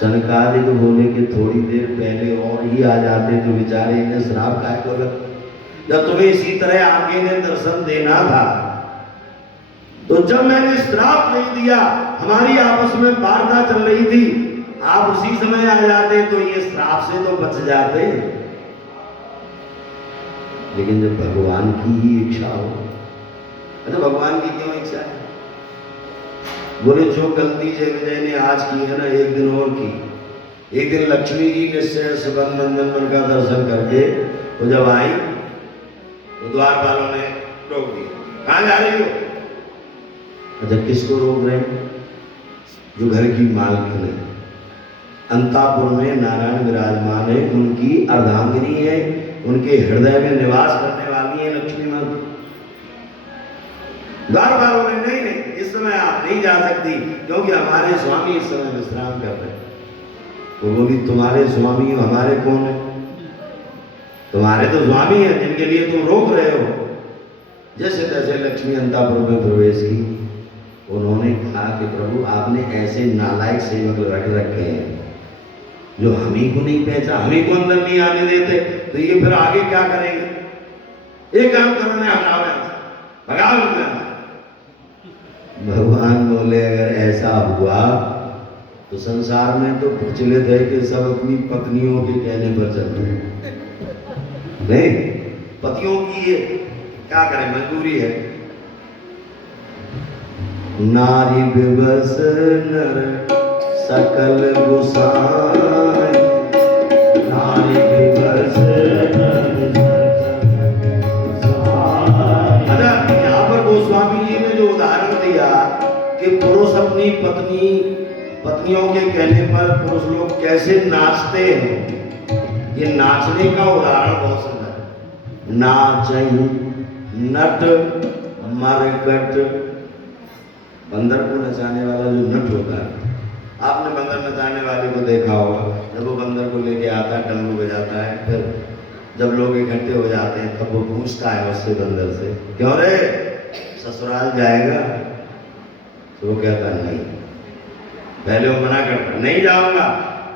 सनकादिक होने के थोड़ी देर पहले और ही आ जाते तो बेचारे इन्हें श्राप काहे को लगा। जब तुम्हें इसी तरह आगे ने दर्शन देना था, तो जब मैंने श्राप नहीं दिया, हमारी आपस में वार्ता चल रही थी, आप उसी समय आ जाते तो ये श्राप से तो बच जाते। लेकिन जब भगवान की ही इच्छा हो, अच्छा भगवान की क्यों इच्छा है? बोले जो गलती जय ने आज की है ना, एक दिन और की, एक दिन लक्ष्मी जी निश्चय सुबह नंदन का दर्शन करके वो जब आई तो द्वार वालों ने रोक दिया, कहाँ जा रही हो? अच्छा, किसको रोक रहे हैं? जो घर की मालकिन है, अंतापुर में नारायण विराजमान है, उनकी अर्धांगिनी है, उनके हृदय में निवास करने वाली है लक्ष्मी माँ। द्वार वालों ने नहीं नहीं, इस समय आप नहीं जा सकती, क्योंकि हमारे स्वामी इस समय विश्राम कर रहे हैं। तो वो भी तुम्हारे स्वामी हो, हमारे कौन है? तुम्हारे तो स्वामी हैं जिनके लिए तुम रोक रहे हो। जैसे तैसे लक्ष्मी अंतापुर में प्रवेश की, उन्होंने कहा कि प्रभु आपने ऐसे नालायक सेवक रख रखे हैं जो हमी को नहीं पहचान, हमी को अंदर नहीं आने देते, तो ये फिर आगे क्या करेंगे? एक काम करो ना, हटाओ यहाँ से, भगाओ इनको यहाँ से। भगवान बोले अगर ऐसा हुआ तो संसार में तो प्रचलित है कि सब अपनी पत्नियों के कहने पर चलते हैं। नहीं, पतियों की ये क्या करें, मजबूरी है। नारी विवश नर सकल गुसाई, नारी विवश नर सकल गुसाई। अच्छा, यहाँ पर गोस्वामी जी ने जो उदाहरण दिया कि पुरुष अपनी पत्नियों के कहने पर पुरुष लोग कैसे नाचते हैं, ये नाचने का उदाहरण बहुत सुंदर है। नाचई नट मरकट, बंदर को नचाने वाला जो नट होता है, आपने बंदर नचाने वाले को देखा होगा, जब वो बंदर को लेके आता है, डमरू बजाता है, फिर जब लोग इकट्ठे हो जाते हैं तब वो पूछता है उससे, बंदर से, क्यों रे ससुराल जाएगा? तो वो कहता है नहीं। पहले वो मना करता, नहीं जाऊंगा,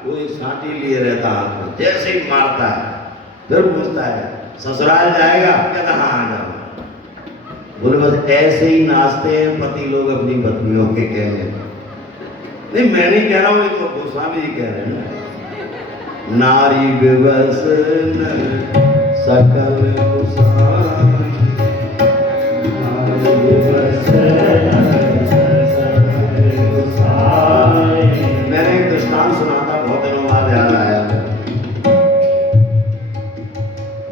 वो एक साटी लिए रहता हाथ में, जैसे ही मारता है फिर पूछता है ससुराल जाएगा? कहता हाँ आ जाऊंगा। बोले बस ऐसे ही नाचते हैं पति लोग अपनी पत्नियों के कहने। नहीं, मैं नहीं कह रहा हूँ, ये तो गोस्वामी जी कह रहे हैं ना। नारी विवश नर सकल गुसाई, नारी विवश नर सकल गुसाई। मैंने एक दृष्टांत सुना था, बहुत दिनों बाद याद आया।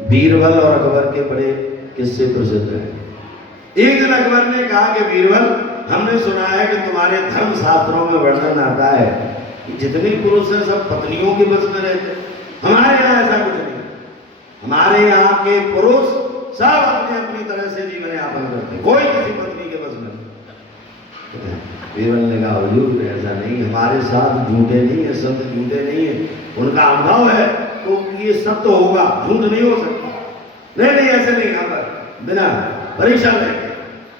बीरबल और अकबर के बड़े किस्से प्रसिद्ध हैं। एक दिन अकबर ने कहा कि बीरबल, हमने सुना है कि तुम्हारे धर्म शास्त्रों में वर्णन आता है कि जितने पुरुष हैं सब पत्नियों के बस में रहते। हमारे यहाँ ऐसा कुछ नहीं, हमारे यहाँ के पुरुष सब अपनी अपनी तरह से जीवन यापन करते, कोई किसी पत्नी के बस में नहीं। बीरबल ने कहा हुजूर ऐसा नहीं, हमारे साथ झूठे नहीं है, संत झूठे नहीं है, उनका अनुभव है तो ये सब तो होगा, झूठ नहीं हो सकता। नहीं ऐसे नहीं, यहाँ पर बिना परीक्षा में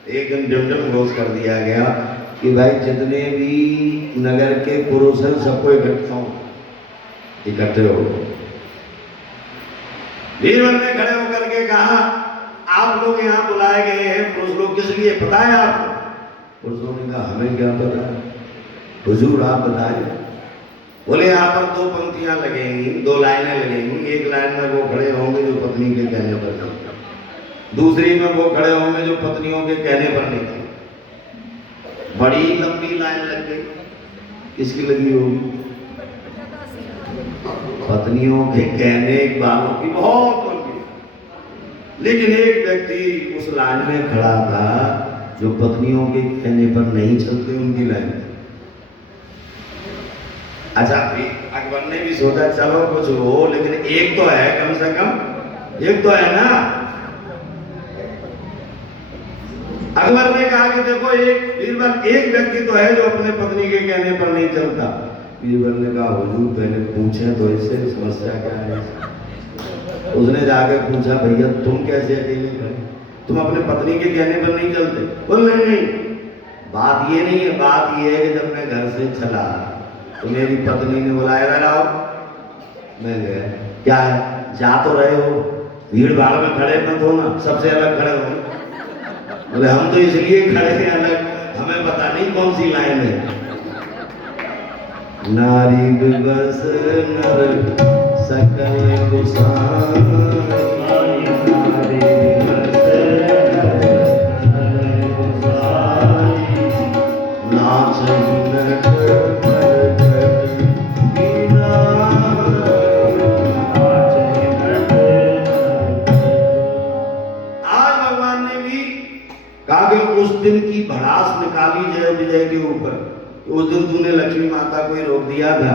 एक दिन डिमडम घोष कर दिया गया कि भाई जितने भी नगर के पुरुष हैं सबको इकट्ठे हो। बीरबल ने खड़े होकर के कहा आप लोग यहाँ बुलाए गए हैं, पुरुष लोग किस लिए, पता है आपको? पुरुषों ने कहा हमें क्या पता, हुजूर आप बताएं। बोले यहाँ पर दो पंक्तियां लगेंगी, दो लाइनें लगेंगी, एक लाइन में वो खड़े होंगे जो पत्नी के कहने पर नहीं, दूसरी में वो खड़े होंगे जो पत्नियों के कहने पर नहीं थे। बड़ी लंबी लाइन लग गई, किसकी लगी होगी? पत्नियों के कहने वालों की बहुत लंबी। लेकिन एक व्यक्ति उस लाइन में खड़ा था जो पत्नियों के कहने पर नहीं चलते उनकी लाइन। अच्छा, अकबर ने भी सोचा चलो कुछ हो, लेकिन एक तो है, कम से कम एक तो है ना। अकबर ने कहा कि देखो बीरबल एक व्यक्ति तो है जो अपने पत्नी के कहने पर नहीं चलता। बीरबल ने कहा हुजूर पहले पूछे तो इससे समस्या क्या है। उसने जाकर पूछा भैया तुम कैसे अकेले खड़े, तुम अपने पत्नी के कहने पर नहीं चलते? बोल नहीं, बात ये नहीं है, बात ये है कि जब मैं घर से चला तो मेरी पत्नी ने बुलाया रहा, मैं गया, क्या है जा तो रहे हो, भीड़ भाड़ में खड़े मत हो ना, सबसे अलग खड़े हो। बोले हम तो इसलिए खड़े हैं अलग, हमें पता नहीं कौन सी लाइन है। नारी दिवस नर सकल गुसाई, नारी दिवस नर सकल गुसाई, नाच नट मरकट बीना, नाच नट। आज भगवान ने भी कहा कि उस दिन की भड़ास निकाली जय विजय के ऊपर। उस दिन तूने लक्ष्मी माता को ही रोक दिया था,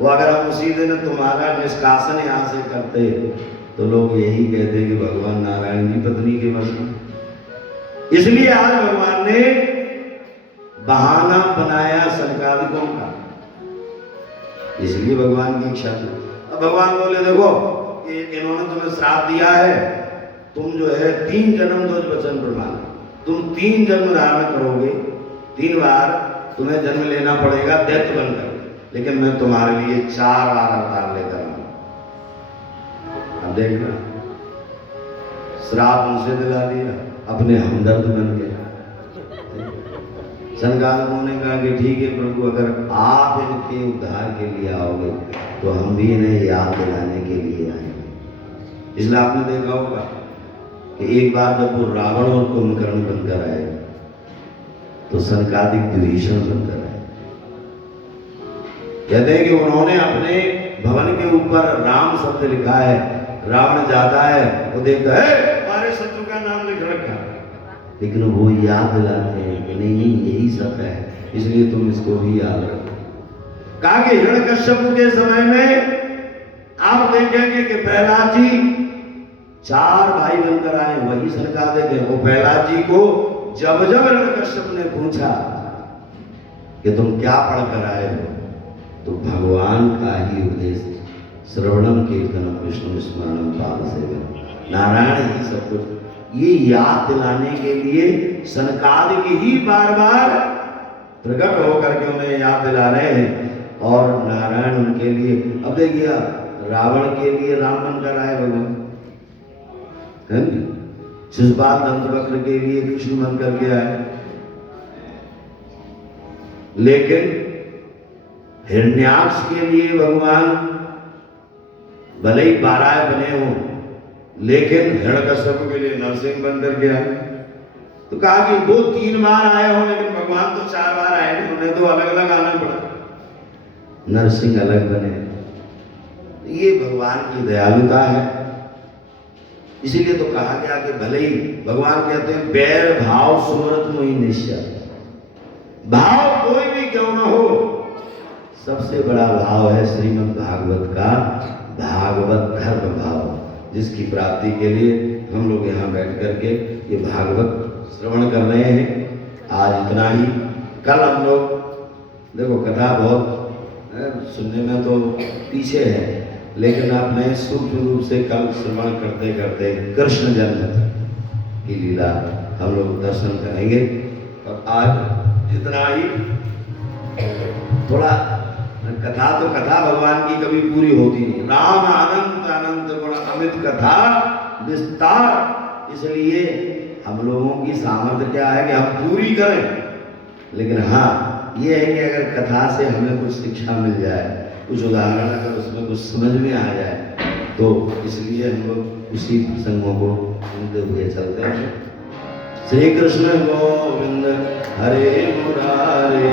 वो अगर हम उसी दिन तुम्हारा निष्कासन यहाँ से करते तो लोग यही कहते कि भगवान नारायण की पत्नी के वश में। इसलिए आज भगवान ने बहाना बनाया संकादिकों का, इसलिए भगवान की इच्छा थी। अब भगवान बोले देखो कि इन्होंने तुम्हें श्राप दिया है, तुम जो है 3 जन्म दो वचन प्रमाण, तुम 3 जन्म धारण करोगे, 3 बार तुम्हें जन्म लेना पड़ेगा दैत्य बनकर, लेकिन मैं तुम्हारे लिए 4 बार अवतार लेकर आऊं। अब देखना, श्राप उनसे दिला दिया, अपने हमदर्द बन गया। सनकादिकों ने कहा कि ठीक है प्रभु, अगर आप इनके उद्धार के लिए आओगे तो हम भी इन्हें याद दिलाने के लिए आएंगे। इसलिए आपने देखा होगा कि एक बार जब वो रावण और कुंभकर्ण बनकर आए तो सनकादिक विभीषण बनकर आए। कहते हैं कि उन्होंने अपने भवन के ऊपर राम शब्द लिखा है, रावण जाता है वो देखता है हमारे शत्रु का नाम लिख रखा, लेकिन वो याद दिलाते हैं कि नहीं यही सब है, इसलिए तुम इसको भी याद रखो। कहा कि हिरण्यकश्यप के समय में आप देखेंगे कि प्रहलाद जी 4 भाई बनकर आए, वही सनकादिक है। वो प्रहलाद जी को जब हिरण्यकश्यप ने पूछा कि तुम क्या पढ़कर आए हो, तो भगवान का ही उपदेश, श्रवणम कीर्तनम विष्णु स्मरणम पाद सेवन, नारायण ही सब कुछ, ये याद दिलाने के लिए सनकादिक ही बार बार प्रकट होकर के उन्हें याद दिला रहे हैं, और नारायण उनके लिए। अब देखिए रावण के लिए राम बनकर आए भगवान, है ना, शिशुपाल दंतवक्र के लिए कृष्ण बनकर के आए, लेकिन हिरण्याक्ष के लिए भगवान भले ही 12 बने हों, लेकिन हिरण्यकश्यप के लिए नरसिंह बनकर के आए। तो कहा कि वो 3 बार आए हो, लेकिन भगवान तो 4 बार आए नहीं, उन्हें तो अलग अलग आना पड़ा, नरसिंह अलग बने। ये भगवान की दयालुता है। इसीलिए तो कहा गया कि भले ही भगवान कहते हैं बैर भाव सुमरत मोहि निश्चय, भाव कोई भी क्यों ना हो, सबसे बड़ा भाव है श्रीमद् भागवत का भागवत धर्म भाव, जिसकी प्राप्ति के लिए हम लोग यहाँ बैठ करके ये भागवत श्रवण कर रहे हैं। आज इतना ही। कल हम लोग देखो कथा बहुत सुनने में तो पीछे है, लेकिन आपने सूक्ष्म रूप से कल श्रवण करते करते कृष्ण जन्म की लीला हम लोग दर्शन करेंगे। और आज इतना ही। थोड़ा कथा तो कथा भगवान की कभी पूरी होती नहीं, राम अनंत अनंत गुण अमित कथा विस्तार। इसलिए हम लोगों की सामर्थ्य क्या है कि हम पूरी करें, लेकिन हाँ ये है कि अगर कथा से हमें कुछ शिक्षा मिल जाए, कुछ उदाहरण अगर उसमें कुछ समझ में आ जाए, तो इसलिए हम लोग उसी प्रसंगों को सुनते हुए चलते हैं। श्री कृष्ण गोविंद हरे मुरारे।